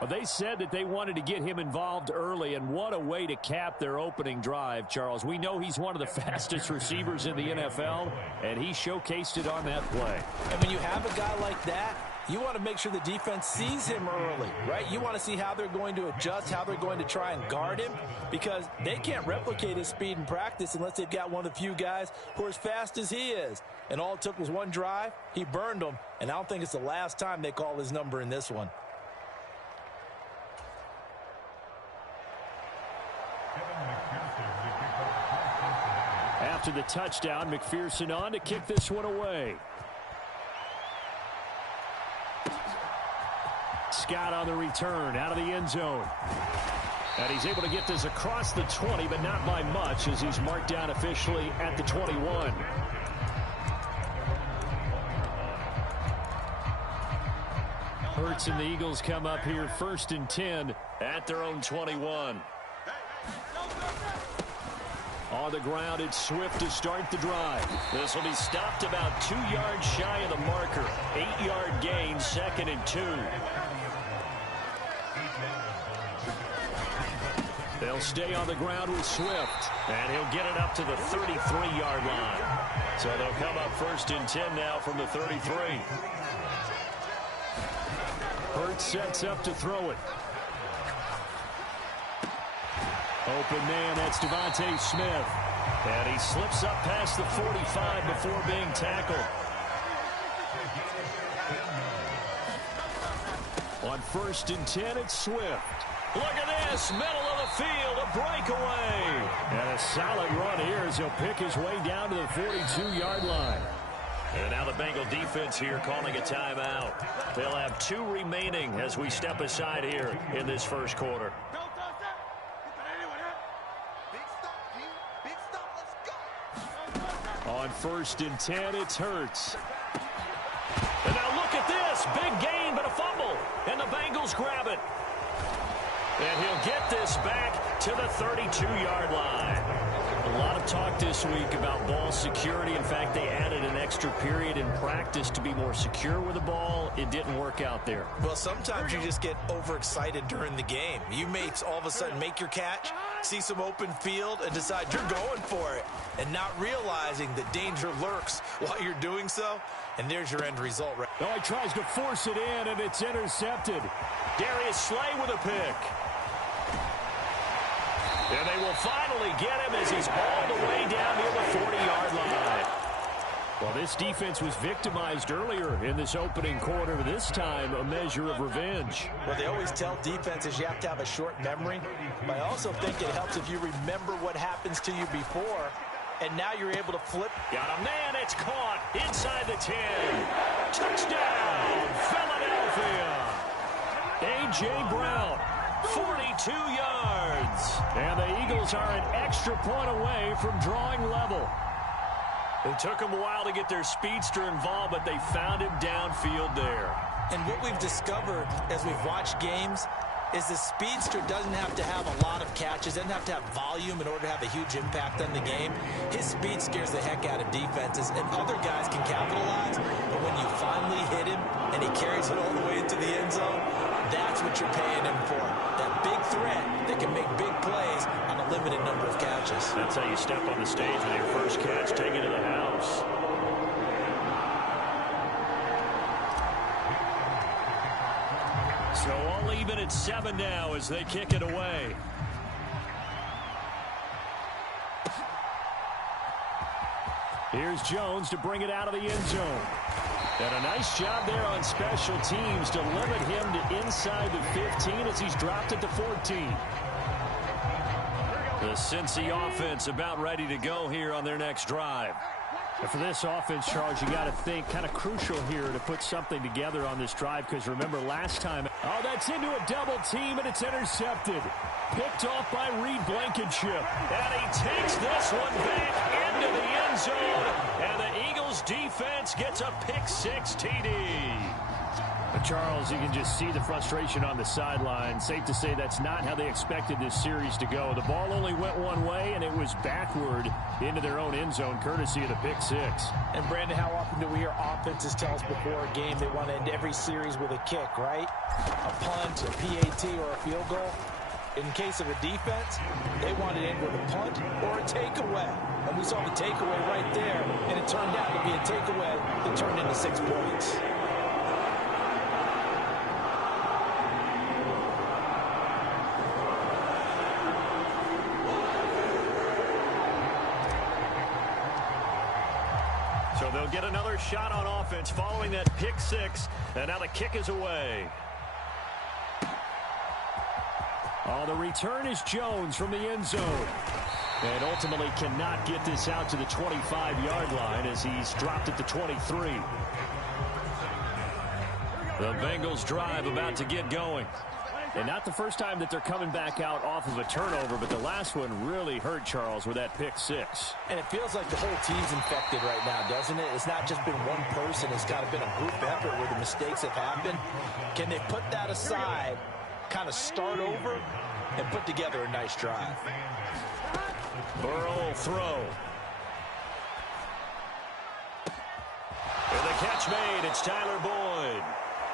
Well, they said that they wanted to get him involved early, and what a way to cap their opening drive, Charles. We know he's one of the fastest receivers in the NFL, and he showcased it on that play. And when you have a guy like that, you want to make sure the defense sees him early, right? You want to see how they're going to adjust, how they're going to try and guard him, because they can't replicate his speed in practice unless they've got one of the few guys who are as fast as he is. And all it took was one drive. He burned them, and I don't think it's the last time they call his number in this one. After the touchdown, McPherson on to kick this one away. Scott on the return out of the end zone. And he's able to get this across the 20, but not by much as he's marked down officially at the 21. Hurts and the Eagles come up here 1st and 10 at their own 21. On the ground, it's Swift to start the drive. This will be stopped about 2 yards shy of the marker. 8-yard gain, 2nd and 2. They'll stay on the ground with Swift. And he'll get it up to the 33-yard line. So they'll come up 1st and 10 now from the 33. Hurts sets up to throw it. Open man, that's Devontae Smith. And he slips up past the 45 before being tackled. On 1st and 10, it's Swift. Look at this, middle of the field, a breakaway. And a solid run here as he'll pick his way down to the 42-yard line. And now the Bengal defense here calling a timeout. They'll have 2 remaining as we step aside here in this first quarter. On 1st and 10, it's Hurts. And now look at this. Big gain, but a fumble. And the Bengals grab it. And he'll get this back to the 32-yard line. A lot of talk this week about ball security. In fact, they added an extra period in practice to be more secure with the ball. It didn't work out there. Well, sometimes you just get overexcited during the game. You may all of a sudden make your catch, see some open field, and decide you're going for it, and not realizing that danger lurks while you're doing so. And there's your end result. Right? Oh, he tries to force it in, and it's intercepted. Darius Slay with a pick. And they will finally get him as he's all the way down near the 40-yard line. Well, this defense was victimized earlier in this opening quarter. This time, a measure of revenge. Well, they always tell defenses you have to have a short memory. But I also think it helps if you remember what happens to you before, and now you're able to flip. Got a man. It's caught inside the 10. Touchdown, Philadelphia. A.J. Brown. 42 yards. And the Eagles are an extra point away from drawing level. It took them a while to get their speedster involved, but they found him downfield there. And what we've discovered as we've watched games is the speedster doesn't have to have a lot of catches, doesn't have to have volume in order to have a huge impact on the game. His speed scares the heck out of defenses, and other guys can capitalize. But when you finally hit him and he carries it all the way into the end zone, that's what you're paying him for. That big threat that can make big plays on a limited number of catches. That's how you step on the stage with your first catch, take it to the house. So all even at 7 now as they kick it away. Here's Jones to bring it out of the end zone. And a nice job there on special teams to limit him to inside the 15 as he's dropped it to 14. The Cincy offense about ready to go here on their next drive. And for this offense, Charles, you got to think kind of crucial here to put something together on this drive, because remember last time, oh, that's into a double team, and it's intercepted. Picked off by Reed Blankenship. And he takes this one back into the end zone, and the Eagles defense gets a pick-6 TD. Charles, you can just see the frustration on the sideline. Safe to say that's not how they expected this series to go. The ball only went one way, and it was backward into their own end zone, courtesy of the pick-6. And, Brandon, how often do we hear offenses tell us before a game they want to end every series with a kick, right? A punt, a PAT, or a field goal. In case of a defense, they wanted to end with a punt or a takeaway. And we saw the takeaway right there, and it turned out to be a takeaway that turned into 6 points. So they'll get another shot on offense following that pick-6, and now the kick is away. Oh, the return is Jones from the end zone. And ultimately cannot get this out to the 25-yard line as he's dropped it to 23. The Bengals drive about to get going. And not the first time that they're coming back out off of a turnover, but the last one really hurt, Charles, with that pick-6. And it feels like the whole team's infected right now, doesn't it? It's not just been one person. It's got to been a group effort where the mistakes have happened. Can they put that aside, kind of start over, and put together a nice drive? Burrow will throw. And the catch made. It's Tyler Boyd.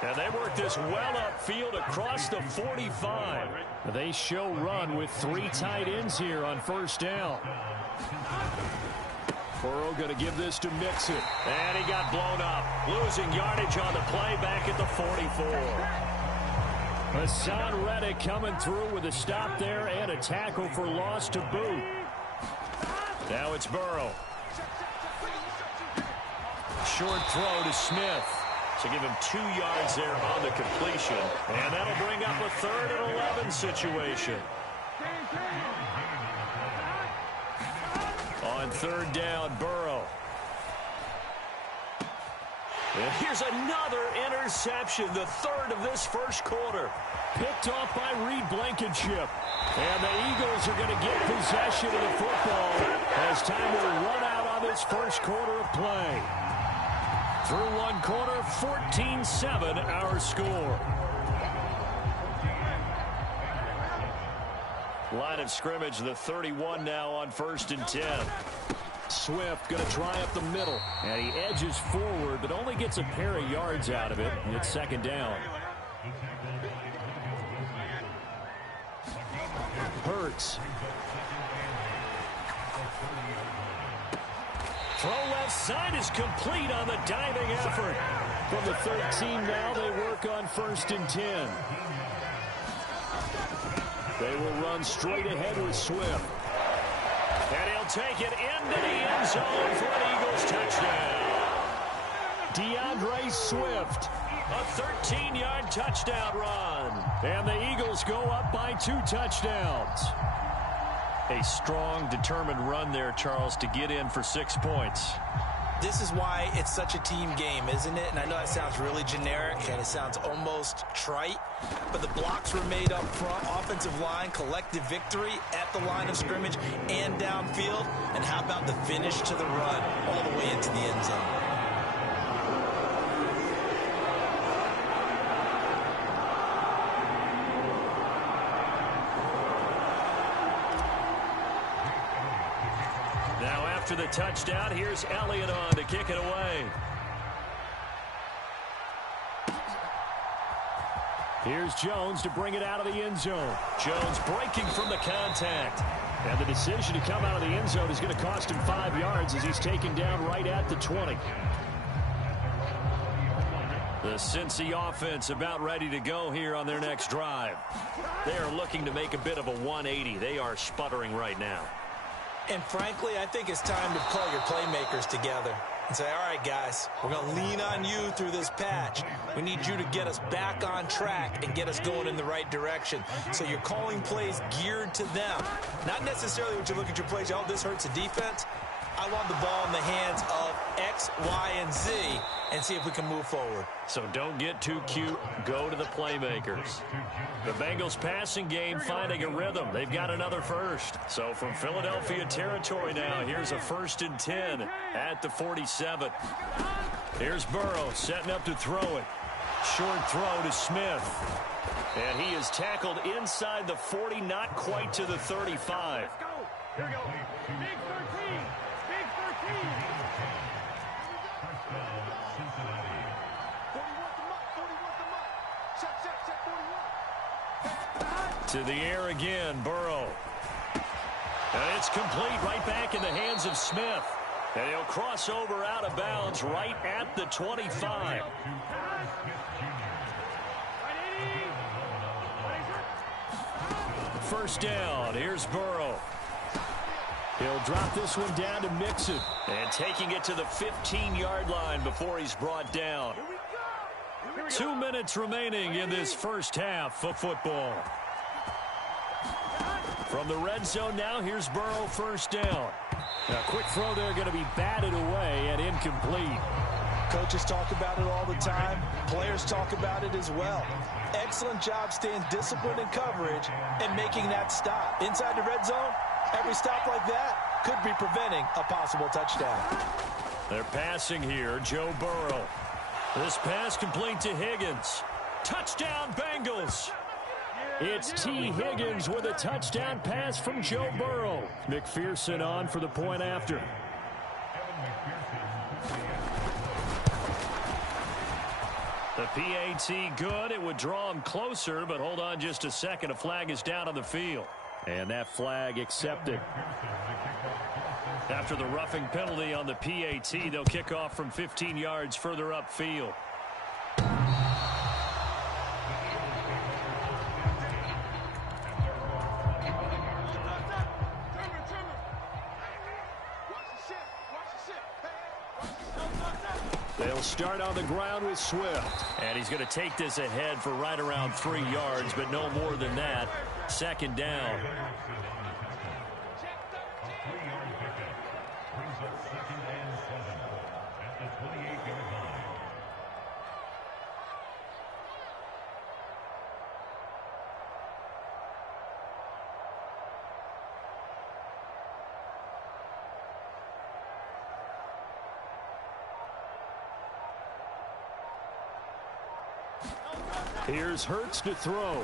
And they work this well upfield across the 45. They show run with 3 tight ends here on first down. Burrow going to give this to Mixon. And he got blown up. Losing yardage on the play back at the 44. Hassan Reddick coming through with a stop there and a tackle for loss to boot. Now it's Burrow. Short throw to Smith. To give him 2 yards there on the completion. And that'll bring up a 3rd and 11 situation. On 3rd down, Burrow. And here's another interception, the 3rd of this first quarter. Picked off by Reed Blankenship. And the Eagles are going to get possession of the football as time will run out on this first quarter of play. Through one quarter, 14-7 our score. Line of scrimmage, the 31 now on 1st and 10. Swift going to try up the middle. And he edges forward, but only gets a pair of yards out of it. And it's 2nd down. Hurts. Throw left side is complete on the diving effort. From the 13 now, they work on 1st and 10. They will run straight ahead with Swift. And he'll take it into the end zone for an Eagles touchdown. DeAndre Swift. A 13-yard touchdown run. And the Eagles go up by 2 touchdowns. A strong, determined run there, Charles, to get in for 6 points. This is why it's such a team game, isn't it? And I know that sounds really generic and it sounds almost trite, but the blocks were made up front, offensive line, collective victory at the line of scrimmage and downfield. And how about the finish to the run all the way into the end zone? After the touchdown, here's Elliott on to kick it away. Here's Jones to bring it out of the end zone. Jones breaking from the contact. And the decision to come out of the end zone is going to cost him 5 yards as he's taken down right at the 20. The Cincy offense about ready to go here on their next drive. They are looking to make a bit of a 180. They are sputtering right now. And frankly, I think it's time to call your playmakers together and say, all right, guys, we're going to lean on you through this patch. We need you to get us back on track and get us going in the right direction. So you're calling plays geared to them. Not necessarily when you look at your plays, oh, this hurts the defense. I want the ball in the hands of X, Y, and Z and see if we can move forward. So don't get too cute. Go to the playmakers. The Bengals passing game finding a rhythm. They've got another first. So from Philadelphia territory now, here's a 1st and 10 at the 47. Here's Burrow setting up to throw it. Short throw to Smith. And he is tackled inside the 40, not quite to the 35. Here we go. Big 13. Big 13. To the air again, Burrow. And it's complete right back in the hands of Smith. And he'll cross over out of bounds right at the 25. First down, here's Burrow. He'll drop this one down to Mixon. And taking it to the 15-yard line before he's brought down. 2 minutes remaining in this first half of football. From the red zone now, here's Burrow, first down. A quick throw there going to be batted away and incomplete. Coaches talk about it all the time. Players talk about it as well. Excellent job staying disciplined in coverage and making that stop. Inside the red zone, every stop like that could be preventing a possible touchdown. They're passing here, Joe Burrow. This pass complete to Higgins. Touchdown, Bengals. It's T. Higgins with a touchdown pass from Joe Burrow. McPherson on for the point after. The PAT good. It would draw him closer, but hold on just a second. A flag is down on the field. And that flag accepted. After the roughing penalty on the PAT, they'll kick off from 15 yards further upfield. They'll start on the ground with Swift. And he's going to take this ahead for right around 3 yards, but no more than that. Second down. Here's Hurts to throw.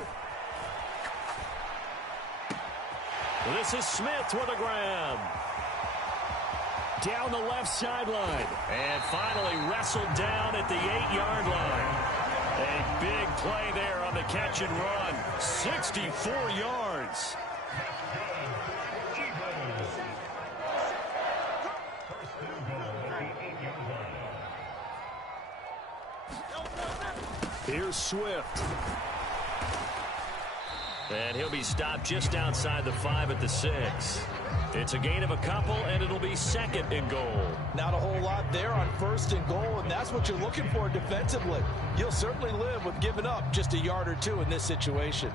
This is Smith with a grab. Down the left sideline. And finally wrestled down at the 8-yard line. A big play there on the catch and run. 64 yards. Here's Swift. And he'll be stopped just outside the 5 at the 6. It's a gain of a couple, and it'll be 2nd and goal. Not a whole lot there on 1st and goal, and that's what you're looking for defensively. You'll certainly live with giving up just a yard or 2 in this situation.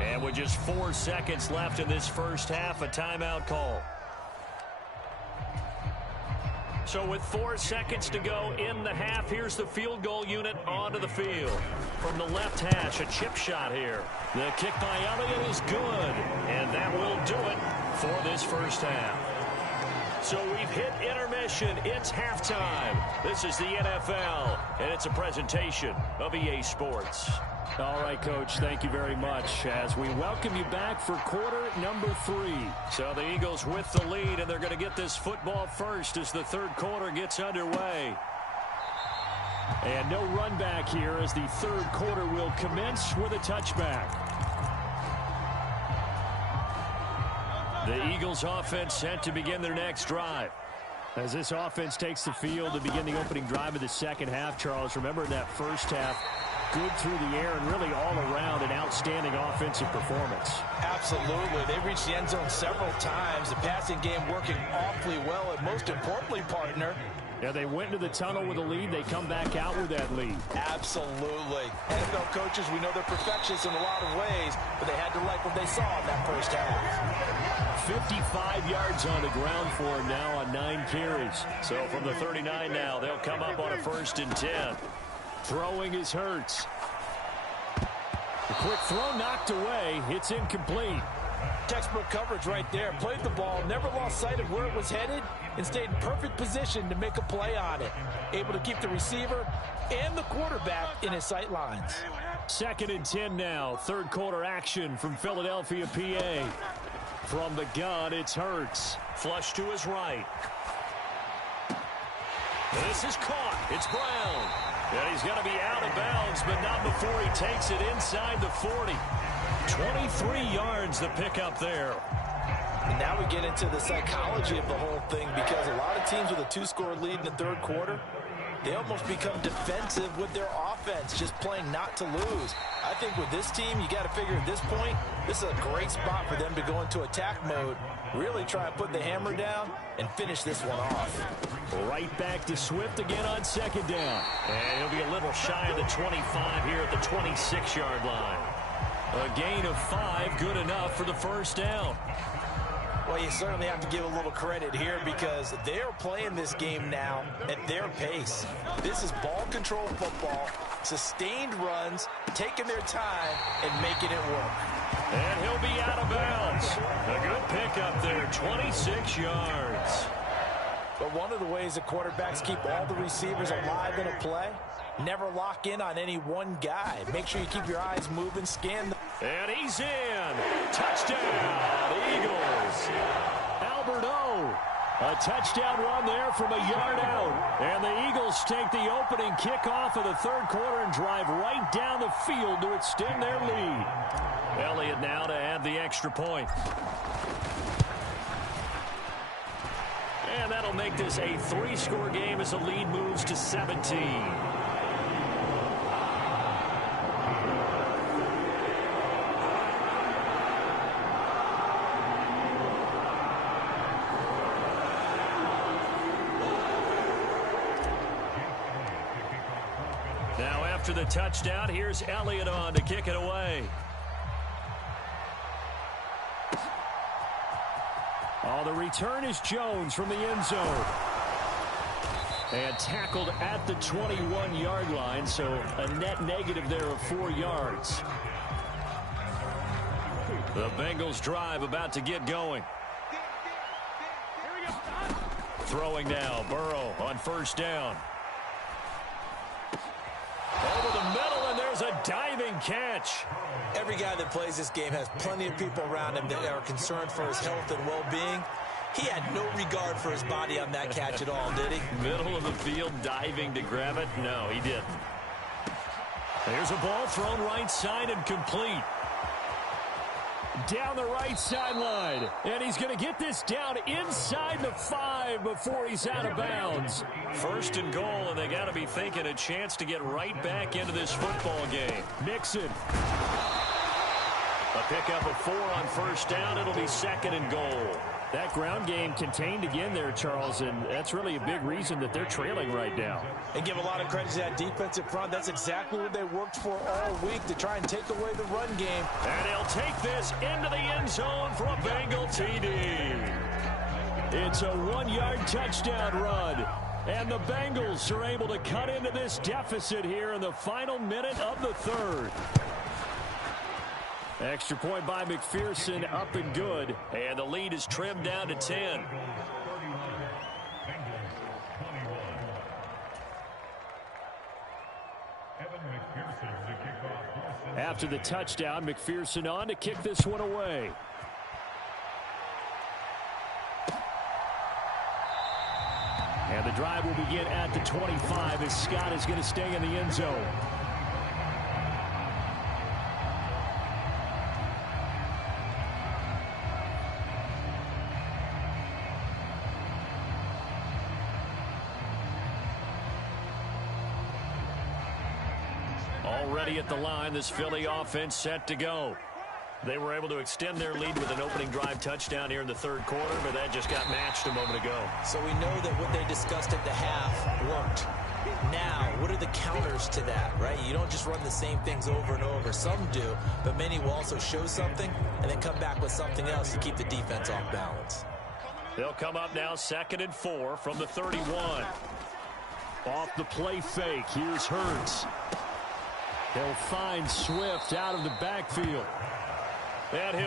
And with just 4 seconds left in this first half, a timeout call. So with 4 seconds to go in the half, here's the field goal unit onto the field. From the left hash, a chip shot here. The kick by Elliott is good, and that will do it for this first half. So we've hit intermission. It's halftime. This is the NFL, and it's a presentation of EA Sports. All right, Coach, thank you very much as we welcome you back for quarter number 3. So the Eagles with the lead, and they're going to get this football first as the third quarter gets underway. And no run back here as the third quarter will commence with a touchback. The Eagles offense set to begin their next drive. As this offense takes the field to begin the opening drive of the second half, Charles, remember in that first half, good through the air and really all around an outstanding offensive performance. Absolutely. They reached the end zone several times. The passing game working awfully well, and most importantly, partner, yeah, they went into the tunnel with a lead. They come back out with that lead. Absolutely. NFL coaches, we know they're perfectionists in a lot of ways, but they had to like what they saw in that first half. 55 yards on the ground for him now on 9 carries. So from the 39 now, they'll come up on a 1st and 10. Throwing is Hurts. A quick throw knocked away. It's incomplete. Textbook coverage right there. Played the ball, never lost sight of where it was headed, and stayed in perfect position to make a play on it. Able to keep the receiver and the quarterback in his sight lines. 2nd and 10 now. Third quarter action from Philadelphia, PA. From the gun, it's Hurts. Flush to his right. This is caught. It's Brown. And he's going to be out of bounds, but not before he takes it inside the 40. 23 yards the pickup there. And now we get into the psychology of the whole thing, because a lot of teams with a 2-score lead in the third quarter, they almost become defensive with their offense, just playing not to lose. I think with this team, you got to figure at this point, this is a great spot for them to go into attack mode, really try and put the hammer down and finish this one off. Right back to Swift again on 2nd down. And he'll be a little shy of the 25 here at the 26-yard line. A gain of 5, good enough for the first down. Well, you certainly have to give a little credit here, because they're playing this game now at their pace. This is ball control football, sustained runs, taking their time and making it work. And he'll be out of bounds. A good pickup there, 26 yards. But one of the ways that quarterbacks keep all the receivers alive in a play, never lock in on any one guy. Make sure you keep your eyes moving, scan. And he's in. Touchdown, Eagles. Albert O. A touchdown run there from a yard out. And the Eagles take the opening kickoff of the third quarter and drive right down the field to extend their lead. Elliott now to add the extra point. And that'll make this a 3-score game as the lead moves to 17. Now after the touchdown, here's Elliott on to kick it away. Oh, the return is Jones from the end zone. And tackled at the 21-yard line, so a net negative there of 4 yards. The Bengals drive about to get going. Throwing now, Burrow on first down. Over the middle, and there's was a diving catch. Every guy that plays this game has plenty of people around him that are concerned for his health and well-being. He had no regard for his body on that catch at all, did he? Middle of the field diving to grab it? No, he didn't. There's a ball thrown right side and complete. Down the right sideline. And he's going to get this down inside the 5 before he's out of bounds. First and goal, and they got to be thinking a chance to get right back into this football game. Mixon. A pickup of 4 on first down. It'll be second and goal. That ground game contained again there, Charles, and that's really a big reason that they're trailing right now. And give a lot of credit to that defensive front. That's exactly what they worked for all week to try and take away the run game. And he'll take this into the end zone for a Bengal TD. It's a 1-yard touchdown run. And the Bengals are able to cut into this deficit here in the final minute of the third. Extra point by McPherson, up and good. And the lead is trimmed down to 10. After the touchdown, McPherson on to kick this one away. And the drive will begin at the 25 as Scott is going to stay in the end zone. Already at the line, this Philly offense set to go. They were able to extend their lead with an opening drive touchdown here in the third quarter, but that just got matched a moment ago. So we know that what they discussed at the half worked. Now, what are the counters to that, right? You don't just run the same things over and over. Some do, but many will also show something and then come back with something else to keep the defense off balance. They'll come up now 2nd and 4 from the 31. Off the play fake, here's Hurts. He'll find Swift out of the backfield. And he'll